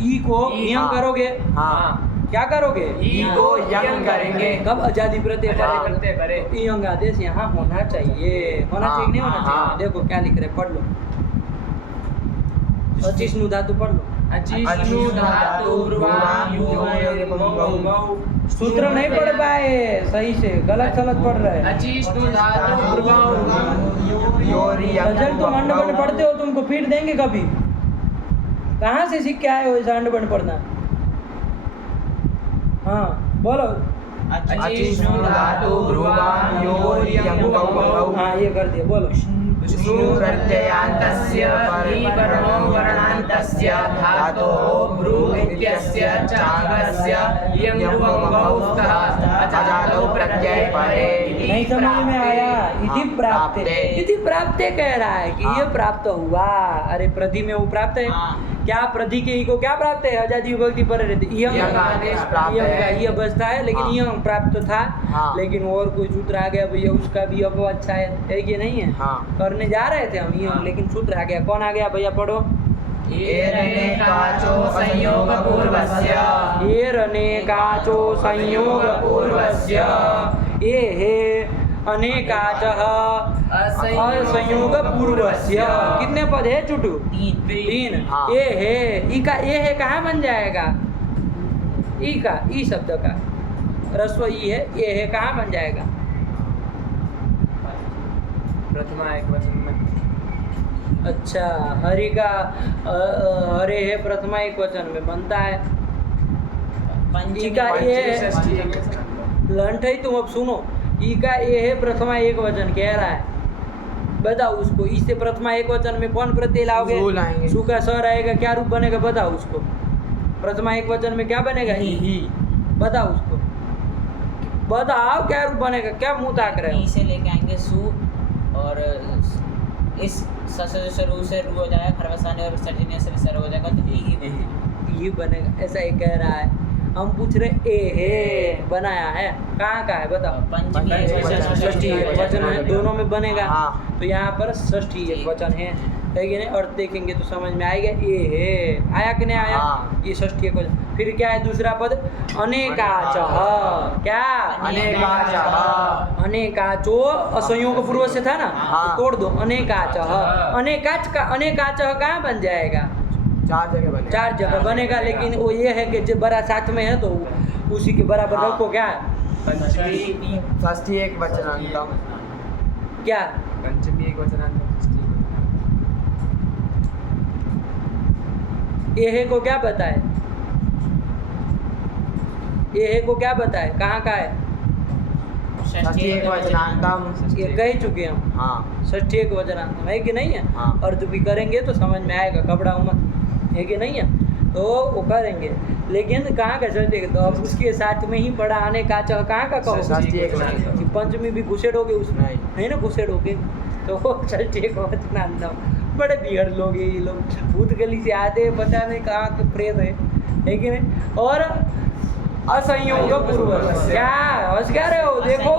ई को यंग करोगे। हाँ। क्या करोगे? ई को यंग करेंगे। कब? आजादी प्रत्यय आजादी प्रत्यय परे। तो यंग आदेश यहाँ होना चाहिए। होना हाँ, चाहिए कि नहीं होना चाहिए? हाँ। देखो क्या लिख रहे, पढ़ लो। 25 नु धातु पढ़ लो। अचिष्णु धातु ब्रुवां यो सूत्र नहीं पढ़ पाए सही से, गलत गलत पढ़ रहे हैं। अचिष्णु धातु ब्रुवां गजल तुम अंडबंड पढ़ते हो, तुमको पीट देंगे कभी। कहाँ से सीख के आए हो ऐसा अंडबंड पढ़ना? हाँ बोलो। अचिष्णु धातु ब्रुवां योर्यंगौ। हाँ ये कर दिया, बोलो। स्नु प्रत्ययान्तस्य परिवर्णो वर्णान्तस्य धातोः ब्रू इत्यस्य चागस्य यंगौ स्तः अजादौ प्रत्यय परे। नहीं समझ में आया? इति प्राप्त, इति प्राप्त कह रहा है कि ये प्राप्त हुआ। अरे प्रधि में वो प्राप्त है। क्या प्रधि के ई को क्या प्राप्त है? अजादी विभक्ति पर रहते यह बचता है, लेकिन यह प्राप्त था। लेकिन और कोई सूत्र आ गया भैया, उसका भी अब अच्छा है कि नहीं है? करने जा रहे थे हम ये, लेकिन सूत्र आ गया। कौन आ गया भैया? पढ़ो। एरनेकाचो संयोगपूर्वस्य। एरनेकाचो संयोगपूर्वस्य। एहे अनेकाचः असंयोगपूर्वस्य। कितने पद है चुटू? 3। ए है, ई का ए है कहाँ बन जाएगा? ई का, ई शब्द का रस्व ई है, ए है कहाँ बन जाएगा? प्रथमा एक वचन में। अच्छा, हरि का हरे है प्रथमा एक वचन में बनता है। ई का ए है लंठ है। तुम अब सुनो, ई का ए है प्रथमा एक वचन कह रहा है। बताओ उसको, इससे प्रथमा एक वचन में कौन प्रत्यय लाओगे? सु का स रहेगा, क्या रूप बनेगा बताओ उसको। प्रथमा एक वचन में क्या बनेगा? ही। बताओ उसको, बताओ क्या रूप बनेगा? क्या मुंह ताक रहे हो? ई से लेके आएंगे सु, और इस शुरू से रू हो जाएगा, खरवसाने और सर्जनीय से सर हो जाएगा, तो ही बनेगा। ऐसा ही कह रहा है। हम पूछ रहे ए है बनाया है, कहाँ का है बताओ? पंचमी षष्ठी एक वचन है, दोनों में बनेगा। तो यहाँ पर षष्ठी एक वचन है कि नहीं? और देखेंगे तो समझ में आएगा। ए है आया कि नहीं आया? ये षष्ठी एक वचन। फिर क्या है दूसरा पद? अनेकाचः। क्या? अनेकाचो असंयोग पूर्व से था ना, तो तोड़ दो। अनेकाचः। अनेकाचः कहाँ बन जाएगा? 4 जगह बनेगा। लेकिन वो ये है कि जब बड़ा साथ में है तो उसी के बराबर रखो। क्या? षष्ठी एक वचनांतम। क्या? पंचमी एक वचनांतम। एहे को क्या बताए? एहे को क्या बताए? कहाँ का है? षष्ठी एक वचनांतम। ये कह चुके हम। षष्ठी एक वचनांतम है कि नहीं है? अर्थ भी करेंगे तो समझ में आएगा। कपड़ा उमर है कि नहीं है? तो वो करेंगे। लेकिन कहाँ का षष्ठी? तो अब उसके साथ में ही पढ़ा आने का चाह कहाँ का कहो? पंचमी भी घुसेड़ोगे उसमें, है ना? घुसेड़ोगे तो षष्ठी एक वचनांतम। बड़े बिगड़ लोग ये लोग, भूत गली से आते हैं, पता नहीं कहाँ के प्रेत है कि नहीं? और असंयोग पूर्व। क्या हंस क्या रहे हो? देखो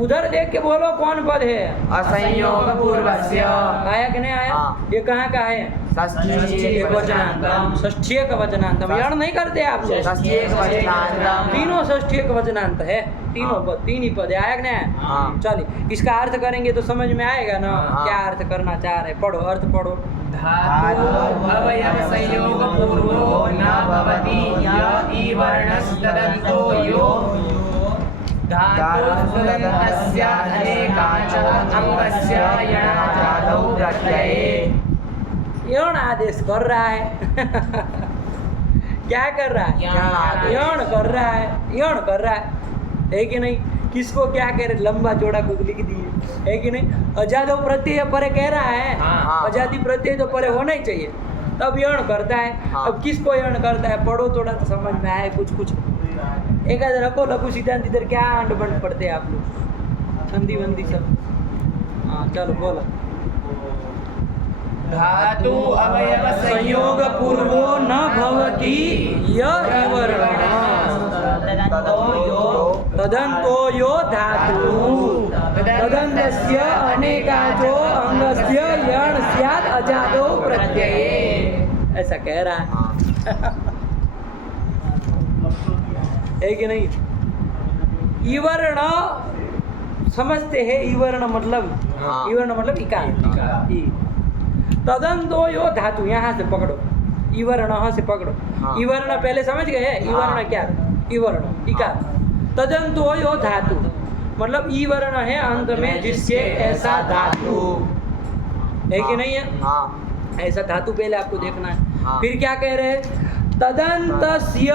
उधर देख के बोलो कौन पद है? असंयोग पूर्वस्य। आया कि नहीं आया? ये कहाँ का है? षष्ठी एक वचनांतम। षष्ठी एक वचनांतम। यार नहीं करते आप लोग? षष्ठी एक वचनांतम। तीनों षष्ठी एक वचनांत है। तीनों पद, 3 ही पद है। आया कि नहीं? चलिए इसका अर्थ करेंगे तो समझ में आएगा ना क्या अर्थ करना चाह रहे। पढ़ो, अर्थ पढ़ो। धातु अवयव संयोग पूर्वो न भवति य ई वर्णस्तदन्तो यो धातुस्तदन्तस्य अनेकाचो अंगस्य यणाजादौ प्रत्यये। यण आदेश कर रहा है। क्या कर रहा है? यण कर रहा है। यण कर रहा है कि नहीं? किसको क्या कह रहे? लंबा चौड़ा कुछ लिख दिए, है कि नहीं? अजादो प्रत्यय परे कह रहा है। अजादी प्रत्यय तो परे होना ही चाहिए, तब यण करता है। अब किसको यण करता है? पढ़ो थोड़ा तो समझ में आए कुछ कुछ। एक रखो लघु सिद्धांत। इधर क्या अंड बंड पढ़ते हैं आप लोग? संधि वंदी सब। हाँ चलो बोलो। धातु अवयव संयोग पूर्वो न भवति य तदन्तो यो धातु तदन्तस्य अनेकाचो अंगस्य यण स्यात् अजादो प्रत्यये। ऐसा कह रहा है कि नहीं? इवर्ण समझते हैं? इवर्ण मतलब इकार। तदंतो यो धातु, यहाँ से पकड़ो, इवर्ण से पकड़ो। हाँ। इवर्ण पहले समझ गए? इवर्ण हाँ। क्या? इवर्ण, इकार। तदंतो यो धातु मतलब इवर्ण है अंत में जिसके ऐसा धातु है कि नहीं है? हाँ ऐसा धातु पहले आपको देखना है। हाँ। फिर क्या कह रहे हैं? तदंतस्य,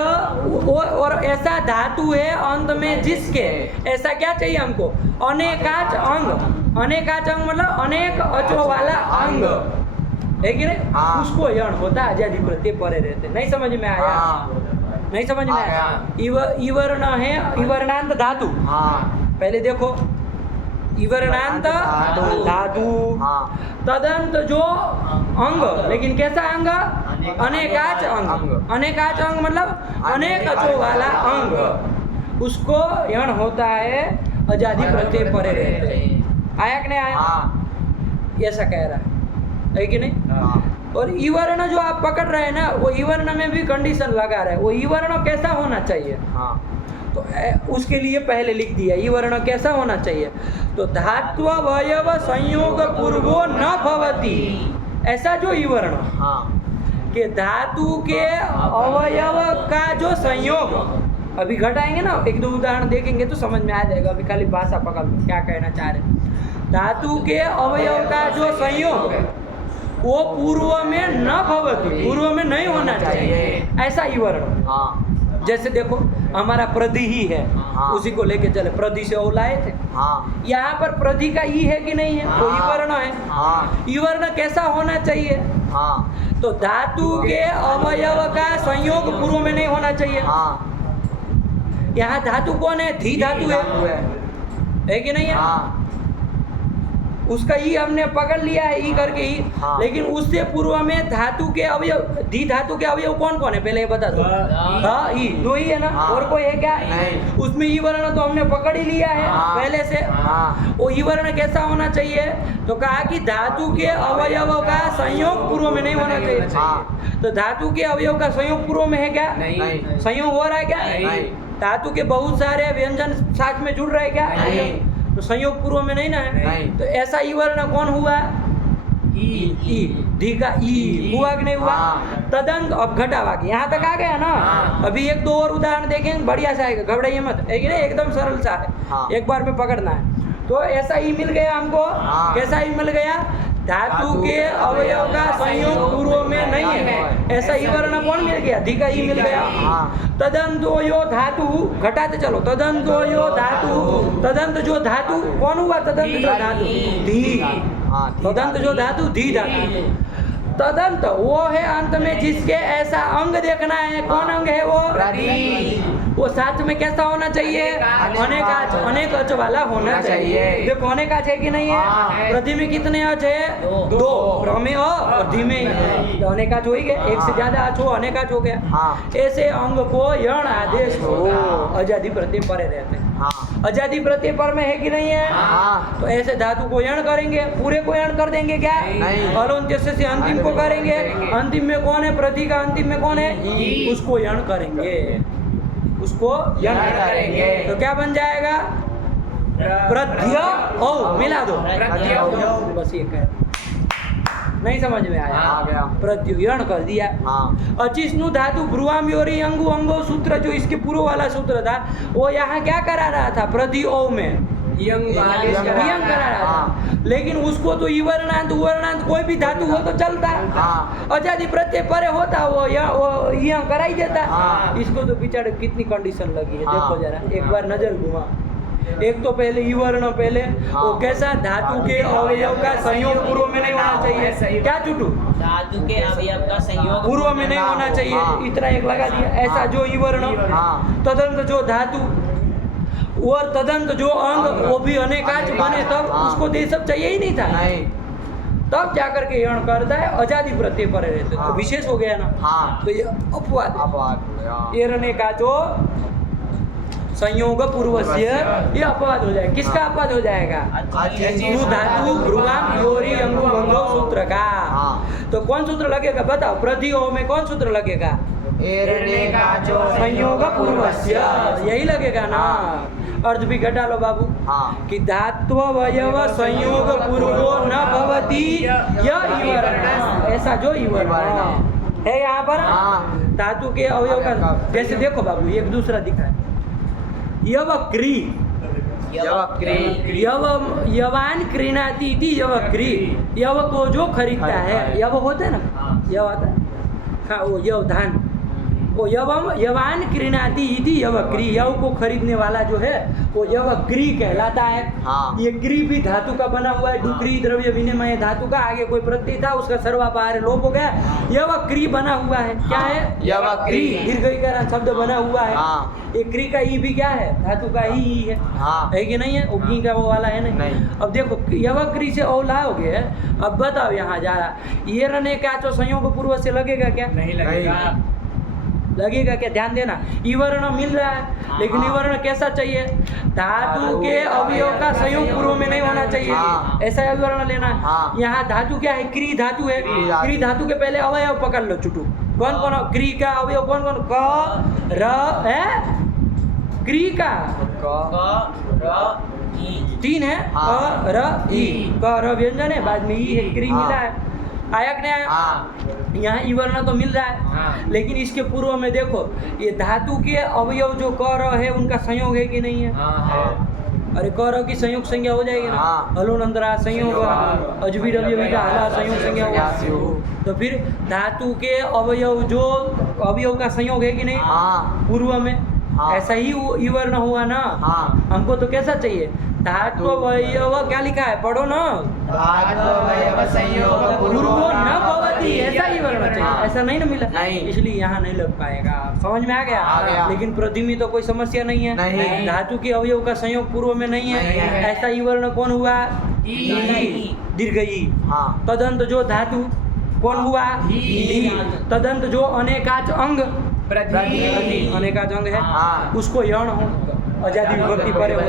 और ऐसा धातु है अंत में जिसके, ऐसा क्या चाहिए हमको? अनेकाच अंग। अनेकाच अंग मतलब अनेक अचो वाला अंग है कि नहीं? हाँ। उसको यण होता है, आजादी प्रत्यय परे रहते। नहीं समझ में आया? हाँ नहीं समझ में आया? हाँ। इवर्ण है इवर्णांत धातु। हाँ पहले देखो, इवर्णांत धातु। धातु, हाँ तदंत जो अंग, लेकिन कैसा अंग? अनेकाच अंग। अंग। अनेकाच अंग मतलब अनेक अचो वाला अंग, उसको यण होता है, आजादी प्रत्यय परे रहते हैं। आया कि नहीं आया? हाँ ऐसा कह रहा है कि नहीं? हाँ और इवर्ण जो आप पकड़ रहे हैं ना, वो इवर्ण में भी कंडीशन लगा रहे हैं। वो इवर्ण कैसा होना चाहिए? हाँ तो उसके लिए पहले लिख दिया इवर्ण कैसा होना चाहिए। तो धात्ववयव संयोग पूर्वो न भवति, ऐसा जो इवर्ण हाँ के धातु के अवयव का जो संयोग, अभी घटाएंगे ना, एक दो उदाहरण देखेंगे तो समझ में आ जाएगा। अभी खाली भाषा पकड़ लो क्या कहना चाह रहे। धातु के अवयव का जो संयोग वो पूर्व में न भवति, पूर्व में नहीं होना चाहिए, ऐसा इवर्ण। हाँ जैसे देखो हमारा प्रधि ही है, हाँ। उसी को लेके चले, प्रधि से ओ लाए थे। हाँ यहाँ पर प्रधि का ई है कि नहीं है? वो हाँ। इवर्ण है। हाँ इवर्ण कैसा होना चाहिए? हाँ तो धातु के अवयव का संयोग पूर्व में नहीं होना चाहिए। हाँ यहाँ धातु कौन है? धी धातु है कि नहीं है? हाँ उसका ई हमने पकड़ लिया है, ई करके ही। हाँ। लेकिन उससे पूर्व में धातु के अवयव, धी धातु के अवयव कौन कौन है पहले ये बता दो। हाँ, ई दो ही है ना? हाँ। और कोई है क्या? नहीं। उसमें ई वर्ण तो हमने पकड़ ही लिया है हाँ। पहले से। हाँ वो ई वर्ण कैसा होना चाहिए? तो कहा कि धातु के अवयवों का संयोग पूर्व में नहीं होना चाहिए। हाँ तो धातु के अवयव का संयोग पूर्व में है क्या? नहीं। संयोग हो रहा है क्या? नहीं। धातु के बहुत सारे व्यंजन साथ में जुड़ रहे हैं क्या? नहीं। तो संयोग पूर्व में नहीं ना है। नहीं। तो ऐसा ई वर्ण कौन हुआ? ई, धी का ई हुआ कि नहीं हुआ? हाँ। तदंत, अब घटावा के यहाँ तक आ गया ना। हाँ। अभी एक दो और उदाहरण देखेंगे, बढ़िया सा आएगा, घबराइए मत, है कि नहीं? एकदम सरल सा है। हाँ। एक बार में पकड़ना है। तो ऐसा ई मिल गया हमको। हाँ। कैसा ई मिल गया? धातु के अवयव का संयोग पूर्व में नहीं है, ऐसा ई वर्ण कौन मिल गया? धी का ई मिल गया। हाँ। तदंतो यो धातु, घटाते चलो, तदंतो यो धातु, तदंत जो धातु कौन हुआ? तदंत जो धातु धी, हाँ तदंत जो धातु धी धातु। तदंत वो है अंत में जिसके ऐसा अंग देखना है। कौन अंग है वो? प्रधि। वो साथ में कैसा होना चाहिए? अनेकाच, अनेक अच वाला होना चाहिए। देखो अनेकाच है कि नहीं हाँ। है? प्रधि में कितने अच है? दो। प्र में और धी में तो अनेकाच हो ही गए। एक से ज्यादा अच हो, अनेकाच हो गया। हाँ। ऐसे अंग को यण आदेश हो, आजादी प्रत्यय परे रहते हैं। हाँ आजादी प्रत्यय पर में है कि नहीं है? हाँ। तो ऐसे धातु को यण करेंगे, पूरे को यण कर देंगे क्या? नहीं। अलौंत्य से अंतिम को करेंगे। अंतिम में कौन है? प्रति का अंतिम में कौन है? ई। उसको यण करेंगे, उसको यण करेंगे। तो क्या बन जाएगा? प्रध्य औ, मिला दो। बस ये कह, नहीं समझ में आया? आ गया। प्रत्युयण कर दिया। हाँ अचिष्णु धातु ब्रुवाम योरी अंगु अंगो सूत्र जो इसके पूर्व वाला सूत्र था, वो यहाँ क्या करा रहा था? प्रति ओ में यंग वियंग करा रहा था। लेकिन उसको तो इवर्णांत उवर्णांत कोई भी धातु हो तो चलता। हाँ। आजादी प्रत्यय परे होता वो यहाँ करा ही देता। हाँ। इसको तो बेचारे कितनी कंडीशन लगी है। हाँ। देखो जरा एक बार नजर घुमा। एक तो पहले इवर्ण, पहले हाँ। वो कैसा? धातु के अवयव का संयोग पूर्व में नहीं होना चाहिए। क्या चुटू? धातु के अवयव का संयोग पूर्व में नहीं होना चाहिए। हाँ। इतना एक लगा दिया। ऐसा हाँ। जो इवर्ण, हाँ। तदंत जो धातु और तदंत जो अंग, वो भी अनेकाच बने तब हाँ। उसको दे सब चाहिए ही नहीं था। नहीं। तब जाकर के यण करता है, आजादी प्रत्यय परे रहते। तो हाँ। विशेष हो गया ना। हाँ। तो ये अपवाद है। अपवाद हो गया। एरने का जो संयोग पूर्वस्य, ये अपवाद हो जाएगा। किसका अपवाद हो जाएगा? अचिष्णु धातु ब्रुवाम योरी अंगु अंगो सूत्र का। हाँ। तो कौन सूत्र लगेगा बताओ? प्रति ओ में कौन सूत्र लगेगा? एरने का जो संयोग पूर्वस्य, यही लगेगा ना। अर्थ भी घटा लो बाबू हाँ कि धात्ववयव संयोग पूर्वो न भवति य इवर्ण, ऐसा जो इवर्ण है यहाँ पर हाँ। धातु के अवयव का। जैसे देखो बाबू एक दूसरा दिखा है, यव क्री, यवान क्रीणाति इति यव क्री, यव को जो खरीदता है, यव होते हैं ना, यव आता है हाँ वो यव धान, वो यवान क्रीणाति इति यव क्री, यव को खरीदने वाला जो है वो यव क्री कहलाता है। हाँ। ये क्री भी धातु का बना हुआ है, डुक्री द्रव्य विनिमय धातु का, आगे कोई प्रत्यय था उसका सर्वापार लोप हो गया, यव क्री बना हुआ है। क्या है? यव क्री। दीर्घईकार शब्द बना हुआ है। हाँ। ये क्री का ई भी क्या है? धातु का ही है। हाँ। है कि नहीं है? उगी का वो वाला है नहीं। अब देखो यव क्री से औला हो गया। अब बताओ यहाँ जा रहा ये रहने का तो संयोग पूर्व से लगेगा क्या? नहीं लगेगा। लगेगा क्या? ध्यान देना, इवर्ण मिल रहा है लेकिन इवर्ण कैसा चाहिए? धातु के अवयव का संयोग पूर्व में नहीं होना चाहिए। हाँ। ऐसा इवर्ण लेना। हाँ। यहाँ धातु क्या है? क्री धातु है। क्री धातु के पहले अवयव पकड़ लो चुटू। कौन कौन? क्री का अवयव कौन कौन? क र है क्री का तीन है। हाँ। क र ई, क र व्यंजन है, बाद में ई है, क्री हाँ। मिला है। आया कि नहीं आया? हाँ। यहाँ इवर्ण तो मिल रहा है। हाँ। लेकिन इसके पूर्व में देखो ये धातु के अवयव जो क र है उनका संयोग है कि नहीं है? अरे क र की संयोग संज्ञा हो जाएगी ना। हाँ। हलोनंतरा संयोग, अजबी रवि का हला संयोग संज्ञा होगा। तो फिर धातु के अवयव जो अवयव का संयोग है कि नहीं? हाँ। पूर्व में। हाँ। ऐसा ही इवर्ण हुआ ना। हाँ। हमको तो कैसा चाहिए? धातु अवयव क्या लिखा है? पढ़ो ना। पूर्व न भवति, ऐसा ही वर्ण चाहिए। हाँ। ऐसा नहीं ना मिला, नहीं। इसलिए यहाँ नहीं लग पाएगा। समझ में आ गया? आ गया। लेकिन प्रति में तो कोई समस्या नहीं है। नहीं। धातु के अवयव का संयोग पूर्व में नहीं है। नहीं है। ऐसा ही वर्ण कौन हुआ? ई। दीर्घ ई। हाँ। तदंत जो धातु कौन हुआ? ई। तदंत जो अनेकाच अंग, अनेकाच अंग है, हाँ। उसको यण हो, अजादी विभक्ति परे हो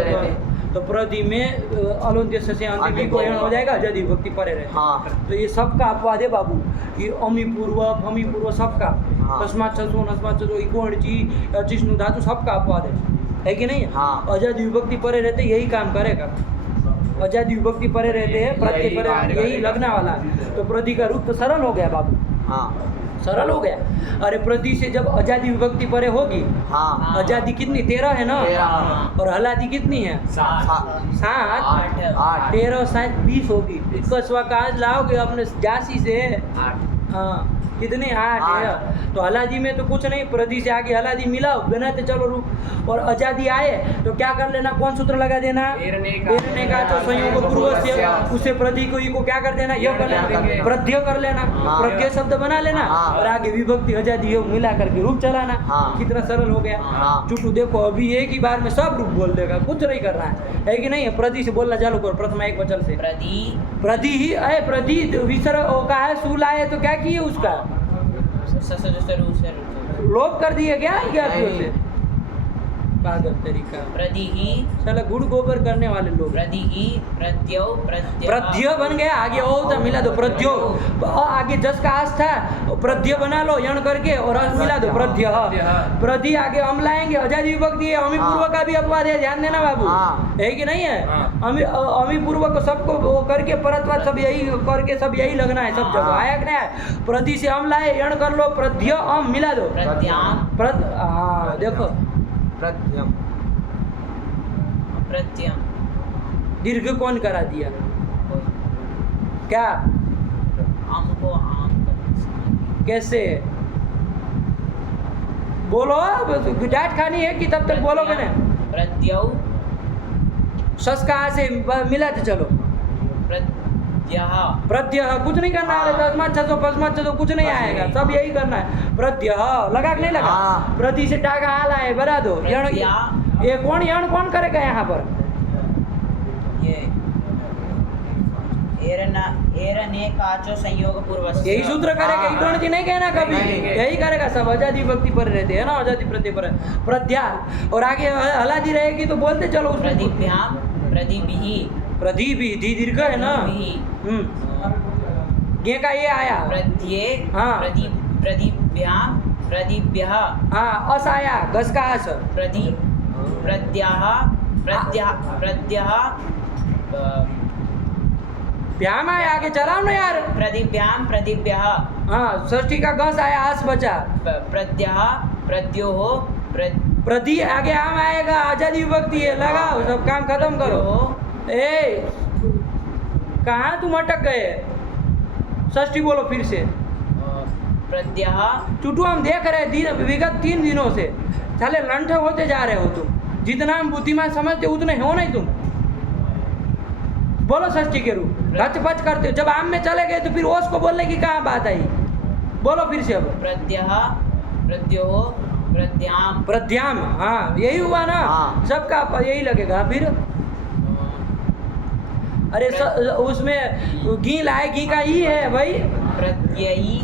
तो प्रति में अलंत्य से अंतिम को यण हो जाएगा, अजादी विभक्ति परे रहे। हाँ। तो ये सबका अपवाद है बाबू। ये अमी पूर्व, फमी पूर्व सबका। हाँ। तस्मात् छसो नस्मात् छसो इकोणची अचिष्णु धातु सबका अपवाद है कि नहीं? हाँ। अजादी विभक्ति परे रहते यही काम करेगा। अजादी विभक्ति परे रहते हैं, प्रत्यय परे, यही लगना वाला है। तो प्रति का रूप तो सरल हो गया बाबू, हाँ। सरल हो गया। अरे प्रति से जब अजादी विभक्ति परे होगी, हाँ। अजादी कितनी? 13 है ना। 13। और हलादी कितनी है? 7। 8। 13 7 20 होगी। इसका स्वकाज लाओगे अपने जासी से। हाँ कितने? 8 है। तो हलादी में तो कुछ नहीं, प्रति से आगे हलादी मिलाओ, बनाते चलो रूप। और अजादी आए तो क्या कर लेना? कौन सूत्र लगा देना? एरने का तो संयोग पूर्व से, उसे प्रति को ई को क्या कर देना? यह कर लेना, प्रत्यय कर लेना, हाँ। प्रत्यय शब्द बना लेना। हाँ। और आगे विभक्ति अजादी योग मिला करके रूप चलाना। हाँ। कितना सरल हो गया। हाँ। चुटू देखो अभी एक ही बार में सब रूप बोल देगा, कुछ नहीं करना है कि नहीं? प्रति से बोलना चालू करो, प्रथम एक वचन से। प्रति ही अरे प्रति विसर का है, सूल आए तो क्या किए? उसका लोप कर दिए क्या? से पागल तरीका। साला गुड़ गोबर करने वाले लोग। प्रद्य बन गया, आगे ओ था मिला दो प्रद्यो, आगे जस का आस था प्रद्य बना लो यण करके और अस मिला दो प्रद्य। प्रति आगे हम लाएंगे, अजादी विभक्ति है। अमी पूर्व का भी अपवाद है, ध्यान देना बाबू। हाँ। है कि नहीं है? अमी पूर्व को सबको वो करके परत्वाद सब यही करके सब यही लगना है सब जगह। आया कि नहीं? प्रति से हम लाए, यण कर लो, प्रद्य अम मिला दो। हाँ देखो प्रत्यम दीर्घ कौन करा दिया? क्या? आम को आम कैसे? बोलो, डांट खानी है कि तब तक बोलोगे ना? प्रत्यौ सस कहाँ से मिलाते चलो? प्रत्यय कुछ नहीं करना है। तस्मात् छसो पस्मात् छसो कुछ नहीं आएगा, सब यही करना है। प्रत्यय लगा कि नहीं लगा? हाँ। प्रति से टाका आला है, बना दो। ये कौन यण कौन करेगा यहाँ पर? एरने काचो संयोग पूर्वस्य, यही सूत्र करेगा। हाँ। इकोण जी नहीं कहना कभी, नहीं। यही करेगा सब। अजादी विभक्ति पर रहते हैं ना, अजादी प्रत्यय पर प्रद्या, और आगे हलादी रहेगी तो बोलते चलो उसमें। प्रदीभ्याम प्रदीभिः, प्रदीप ही दीर्घ है ना। गे का ये आया। प्रद्ये हाँ। प्रदीप प्रदीप्याम प्रदीप्यः हाँ अस आया घस का अस प्रदीप प्रद्याः प्रद्यः भ्याम आया आगे चलाओ ना यार प्रदीप्याम प्रदीप्यः हाँ षष्ठी का घस आया अस बचा प्रद्यः प्रद्योः प्रति आगे आम आएगा आजादी विभक्ति है लगाओ सब काम खत्म करो ए कहाँ तुम अटक गए षष्ठी बोलो फिर से प्रद्यः चुटू हम देख रहे दिन विगत 3 दिनों से साले लंठे होते जा रहे हो तुम जितना हम बुद्धिमान समझते उतने हो नहीं तुम बोलो षष्ठी के रूप गच पच करते हो जब आम में चले गए तो फिर ओस को बोलने की कहाँ बात आई बोलो फिर से अब प्रद्यः प्रद्योः प्रद्याम प्रद्याम हाँ यही हुआ ना हाँ। सबका यही लगेगा फिर अरे उसमें घी लाए घी का ई है भाई प्रत्ययी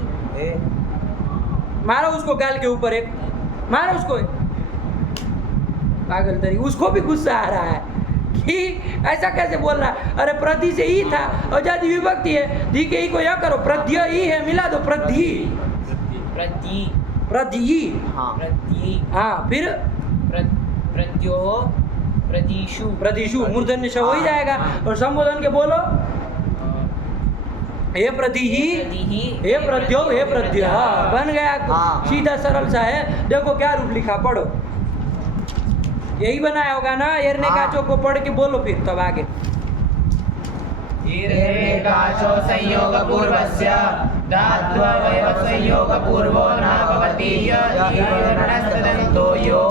मारो उसको गाल के ऊपर एक मारो उसको पागल तरी उसको भी गुस्सा आ रहा है कि ऐसा कैसे बोल रहा है अरे प्रति से ही था आजादी विभक्ति है धी के ई को यह करो प्रद्य ही है मिला दो प्रद्धि प्रति प्रद्धि हाँ प्रति हाँ फिर प्रद्योः प्रदिशु प्रदिशु मूर्धन्य श हो ही जाएगा और संबोधन के बोलो हे प्रदिहि हे प्रद्यो हे प्रद्य बन गया हाँ। सीधा सरल सा है देखो क्या रूप लिखा पढ़ो यही बनाया होगा ना एरने हाँ। काचो को पढ़ के बोलो फिर तब आगे ईर्नेकाचो संयोगपूर्वस्य धात्ववयवसंयोगपूर्वो न भवति ईर्णस्तदन्तो यो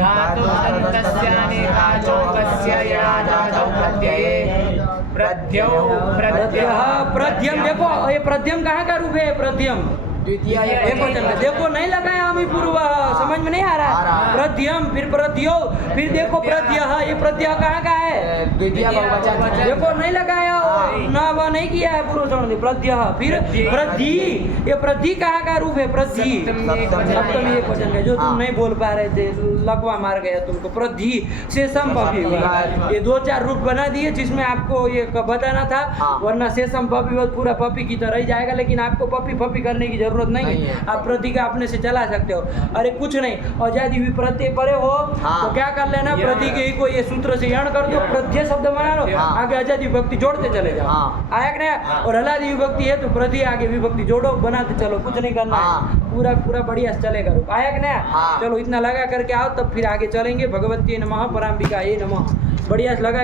धातुस्तस्यानेकाचोकस्य यणाजातौ प्रत्यये प्रद्यौ प्रद्यः प्रद्यम देखो ये प्रद्यम कहाँ का रूप है प्रद्यम द्वितीय देखो चल देखो नहीं लगाया हम ही पूर्व समझ में नहीं आ रहा आ रहा है। प्रद्यम फिर प्रद्यो फिर देखो प्रद्यः ये प्रद्यः कहाँ का है द्वितीय बहुवचन देखो नहीं लगाया ना वह नहीं किया है पूर्व समझ प्रद्यः फिर प्रद्धि ये प्रद्धि कहाँ का रूप है प्रद्धि सप्तमी एक वचन है जो तुम हाँ। नहीं बोल पा रहे थे लगवा मार गया तुमको प्रद्धि से संभवी ये 2-4 रूप बना दिए जिसमें आपको ये बताना था हाँ। वरना से संभवी पूरा पपी की तरह ही जाएगा लेकिन आपको पपी फपी करने की जरूरत नहीं नहीं है है। आप प्रति का अपने से चला सकते हो अरे कुछ नहीं आजादी भी प्रत्यय परे हो हाँ। तो क्या कर लेना प्रति के ही को ये सूत्र से यण कर दो प्रत्यय शब्द बना लो हाँ। आगे आजादी विभक्ति जोड़ते चले जाओ हाँ। आया कि नहीं और हलादी विभक्ति है तो प्रति आगे विभक्ति जोड़ो बनाते चलो कुछ नहीं करना है हाँ। पूरा पूरा बढ़िया चलेगा रूप आया कि नहीं हाँ। चलो इतना लगा करके आओ तब फिर आगे चलेंगे भगवती नमः पराम्बिका ये नमः बढ़िया से लगा